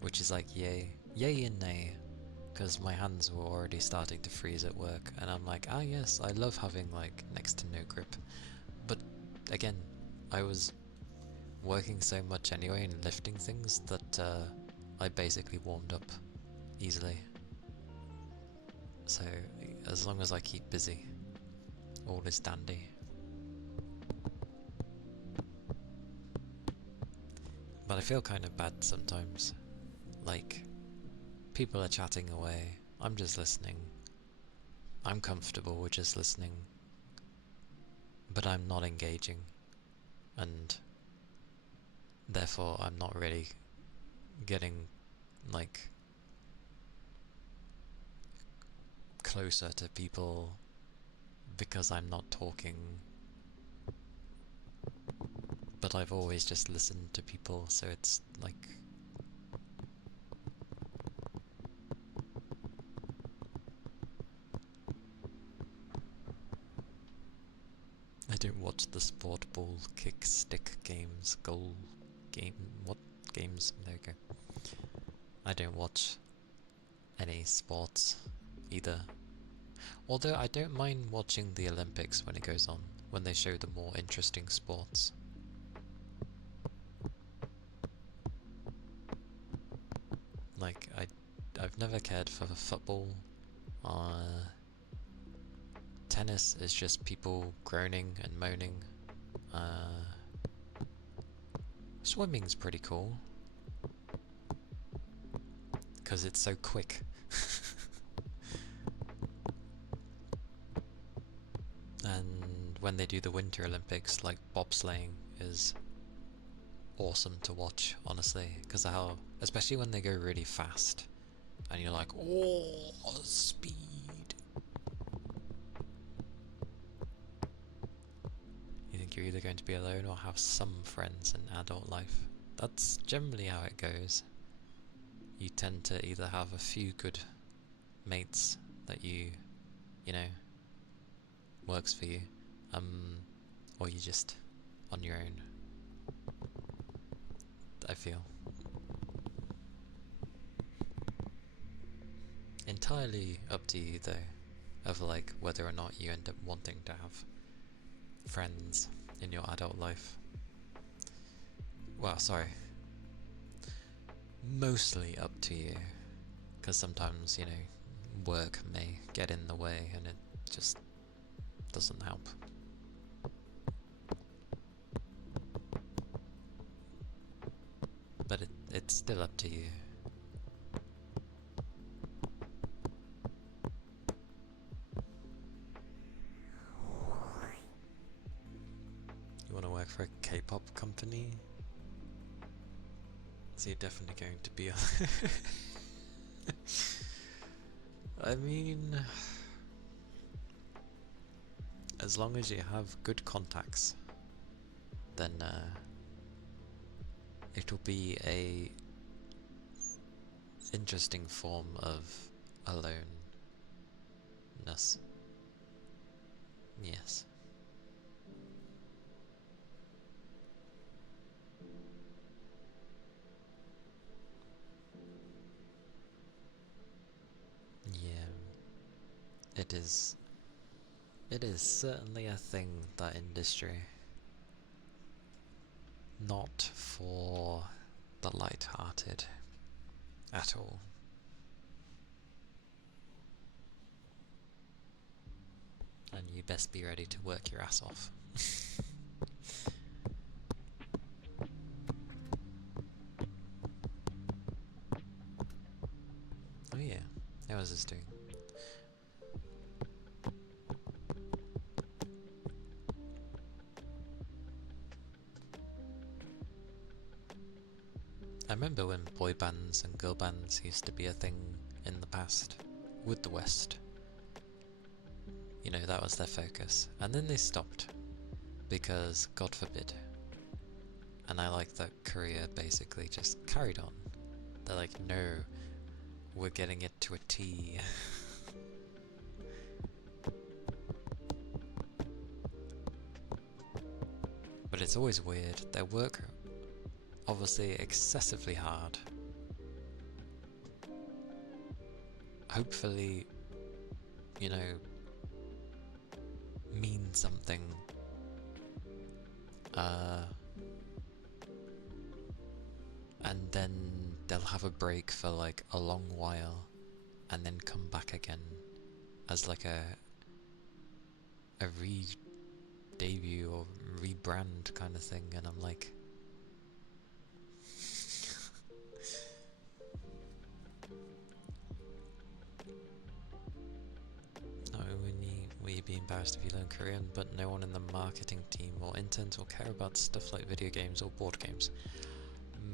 Which is like, yay. Yay and nay. Because my hands were already starting to freeze at work, and I'm like, ah yes, I love having like next to no grip. But again, I was working so much anyway and lifting things that I basically warmed up easily. So as long as I keep busy, all is dandy. But I feel kind of bad sometimes. Like, people are chatting away, I'm just listening. I'm comfortable with just listening. But I'm not engaging. And therefore I'm not really getting, like, closer to people because I'm not talking. But I've always just listened to people, so it's like... I don't watch the sport ball kick stick games, goal game, what games? There we go. I don't watch any sports either. Although I don't mind watching the Olympics when it goes on, when they show the more interesting sports. Like, I've never cared for football. Tennis is just people groaning and moaning. Swimming's pretty cool. Because it's so quick. And when they do the Winter Olympics, like bobsleighing is awesome to watch, honestly. Because how, especially when they go really fast. And you're like, oh, speed. You think you're either going to be alone or have some friends in adult life. That's generally how it goes. you tend to either have a few good mates that you know, works for you, or you're just on your own, I feel. Entirely up to you though, of like whether or not you end up wanting to have friends in your adult life. Well, sorry. Mostly up to you, because sometimes, you know, work may get in the way and it just doesn't help. But it's still up to you. You want to work for a K-pop company? So you're definitely going to be I mean, as long as you have good contacts, then it'll be a interesting form of aloneness. Yes. Yeah. It is certainly a thing, that industry. Not for the light-hearted at all. And you best be ready to work your ass off. Oh yeah, how is this doing? I remember when boy bands and girl bands used to be a thing in the past with the West. You know, that was their focus. And then they stopped because, God forbid. And I like that Korea basically just carried on. They're like, no, we're getting it to a T. But it's always weird. They work obviously excessively hard. Hopefully, you know, mean something. And then they'll have a break for like a long while and then come back again as like a re-debut or rebrand kind of thing, and I'm like, no, will you be embarrassed if you learn Korean, but no one in the marketing team or interns will care about stuff like video games or board games?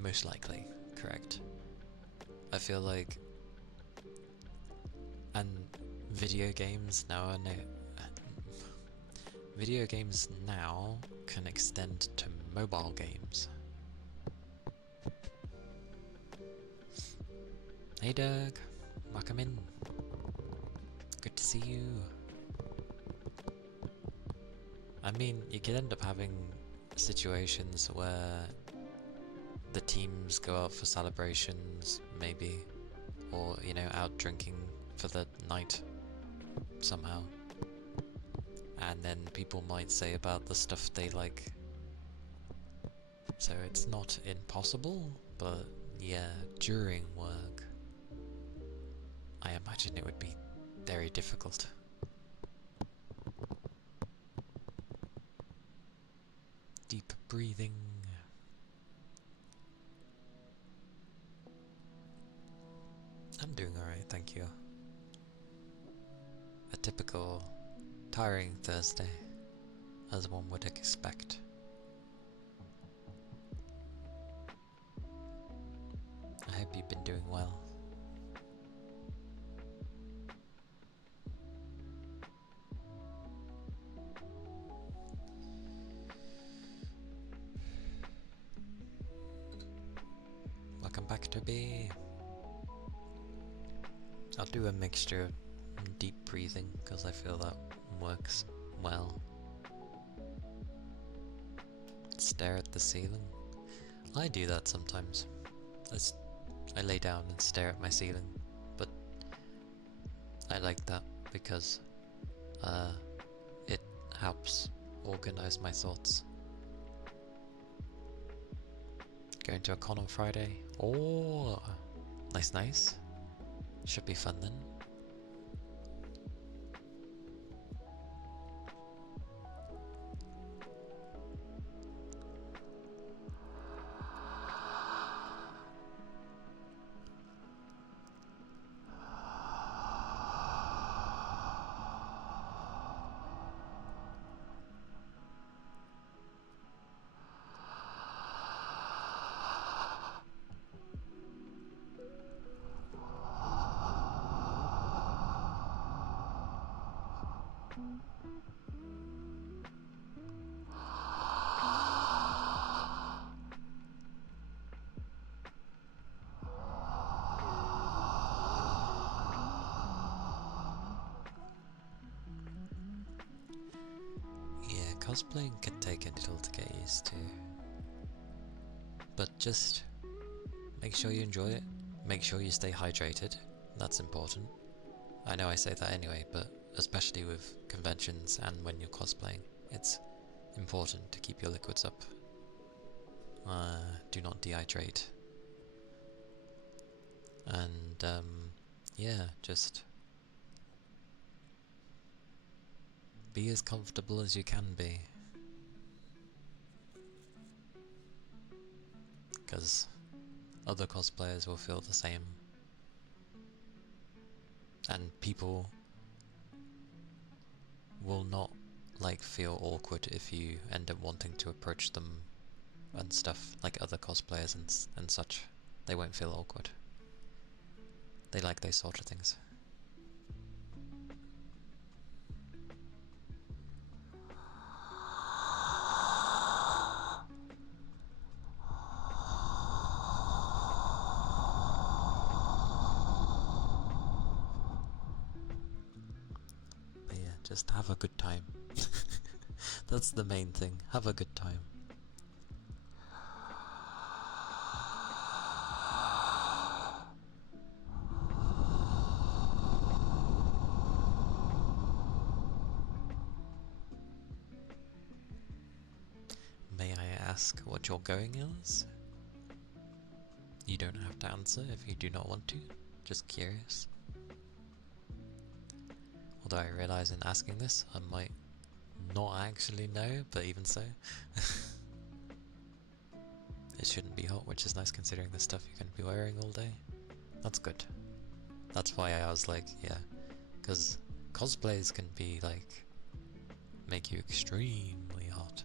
Most likely, correct. I feel like, and video games now can extend to mobile games. Hey Doug, welcome in. Good to see you. I mean, you could end up having situations where the teams go out for celebrations, maybe, or, you know, out drinking for the night somehow. And then people might say about the stuff they like. So it's not impossible, but yeah, during work, I imagine it would be very difficult. Deep breathing. I'm doing alright, thank you. A typical tiring Thursday, as one would expect. I hope you've been doing well. Welcome back, Toby. I'll do a mixture of deep breathing because I feel that works well. Stare at the ceiling. I do that sometimes. I lay down and stare at my ceiling, but I like that because it helps organize my thoughts. Going to a con on Friday. Oh, nice. Should be fun then. Cosplaying can take a little to get used to, but just make sure you enjoy it, make sure you stay hydrated, that's important. I know I say that anyway, but especially with conventions and when you're cosplaying, it's important to keep your liquids up. Do not dehydrate. And yeah, just be as comfortable as you can be, because other cosplayers will feel the same, and people will not feel awkward if you end up wanting to approach them and stuff, like other cosplayers and such. They won't feel awkward. They like those sort of things. But yeah, just have a good time. That's the main thing. Have a good time. May I ask what your going is? You don't have to answer if you do not want to. Just curious. Although I realise in asking this, I might not actually know, but even so. It shouldn't be hot, which is nice considering the stuff you're going to be wearing all day. That's good. That's why I was like, yeah. Because cosplays can be make you extremely hot.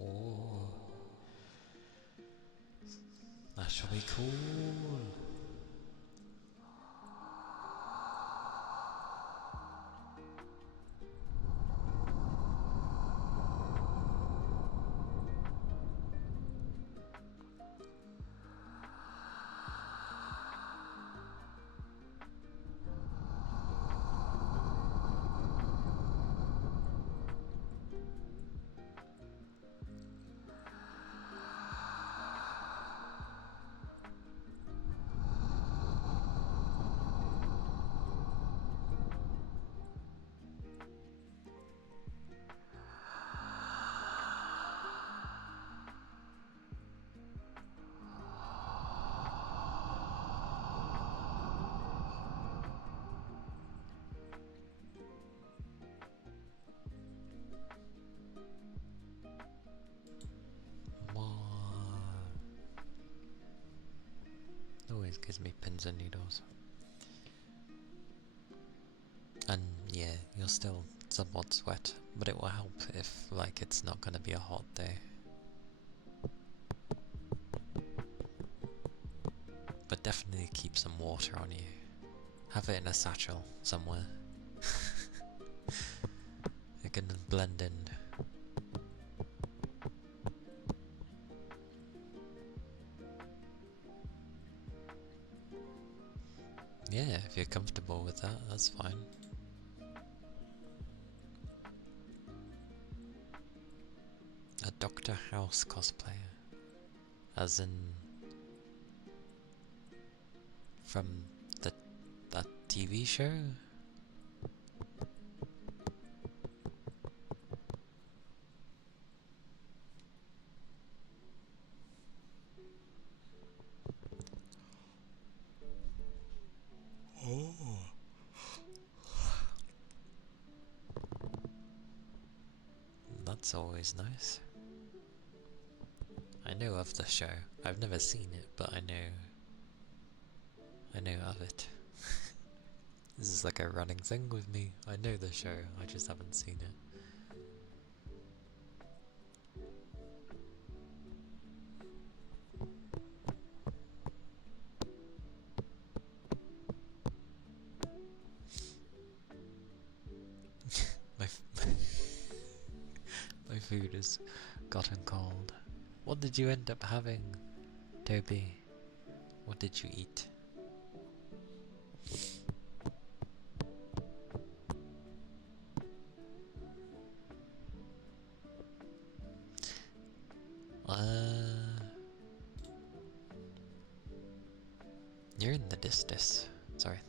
Oh, that shall be cool. always gives me pins and needles. And yeah, you'll still somewhat sweat, but it will help if like it's not gonna be a hot day. But definitely keep some water on you. Have it in a satchel somewhere. It can blend in. Yeah, if you're comfortable with that, that's fine. A Doctor House cosplayer. As in... from that TV show? Oh. That's always nice. I know of the show. I've never seen it, but I know of it. This is like a running thing with me. I know the show, I just haven't seen it. My food has gotten cold. What did you end up having, Toby? What did you eat? You're in the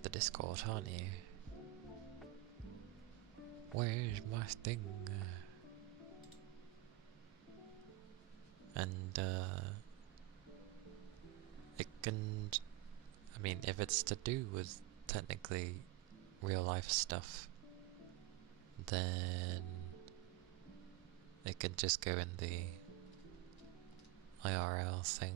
the Discord, aren't you? Where's my thing? And, it can... I mean, if it's to do with, technically, real life stuff, then it can just go in the IRL thing.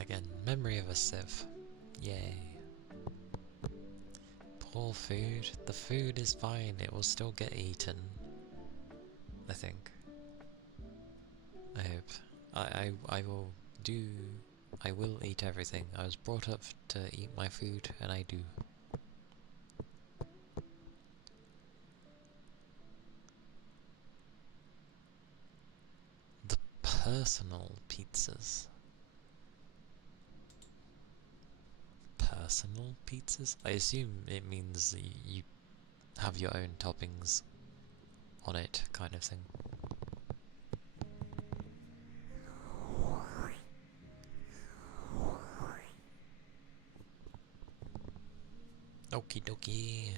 Again, memory of a Civ. Yay. Poor food. The food is fine, it will still get eaten. I think. I hope. I will eat everything. I was brought up to eat my food, and I do. The personal pizzas. Personal pizzas? I assume it means you have your own toppings on it, kind of thing. Okie dokie.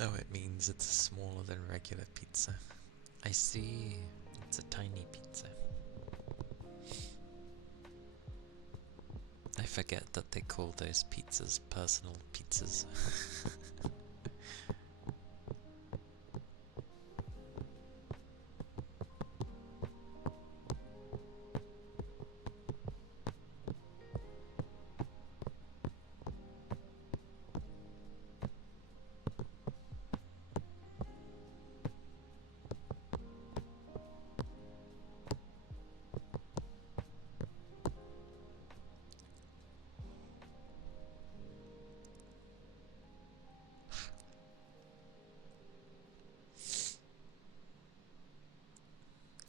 Oh, it means it's smaller than regular pizza. I see. It's a tiny pizza. I forget that they call those pizzas personal pizzas.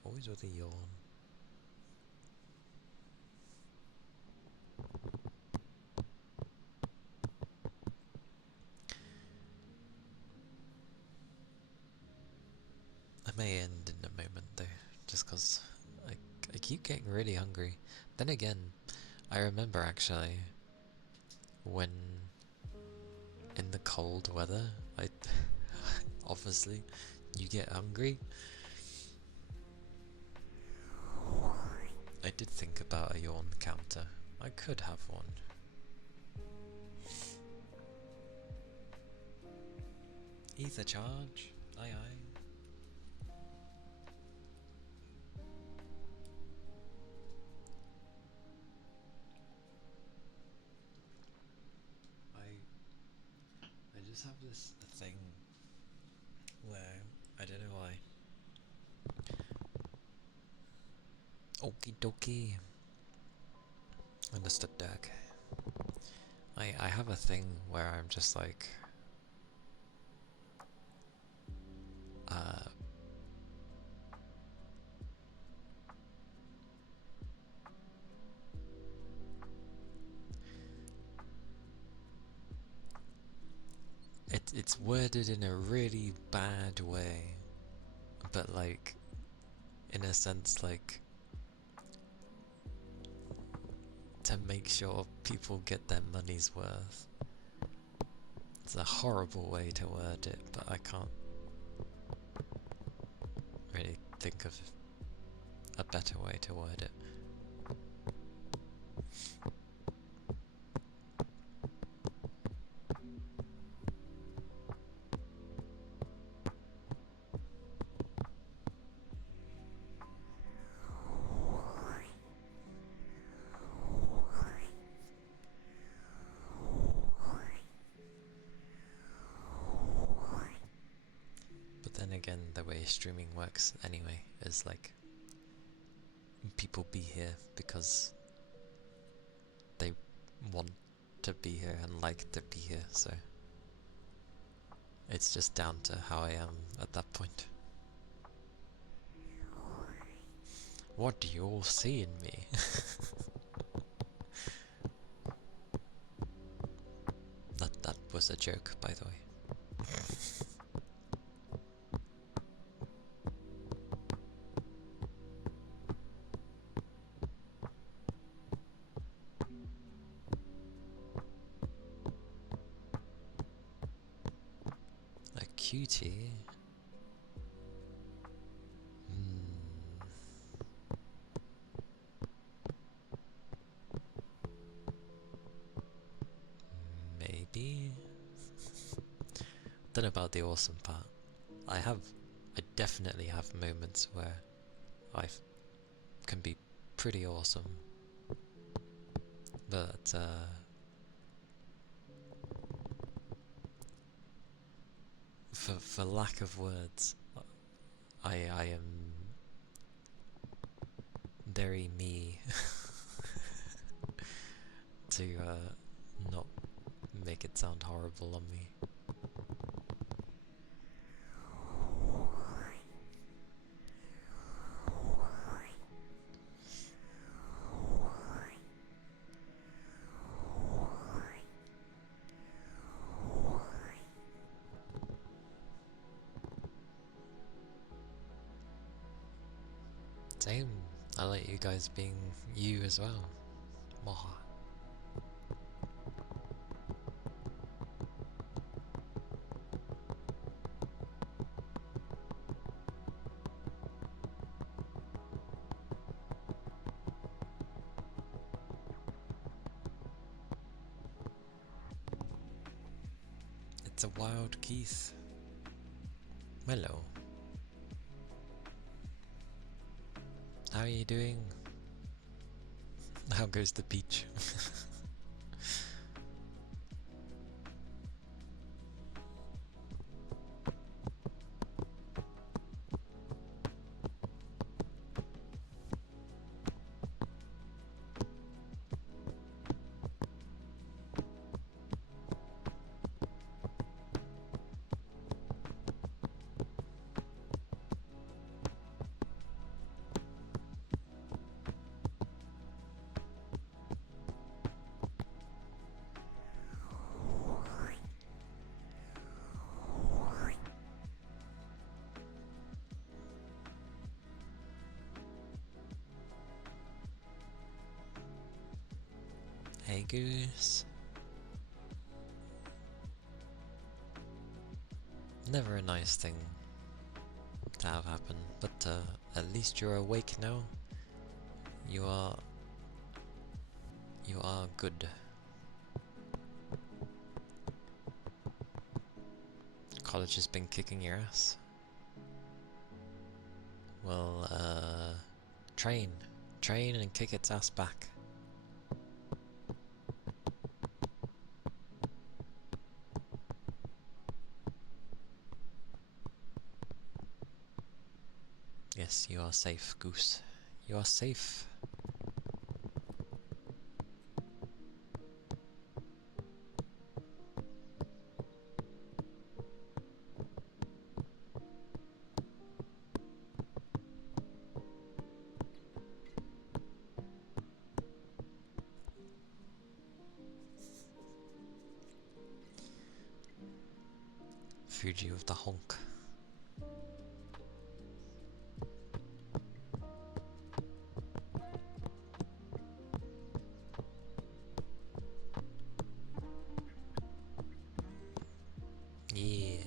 Always with a yawn. I may end in a moment though, just because I keep getting really hungry. Then again, I remember actually when in the cold weather, I obviously you get hungry. I did think about a yawn counter. I could have one. Ether charge. Aye aye. I just have this thing where I don't know why. Okie dokie. Understood, Dirk. I have a thing where I'm just like it's worded in a really bad way, but like in a sense like to make sure people get their money's worth. It's a horrible way to word it, but I can't really think of a better way to word it. But then again, the way streaming works anyway is like people be here because they want to be here and like to be here, so it's just down to how I am at that point. What do you all see in me? That was a joke, by the way. A cutie? Maybe? Don't know about the awesome part. I definitely have moments where I can be pretty awesome, but for lack of words, I am very me to not make it sound horrible on me. Same. I like you guys being you as well. Moha. It's a wild geese. Hello. How are you doing? How goes the beach? Hey Goose. Never a nice thing to have happen, but at least you're awake now. You are good. College has been kicking your ass. Well, train and kick its ass back. Yes, you are safe, Goose. You are safe. Fuji with the honk. Yeah.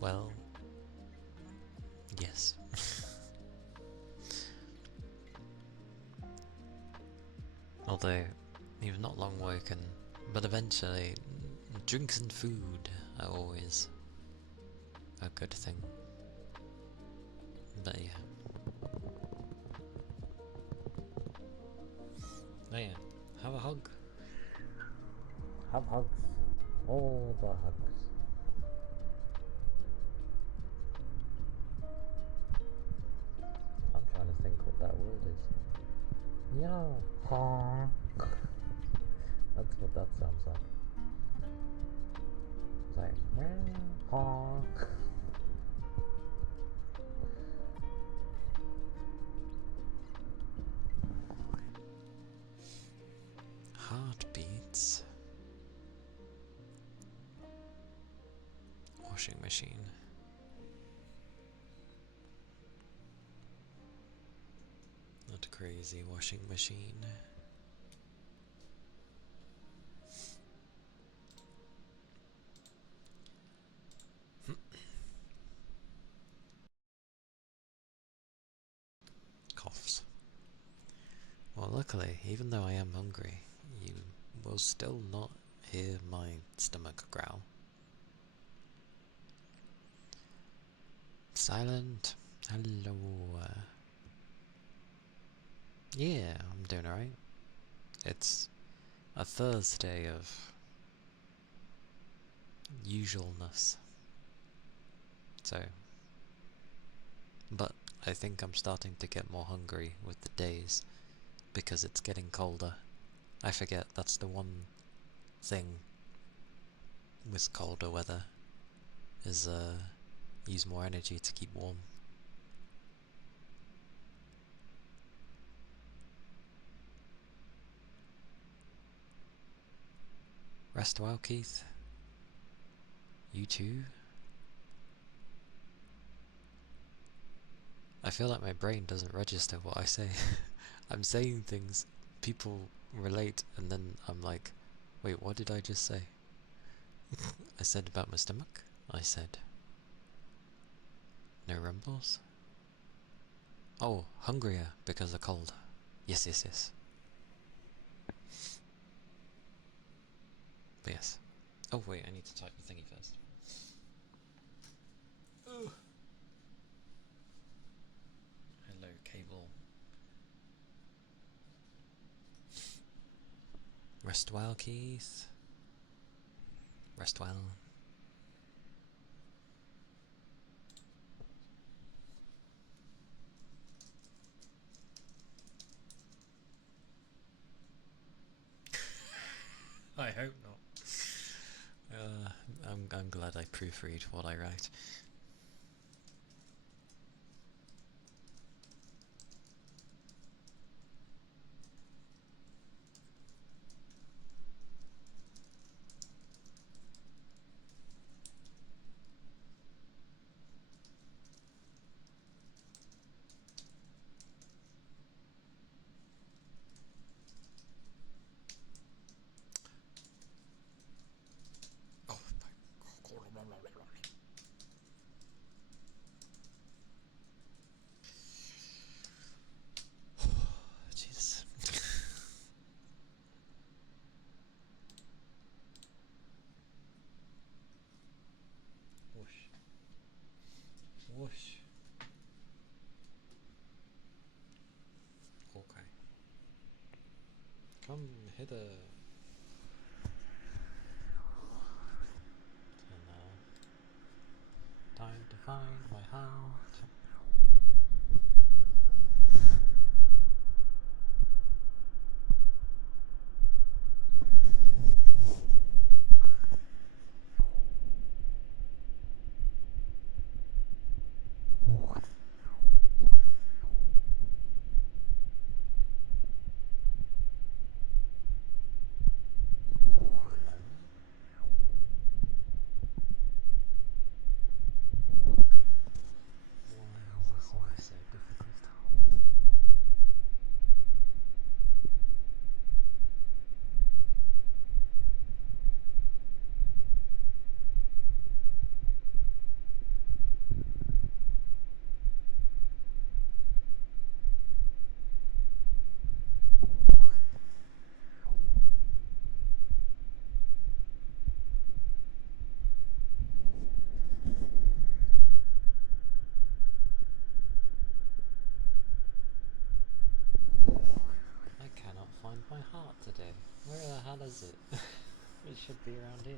Well, yes. Although, you've not long woken, but eventually, drinks and food are always a good thing. But yeah. Oh yeah, have a hug. Have hugs. All the hugs. I'm trying to think what that word is. Yeah. That's what that sounds like. It's like, honk. Heartbeats. Washing machine. Not crazy washing machine. Coughs. Well, luckily, even though I am hungry, you will still not hear my stomach growl. Silent. Hello. Yeah, I'm doing alright. It's a Thursday of usualness. So, but I think I'm starting to get more hungry with the days because it's getting colder. I forget that's the one thing with colder weather is use more energy to keep warm. Rest well, Keith. You too? I feel like my brain doesn't register what I say. I'm saying things, people relate, and then I'm like, wait, what did I just say? I said about my stomach. I said, no rumbles. Oh, hungrier because of cold. Yes, yes, yes. But yes. Oh wait, I need to type the thingy first. Oh. Hello, cable. Rest well, Keith. Rest well. I hope not. I'm glad I proofread what I write. Whoosh. Okay. Come hither. And time to find my heart. Why is this always so difficult? I cannot find my heart today. Where the hell is it? It should be around here.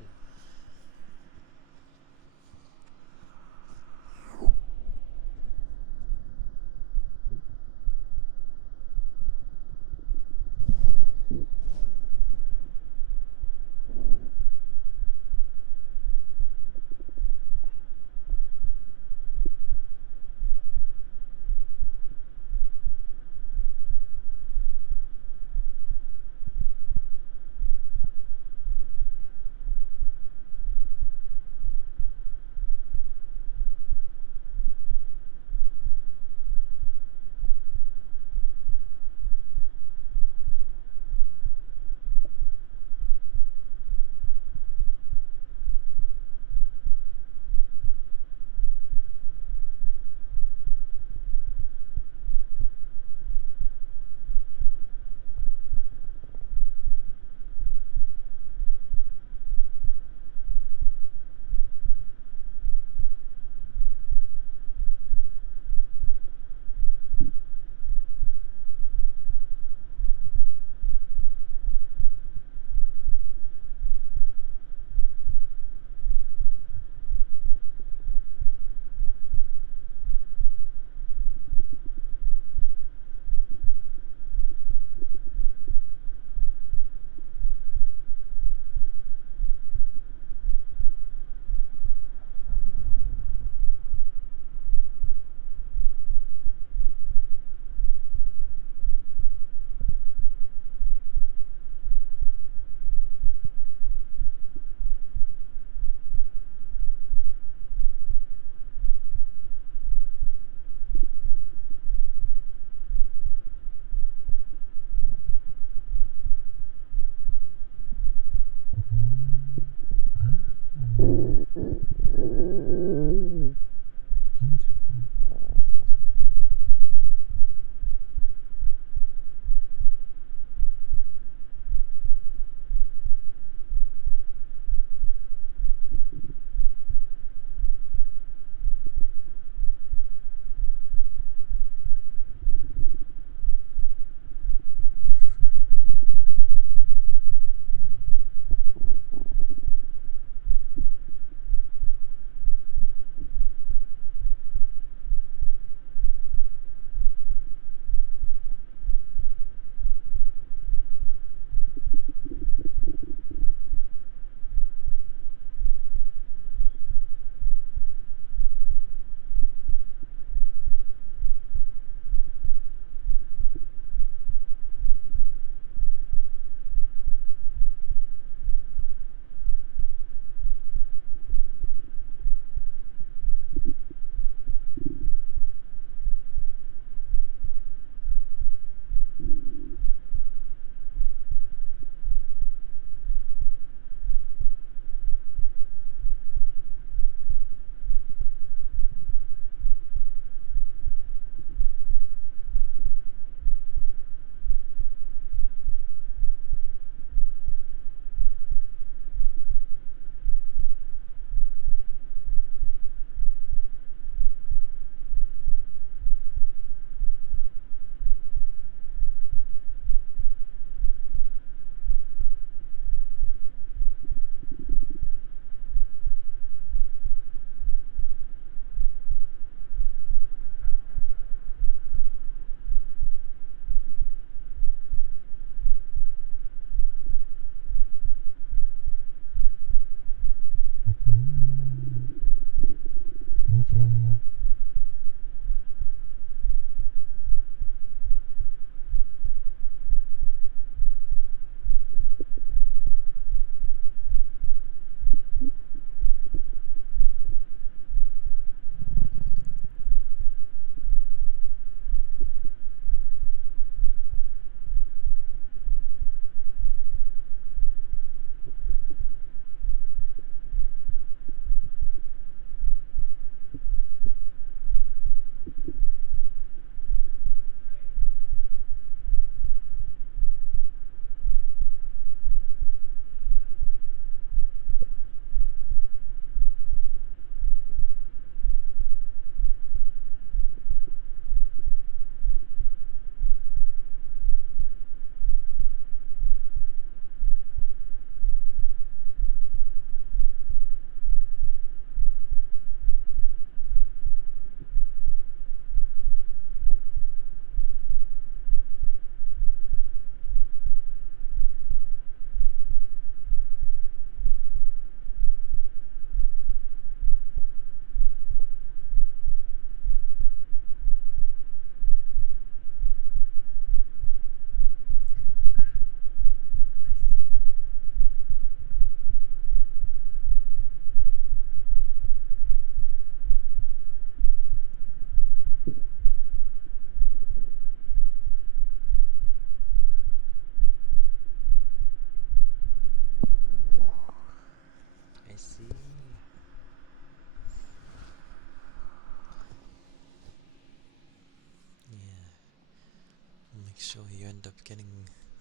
sure you end up getting,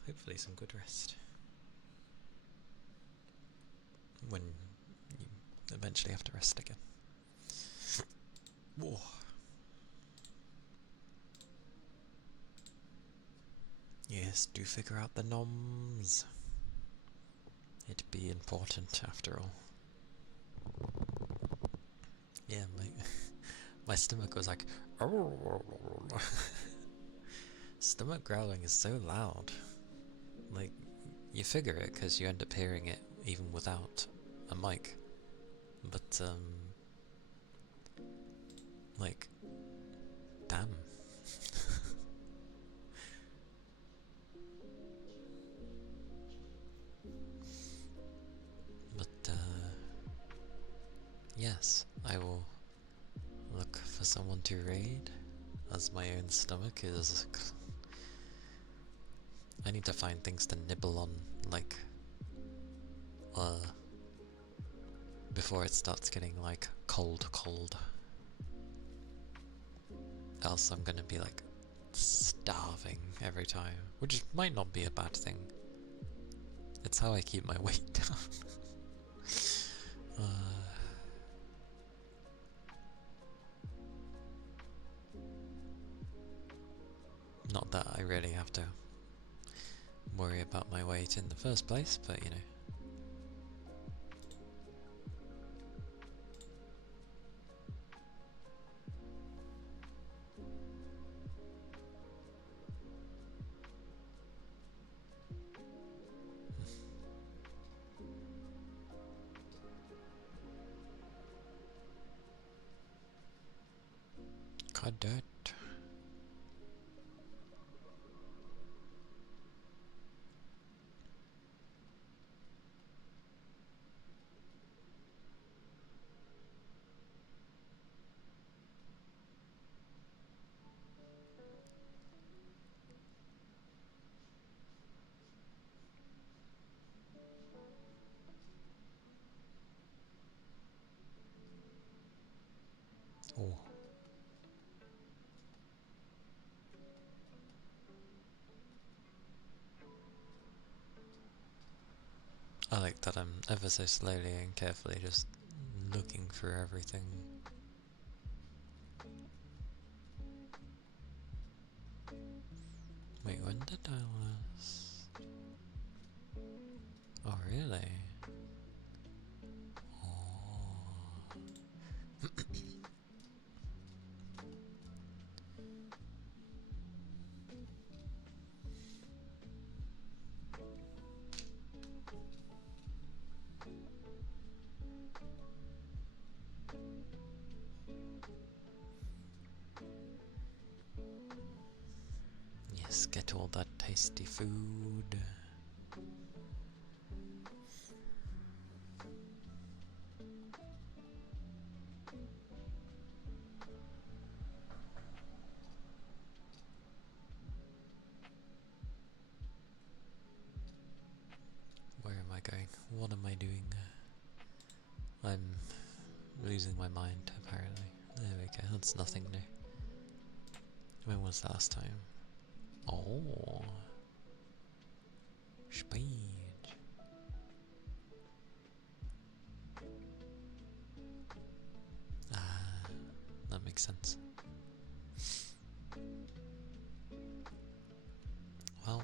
hopefully, some good rest when you eventually have to rest again. Whoa. Yes, do figure out the noms. It'd be important after all. Yeah, my stomach was like, stomach growling is so loud. Like, you figure it because you end up hearing it even without a mic. But, like, damn. But, yes, I will look for someone to raid, as my own stomach is... I need to find things to nibble on, like, before it starts getting, like, cold. Else I'm gonna be, like, starving every time, which might not be a bad thing. It's how I keep my weight down. Not that I really have to worry about my weight in the first place, but you know. Cadet. Oh. I like that I'm ever so slowly and carefully just looking through everything. Wait, when did I last... Oh, really? Oh. Yes, get all that tasty food. Where am I going? What am I doing? I'm losing my mind, apparently. There we go, that's nothing new. When was the last time? Oh, speed. Ah, that makes sense. Well,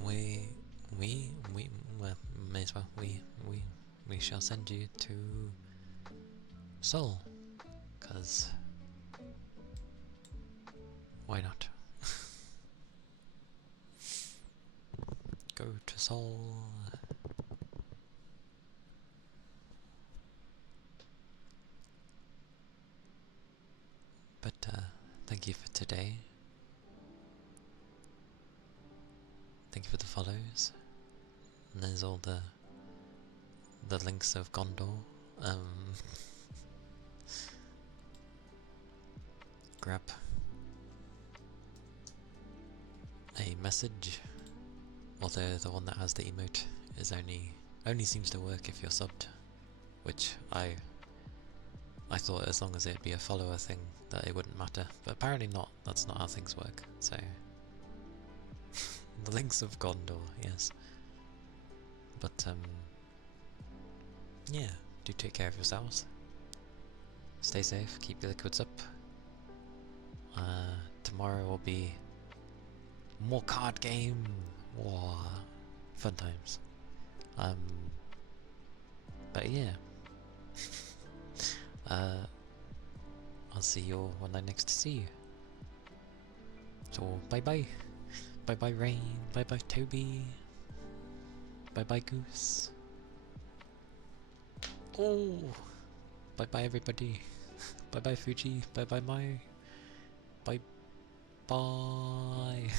well, may as well. We shall send you to Seoul, 'cause why not? Go to Seoul. But thank you for today. Thank you for the follows. And there's all the links of Gondor. Grab a message, although the one that has the emote is only seems to work if you're subbed, which I I thought as long as it'd be a follower thing that it wouldn't matter, but apparently not. That's not how things work. So the links of Gondor, yes. But yeah, do take care of yourselves. Stay safe, keep your liquids up. Tomorrow will be more card game. Whoa, fun times. But yeah. I'll see you all when I next see you. So bye bye. Bye bye Rain. Bye bye Toby. Bye bye Goose. Oh, bye bye everybody. Bye bye Fuji. Bye bye Mai. Bye bye.